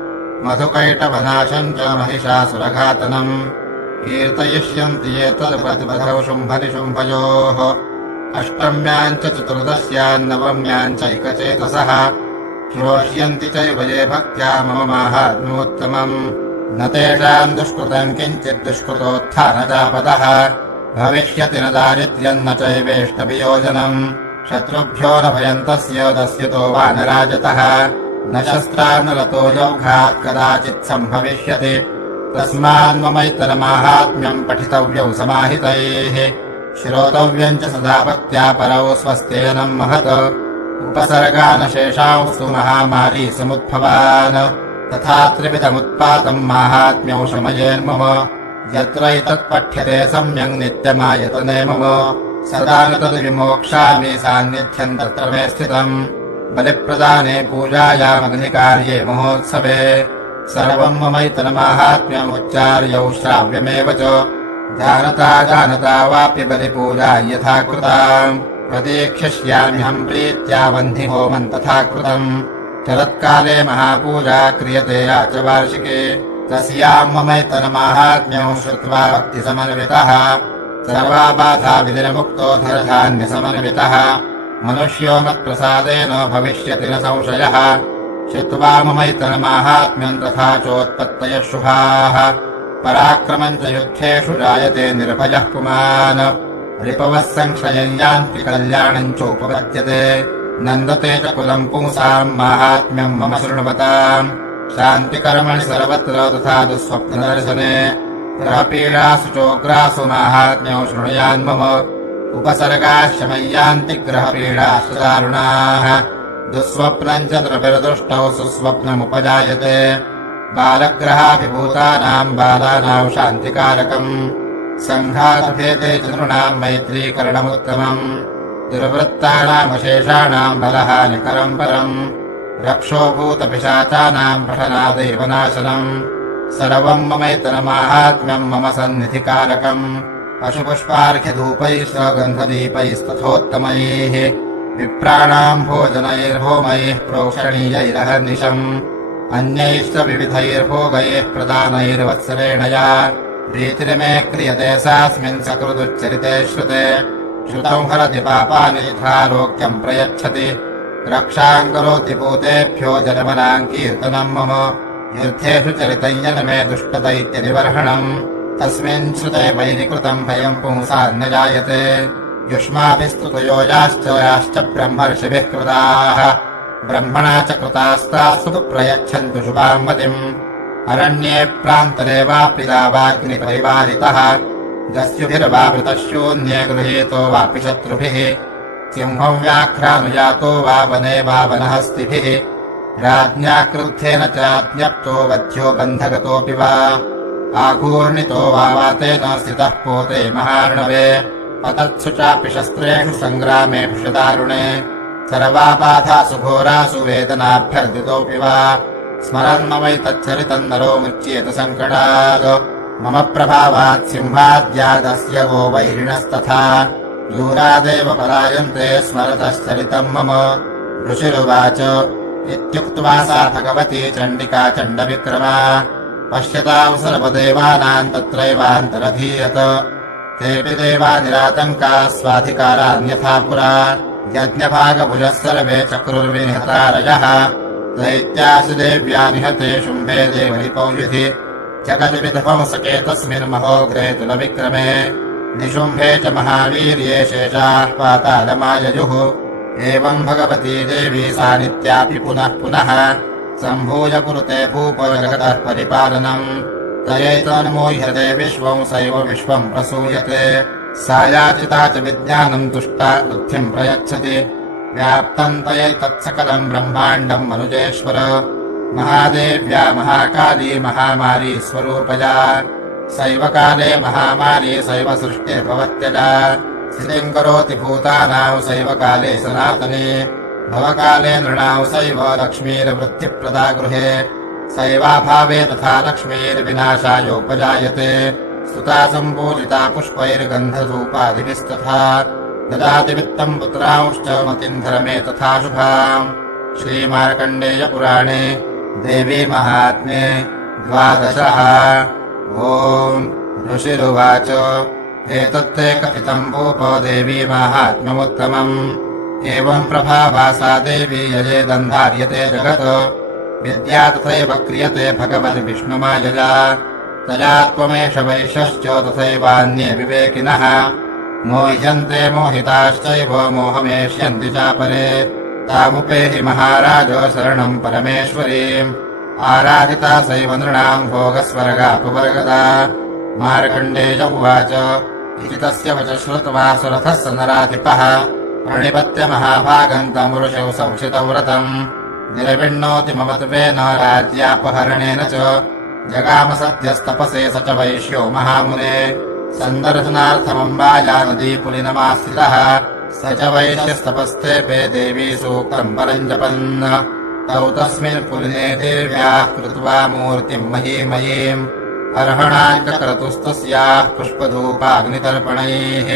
मधुकैटभनाशम् च महिषासुरघातनम् कीर्तयिष्यन्ति ये तत्प्रतिपदौ शुम्भनिशुम्भयोः। अष्टम्याम् च चतुर्दश्याम् नवम्याम् चैकचेतसः श्रोष्यन्ति चैव ये भक्त्या मम माहात्म्योत्तमम्। न तेषाम् दुष्कृतम् किञ्चित् दुष्कृतोत्थानजापदः भविष्यति न दारिद्र्यम् न चैवेष्टवियोजनम्। शत्रुभ्यो न भयम् तस्य दस्यतो वा न राजतः न शस्त्रान्नरतो यौघात् कदाचित् सम्भविष्यति। तस्मान्ममैतरमाहात्म्यम् पठितव्यौ समाहितैः श्रोतव्यम् च सदा भक्त्या परौ स्वस्तेनम् महत्। उपसर्गानशेषांस्तु महामारी समुद्भवान् तथा त्रिविधमुत्पातम् माहात्म्यौ शमयेन्मम। यत्र एतत्पठ्यते सम्यक् नित्यमायतने मम सदा न तद्विमोक्ष्यामि सान्निध्यम् तत्र मे स्थितम्। बलिप्रदाने पूजायामग्निकार्ये महोत्सवे सर्वम् ममैतनमाहात्म्यमुच्चार्यौ श्राव्यमेव च। जानता जानता वापि बलिपूजा यथा कृताम् प्रतीक्षिष्याम्यहम् प्रीत्या वह्निहोमम् तथा कृतम्। शरत्काले महापूजा क्रियते या च वार्षिके तस्याम् ममैतनमाहात्म्यं श्रुत्वा भक्तिसमन्वितः सर्वा बाधा विधिर्मुक्तो धनधान्यसमन्वितः। मनुष्यो मत्प्रसादेन भविष्यति न संशयः श्रुत्वा ममैतनमाहात्म्यम् तथा चोत्पत्तयः शुभाः। पराक्रमम् च युद्धेषु जायते निर्भयः पुमान् रिपवः संक्षयम् यान्ति कल्याणम् चोपपद्यते। नन्दते च कुलम् पुंसाम् माहात्म्यम् मम शृण्वताम् शान्तिकर्मणि सर्वत्र तथा दुःस्वप्नदर्शने ग्रहपीडासु चोग्रासु माहात्म्यौ शृणुयान्मम। उपसर्गाश्रमय्यान्ति ग्रहपीडाश्च दारुणाः दुःस्वप्नम् च द्रविर्दृष्टौ सुस्वप्नमुपजायते। बालग्रहाभिभूतानाम् बालानाम् शान्तिकारकम् सङ्घातभेदे च नृणाम् मैत्रीकरणमुत्तमम्। दुर्वृत्तानामशेषाणाम् बलहानिकरम् परम् रक्षोभूतपिशाचानाम् प्रशनादेव नाशनम्। सर्वम् ममैतनमाहात्म्यम् मम सन्निधिकारकम् पशुपुष्पार्घ्यधूपैश्च गन्धदीपैस्तथोत्तमैः विप्राणाम् भोजनैर्होमैः प्रोक्षणीयैरहर्निशम्। अन्यैश्च विविधैर्भोगैः प्रदानैर्वत्सरेण या प्रीतिर्मे क्रियते सास्मिन् सकृदुच्चरिते श्रुते। श्रुतम् हरति पापानि यथारोग्यम् प्रयच्छति रक्षाम् करोति भूतेभ्यो जनमनाम् कीर्तनम् मम। युद्धेषु चरितम् यन्मे दुष्टदैत्यनिवर्हणम् तस्मिन् श्रुते वैरिकृतम् भयम् पुंसान्न जायते। युष्माभिस्तुतयो याश्च ब्रह्मर्षिभिः कृताः ब्रह्मणा च कृतास्तास्तु प्रयच्छन्तु शुभाम् मतिम्। अरण्ये प्रान्तरे वापि लावाग्निपरिवारितः दस्युभिर्वावृतः शून्ये गृहीतो वापि शत्रुभिः। सिंहम् व्याघ्रानुजातो वा वने वा वनहस्तिभिः राज्ञा क्रुद्धेन चाज्ञप्तो वध्यो बन्धगतोऽपि वा आघूर्णितो वा वातेन स्थितः पोते महार्णवे। पतत्सु चापि शस्त्रेषु सङ्ग्रामेषु दारुणे सर्वा बाधासु घोरासु वेदनाभ्यर्दितोऽपि वा स्मरन्ममैतच्चरितम् नरो मुच्येत सङ्कटात्। मम प्रभावात् सिंहाद्यादस्य वो वैरिणस्तथा दूरादेव पलायन्ते स्मरतश्चरितम् मम। ऋषिरुवाच इत्युक्त्वा सा भगवती चण्डिका चण्डविक्रमा पश्यताम् सर्वदेवानाम् तत्रैवान्तरधीयत। तेऽपि देवा निरातङ्काः स्वाधिकारान्यथा पुरा यज्ञभागभुजः सर्वे चक्रुर्विनिहतारयः। दैत्यासु देव्या निहते शुम्भे देवलिपौयुधि जगद्विध्वंसके तस्मिन् महोग्रे तुलविक्रमे। निशुम्भे च महावीर्ये शेषाः पातालमाययुः। एवम् भगवती देवी सा नित्यापि पुनः पुनः सम्भूय कुरुते भूपो जगतः परिपालनम्। तयैतन्मोह्यते विश्वम् सैव विश्वम् प्रसूयते। सा याचिता च विज्ञानम् तुष्टा बुद्धिम् प्रयच्छति व्याप्तम् त्वयैतत्सकलम् ब्रह्माण्डम् मनुजेश्वर महादेव्या महाकाली महामारी स्वरूपया सैव काले महामारी सैव सृष्टिर्भवत्यजा स्थितिम् करोति भूतानां सैव काले सनातने भवकाले नृणां सैव लक्ष्मीर्वृत्तिप्रदा गृहे सैवाभावे तथा लक्ष्मीर्विनाशायोपजायते स्तुता सम्पूजिता पुष्पैर्गन्धधूपादिभिस्तथा ददाति वित्तम् पुत्रांश्च मतिन्धरमे तथा शुभाम् श्रीमार्कण्डेयपुराणे देवी महात्म्ये 12 ॐ ऋषिरुवाच एतत्ते कथितम् भूपो देवी माहात्म्यमुत्तमम् एवम् प्रभावा सा देवी यजेदन्धार्यते जगत् विद्या तथैव क्रियते भगवद्विष्णुमायया तया त्वमेष वैश्यश्च तथैवान्ये विवेकिनः मोह्यन्ते मोहिताश्चैव मोहमेष्यन्ति चापरे तामुपेहि महाराज शरणम् परमेश्वरीम् आराधिता सैव नृणाम् भोगस्वर्गापवर्गदा मार्कण्डेय उवाच इति तस्य वच श्रुत्वा सुरथः स नराधिपः प्रणिपत्य महाभागम् तमुरुषौ संशितौ व्रतम् निर्विण्णोति ममत्वेन राज्यापहरणेन च जगाम सद्यस्तपसे स च वैश्यो महामुने सन्दर्शनार्थमम्बाया नदीपुलिनमास्थितः स च वैश्यस्तपस्तेऽपि देवी सूक्तम् परम् जपन् तौ तस्मिन् पुलिने देव्याः कृत्वा मूर्तिम् महीमयीम् अर्हणाञ्चक्रतुस्तस्याः पुष्पधूपाग्नितर्पणैः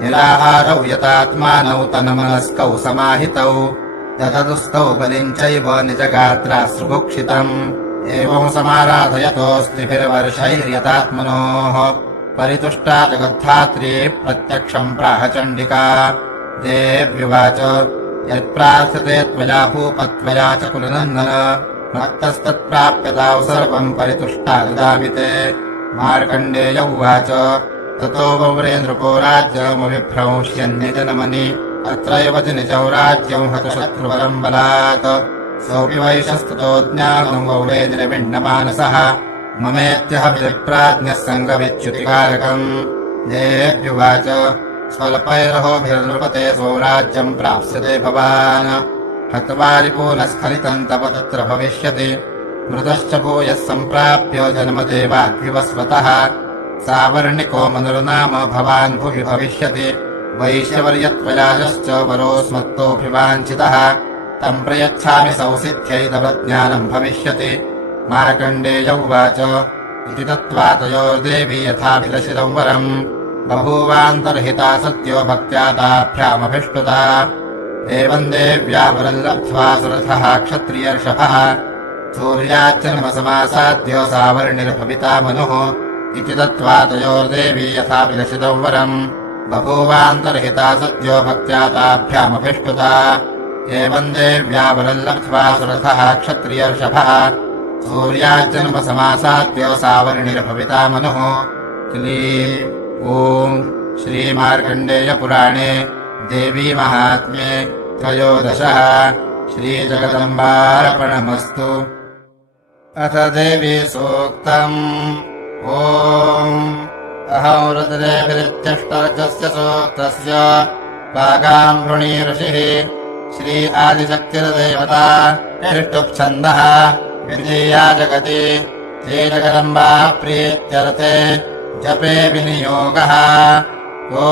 निराहारौ यतात्मानौ तन्मनस्कौ समाहितौ ददतुस्तौ बलिम् चैव निजगात्राश्रुभुक्षितम् एवम् समाराधयतोऽस्तिभिर्वर्षैर्यतात्मनोः परितुष्टा जगद्धात्री प्रत्यक्षम् प्राह चण्डिका देव्युवाच यत्प्रार्थ्यते त्वया भूपत्वया च कुलनन्दन मत्तस्तत्प्राप्यताौ सर्वम् परितुष्टा ददामि ते मार्कण्डेय उवाच ततो वव्रे नृपो राज्यमभिभ्रंश्यन्निजनमनि अत्रैव निजौ राज्यम् हतशत्रुवरम् बलात् सोऽपि वैशस्ततो ज्ञानम् वव्रे निर्विण्णमानसः ममेत्यह विप्राज्ञः सङ्गविच्युतिकारकम् देव्युवाच स्वल्पैरहोभिर्नृपते स्वराज्यम् प्राप्स्यते भवान् हत्वा रिपूनस्खलितम् तव तत्र भविष्यति मृतश्च भूयः सम्प्राप्य जन्मदेवाद्विवस्वतः सावर्णिको मनुर्नाम भवान् भुवि भविष्यति वैश्यवर्यत्वयाजश्च वरोऽस्मत्तोऽभिवाञ्छितः तम् प्रयच्छामि सौसिद्ध्यै तव ज्ञानम् भविष्यति मार्कण्डेय उवाच इति दत्त्वा तयोर्देवी यथाभिलषितम् वरम् बभूवान्तर्हिता सत्यो भक्त्या ताभ्यामभिष्टुता एवम् देव्या वरम् लब्ध्वा सुरथः क्षत्रियर्षभः सूर्याच्चनमसमासाद्यो सावर्णिर्भविता मनुः इति दत्त्वा तयोर्देवी यथाभिलषितम् वरम् बभूवान्तर्हिता सत्यो भक्त्या ताभ्यामभिष्टुता एवम् देव्या वरम् लब्ध्वा सुरथः क्षत्रियर्षभः सूर्याच्चनमसमासाद्यो सावर्णिर्भविता मनुः क्लीम् ॐ श्रीमार्कण्डेयपुराणे देवी महात्म्ये 13 श्रीजगदम्बार्पणमस्तु। अथ देवी सूक्तम् ॐ अहं रुद्रेभिरित्यष्टरजस्य सूक्तस्य वागाम्भृणी ऋषिः श्री आदिशक्तिर्देवता इष्टुप्छन्दः विजया जगति श्रीजगदम्बा प्रीत्यर्थे जपे विनियोगः ॐ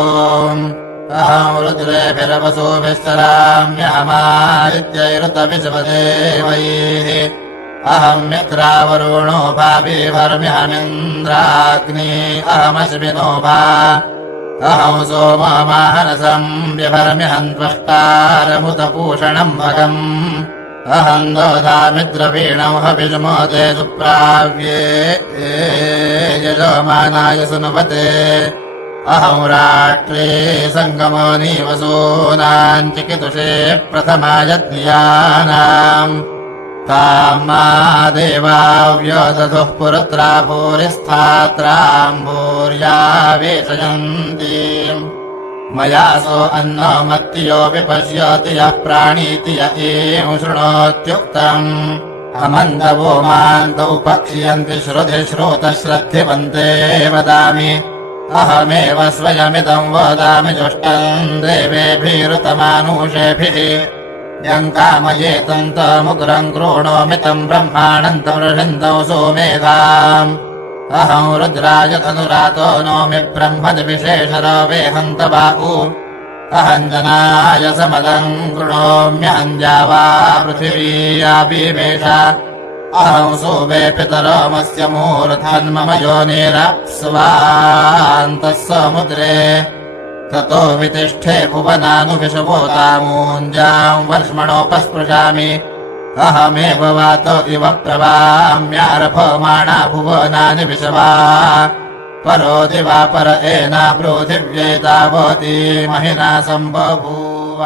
अहं रुद्रेभिरवसुभिश्चराम्यहमादित्यैरुतविशवदेवैः अहं मित्रावरुणो भाभिभर्म्यहमिन्द्राग्नि अहमश्विनो भा अहं सोममाहनसं व्यभर्म्यहं त्वष्टारमुतपूषणं भगम् अहं दोधामिद्रवीणौ हविषमोदे सुप्राव्ये यजमानाय सुनुपते अहं राष्ट्रे सङ्गमोऽनीवसूनाम् चिकितुषे प्रथमायज्ञानाम् ताम् मा देवाव्यदधुः पुरुत्रा भूरिस्थात्राम् भूर्या वेशयन्तीम् मया सो अन्नमत्तियो विपश्यति यः प्राणीति य एव शृणोत्युक्तम् अमन्दवो मान्तौ पक्ष्यन्ति श्रुतिश्रोतश्रद्धिवन्ते वदामि अहमेव स्वयमिदम् वदामि जुष्टम् देवेभिरुतमानुषेभिः यम् कामयेतम् तमुग्रम् कृणोमि तम् ब्रह्माणम् तमृषन्तौ सोमेधाम् अहम् रुद्राय तनुरातो नोमि ब्रह्मदिविशेषरवेहम् तवाकु अहम् जनाय समदम् कृणोम्यहम् द्यावा पृथिवीयाभिवेश अहम् सोमे पितरमस्य मूर्धन्मम योनिरप्स्वान्तः समुद्रे ततो वितिष्ठे भुवनानुविशभूतामूञ्जाम् वर्ष्मणोपस्पृशामि अहमेव वातो इव प्रवाम्यारभमाणा भुवनानि विशवा परो दिवा पर एना पृथिव्यै तावती महिना सम्बभूव।